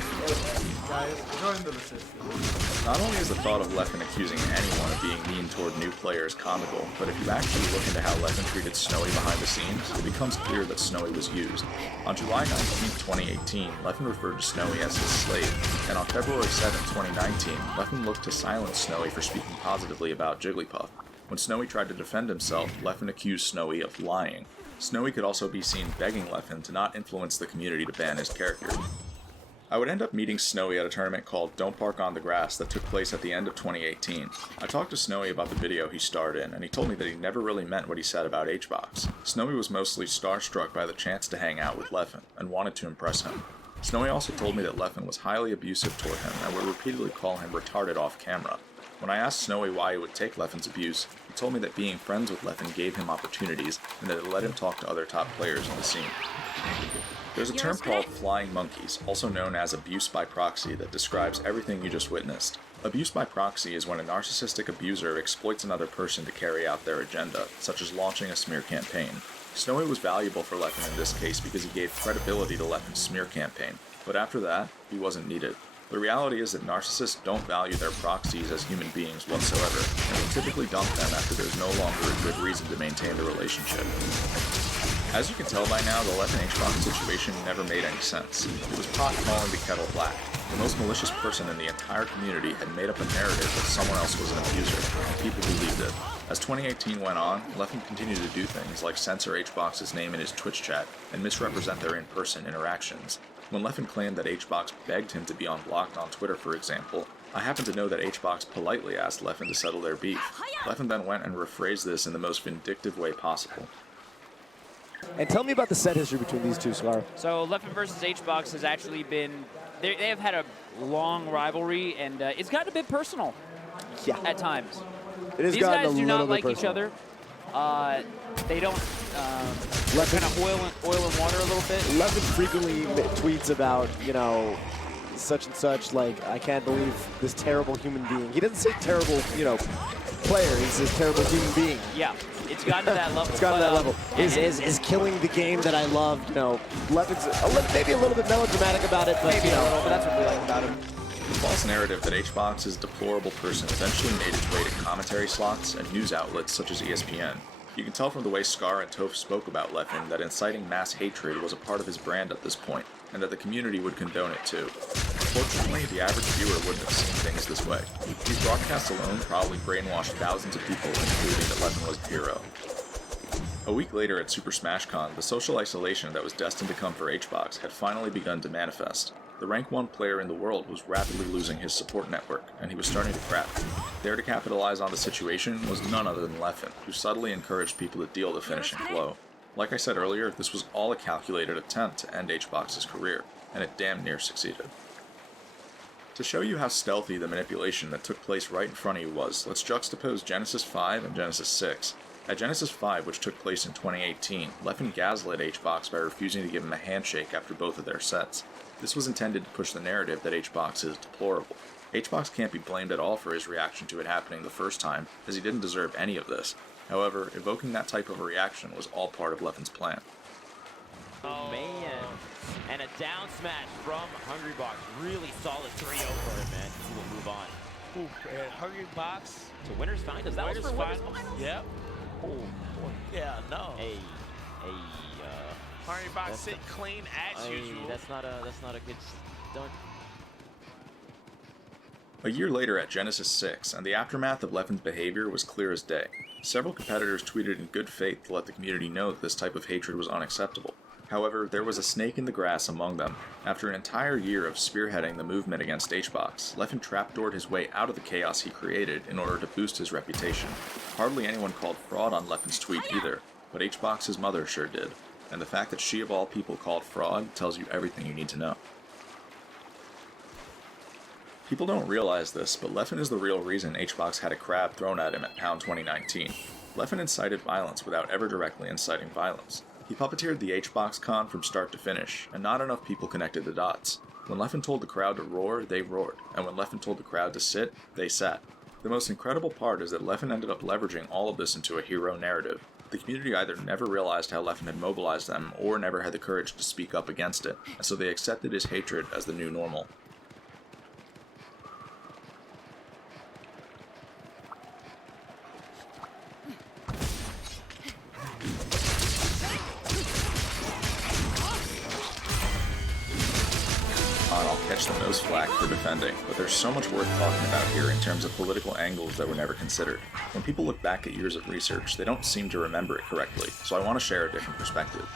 Guys, join the resistance. Not only is the thought of Leffen accusing anyone of being mean toward new players comical, but if you actually look into how Leffen treated Snowy behind the scenes, it becomes clear that Snowy was used. On July 19, 2018, Leffen referred to Snowy as his slave, and on February 7, 2019, Leffen looked to silence Snowy for speaking positively about Jigglypuff. When Snowy tried to defend himself, Leffen accused Snowy of lying. Snowy could also be seen begging Leffen to not influence the community to ban his character. I would end up meeting Snowy at a tournament called Don't Park on the Grass that took place at the end of 2018. I talked to Snowy about the video he starred in, and he told me that he never really meant what he said about HBox. Snowy was mostly starstruck by the chance to hang out with Leffen, and wanted to impress him. Snowy also told me that Leffen was highly abusive toward him, and would repeatedly call him retarded off camera. When I asked Snowy why he would take Leffen's abuse, he told me that being friends with Leffen gave him opportunities, and that it let him talk to other top players in the scene. There's a term called flying monkeys, also known as abuse by proxy, that describes everything you just witnessed. Abuse by proxy is when a narcissistic abuser exploits another person to carry out their agenda, such as launching a smear campaign. Snowy was valuable for Leffen in this case because he gave credibility to Leffen's smear campaign, but after that, he wasn't needed. The reality is that narcissists don't value their proxies as human beings whatsoever, and will typically dump them after there's no longer a good reason to maintain the relationship. As you can tell by now, the Leffen HBox situation never made any sense. It was pot calling the kettle black. The most malicious person in the entire community had made up a narrative that someone else was an abuser, and people believed it. As 2018 went on, Leffen continued to do things like censor HBox's name in his Twitch chat and misrepresent their in-person interactions. When Leffen claimed that HBox begged him to be unblocked on Twitter, for example, I happen to know that HBox politely asked Leffen to settle their beef. Leffen then went and rephrased this in the most vindictive way possible. And tell me about the set history between these two, Scar. So Leffen versus HBox has actually been, they have had a long rivalry, and it's gotten a bit personal at times. It has These gotten guys a do little not bit like each personal. other. They don't kind of oil and water a little bit. Leffen frequently tweets about, you know, such and such, like, I can't believe this terrible human being. He doesn't say terrible, you know, player, he says terrible human being. Yeah, it's gotten to that level. It's gotten to that level. Is killing the game that I loved, you know, Leffen's maybe a little bit melodramatic about it, but, you know, but that's what we like about him. The false narrative that HBox's deplorable person eventually made its way to commentary slots and news outlets such as ESPN. You can tell from the way Scar and Toph spoke about Leffen that inciting mass hatred was a part of his brand at this point, and that the community would condone it too. Fortunately, the average viewer wouldn't have seen things this way. These broadcasts alone probably brainwashed thousands of people, including that Leffen was the hero. A week later at Super Smash Con, the social isolation that was destined to come for HBox had finally begun to manifest. The rank 1 player in the world was rapidly losing his support network, and he was starting to crack. There to capitalize on the situation was none other than Leffen, who subtly encouraged people to deal the finishing blow. Like I said earlier, this was all a calculated attempt to end HBox's career, and it damn near succeeded. To show you how stealthy the manipulation that took place right in front of you was, let's juxtapose Genesis 5 and Genesis 6. At Genesis 5, which took place in 2018, Leffen gaslit HBox by refusing to give him a handshake after both of their sets. This was intended to push the narrative that HBox is deplorable. HBox can't be blamed at all for his reaction to it happening the first time, as he didn't deserve any of this. However, evoking that type of a reaction was all part of Leffen's plan. Oh man, and a down smash from Hungrybox. Really solid 3-0 for him, man. He will move on. Ooh, and Hungrybox to winners finals. That was for winners finals. Yep. Oh, yeah, no. Hey, Hungrybox sit clean as usual. That's not a good start. A year later at Genesis 6, and the aftermath of Leffen's behavior was clear as day. Several competitors tweeted in good faith to let the community know that this type of hatred was unacceptable. However, there was a snake in the grass among them. After an entire year of spearheading the movement against HBox, Leffen trapdoored his way out of the chaos he created in order to boost his reputation. Hardly anyone called fraud on Leffen's tweet either, but HBox's mother sure did. And the fact that she of all people called fraud tells you everything you need to know. People don't realize this, but Leffen is the real reason HBox had a crab thrown at him at Pound 2019. Leffen incited violence without ever directly inciting violence. He puppeteered the HBox con from start to finish, and not enough people connected the dots. When Leffen told the crowd to roar, they roared, and when Leffen told the crowd to sit, they sat. The most incredible part is that Leffen ended up leveraging all of this into a hero narrative. The community either never realized how Leffen had mobilized them, or never had the courage to speak up against it, and so they accepted his hatred as the new normal. I'll catch the most flack for defending, but there's so much worth talking about here in terms of political angles that were never considered. When people look back at years of research, they don't seem to remember it correctly, so I want to share a different perspective.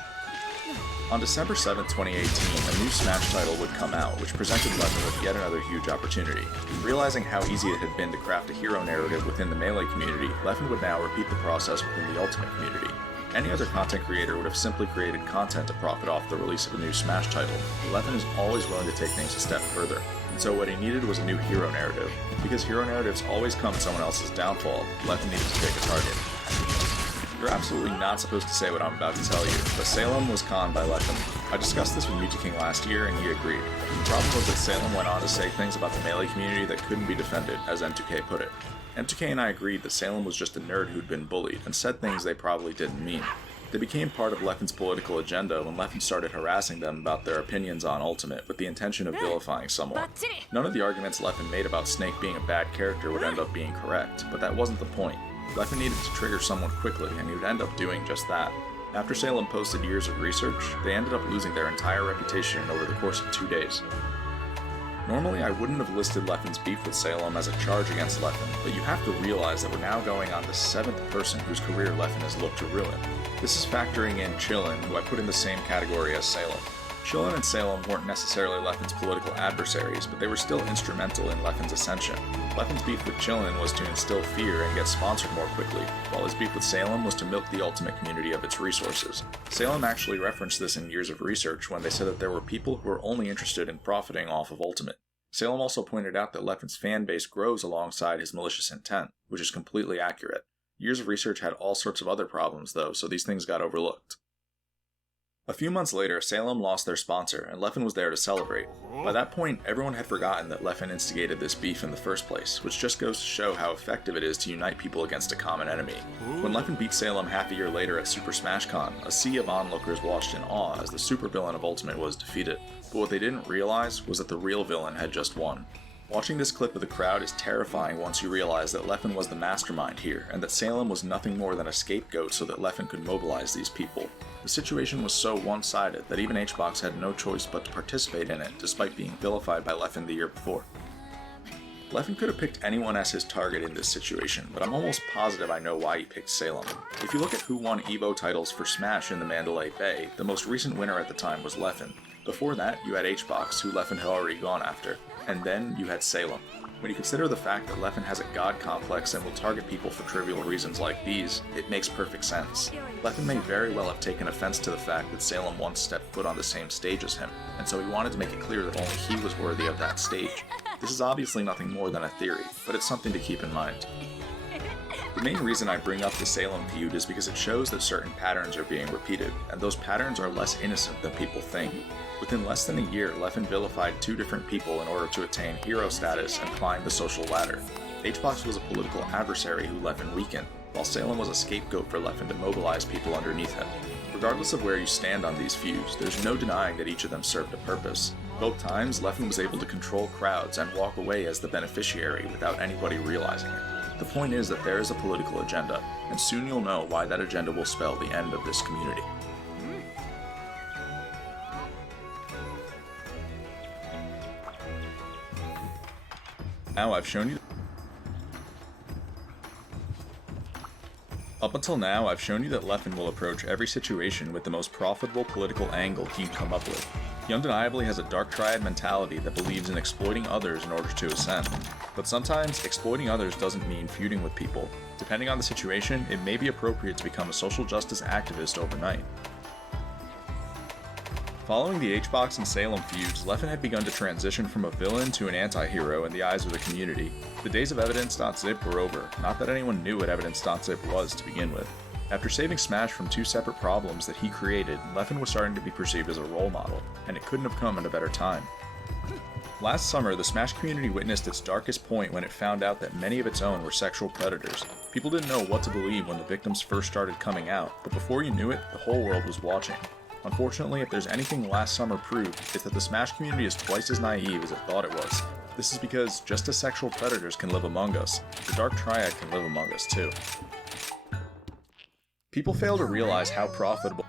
On December 7, 2018, a new Smash title would come out, which presented Leffen with yet another huge opportunity. Realizing how easy it had been to craft a hero narrative within the Melee community, Leffen would now repeat the process within the Ultimate community. Any other content creator would have simply created content to profit off the release of a new Smash title, but Leffen is always willing to take things a step further, and so what he needed was a new hero narrative. Because hero narratives always come at someone else's downfall, Leffen needed to pick a target. You're absolutely not supposed to say what I'm about to tell you, but Salem was conned by Leffen. I discussed this with Mutaking last year, and he agreed. The problem was that Salem went on to say things about the Melee community that couldn't be defended, as M2K put it. M2K and I agreed that Salem was just a nerd who'd been bullied, and said things they probably didn't mean. They became part of Leffen's political agenda when Leffen started harassing them about their opinions on Ultimate with the intention of vilifying someone. None of the arguments Leffen made about Snake being a bad character would end up being correct, but that wasn't the point. Leffen needed to trigger someone quickly, and he would end up doing just that. After Salem posted years of research, they ended up losing their entire reputation over the course of 2 days. Normally, I wouldn't have listed Leffen's beef with Salem as a charge against Leffen, but you have to realize that we're now going on the 7th person whose career Leffen has looked to ruin. This is factoring in Chillin, who I put in the same category as Salem. Chillin and Salem weren't necessarily Leffen's political adversaries, but they were still instrumental in Leffen's ascension. Leffen's beef with Chillin was to instill fear and get sponsored more quickly, while his beef with Salem was to milk the Ultimate community of its resources. Salem actually referenced this in years of research when they said that there were people who were only interested in profiting off of Ultimate. Salem also pointed out that Leffen's fan base grows alongside his malicious intent, which is completely accurate. Years of research had all sorts of other problems though, so these things got overlooked. A few months later, Salem lost their sponsor, and Leffen was there to celebrate. By that point, everyone had forgotten that Leffen instigated this beef in the first place, which just goes to show how effective it is to unite people against a common enemy. When Leffen beat Salem half a year later at Super Smash Con, a sea of onlookers watched in awe as the supervillain of Ultimate was defeated. But what they didn't realize was that the real villain had just won. Watching this clip of the crowd is terrifying once you realize that Leffen was the mastermind here, and that Salem was nothing more than a scapegoat so that Leffen could mobilize these people. The situation was so one-sided that even HBox had no choice but to participate in it, despite being vilified by Leffen the year before. Leffen could have picked anyone as his target in this situation, but I'm almost positive I know why he picked Salem. If you look at who won EVO titles for Smash in the Mandalay Bay, the most recent winner at the time was Leffen. Before that, you had HBox, who Leffen had already gone after, and then you had Salem. When you consider the fact that Leffen has a god complex and will target people for trivial reasons like these, it makes perfect sense. Leffen may very well have taken offense to the fact that Salem once stepped foot on the same stage as him, and so he wanted to make it clear that only he was worthy of that stage. This is obviously nothing more than a theory, but it's something to keep in mind. The main reason I bring up the Salem feud is because it shows that certain patterns are being repeated, and those patterns are less innocent than people think. Within less than a year, Leffen vilified 2 different people in order to attain hero status and climb the social ladder. HBox was a political adversary who Leffen weakened, while Salem was a scapegoat for Leffen to mobilize people underneath him. Regardless of where you stand on these feuds, there's no denying that each of them served a purpose. Both times, Leffen was able to control crowds and walk away as the beneficiary without anybody realizing it. The point is that there is a political agenda, and soon you'll know why that agenda will spell the end of this community. Up until now, I've shown you that Leffen will approach every situation with the most profitable political angle he can come up with. He undeniably has a dark triad mentality that believes in exploiting others in order to ascend. But sometimes, exploiting others doesn't mean feuding with people. Depending on the situation, it may be appropriate to become a social justice activist overnight. Following the HBox and Salem feuds, Leffen had begun to transition from a villain to an anti-hero in the eyes of the community. The days of Evidence.zip were over, not that anyone knew what Evidence.zip was to begin with. After saving Smash from 2 separate problems that he created, Leffen was starting to be perceived as a role model, and it couldn't have come at a better time. Last summer, the Smash community witnessed its darkest point when it found out that many of its own were sexual predators. People didn't know what to believe when the victims first started coming out, but before you knew it, the whole world was watching. Unfortunately, if there's anything last summer proved, it's that the Smash community is twice as naive as it thought it was. This is because, just as sexual predators can live among us, the Dark Triad can live among us too. People fail to realize how profitable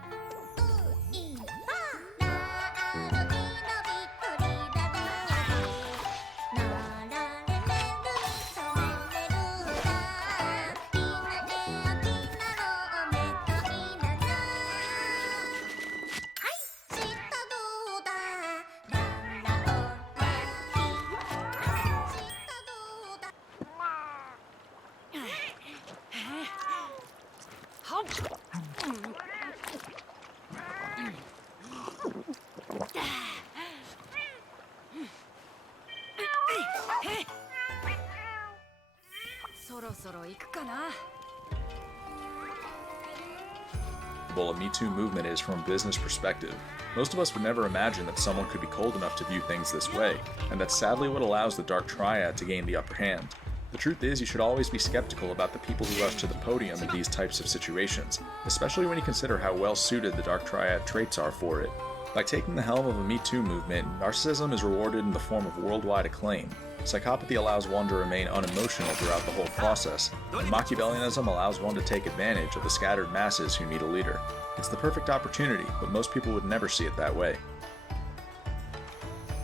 A Me Too movement is from a business perspective. Most of us would never imagine that someone could be cold enough to view things this way, and that's sadly what allows the Dark Triad to gain the upper hand. The truth is, you should always be skeptical about the people who rush to the podium in these types of situations, especially when you consider how well suited the Dark Triad traits are for it. By taking the helm of a Me Too movement, narcissism is rewarded in the form of worldwide acclaim. Psychopathy allows one to remain unemotional throughout the whole process, and Machiavellianism allows one to take advantage of the scattered masses who need a leader. It's the perfect opportunity, but most people would never see it that way.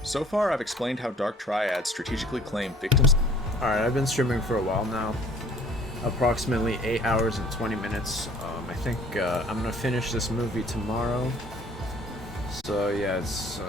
So far, I've explained how Dark Triad strategically claim victims. Alright, I've been streaming for a while now. Approximately 8 hours and 20 minutes. I think I'm gonna finish this movie tomorrow. So yeah, it's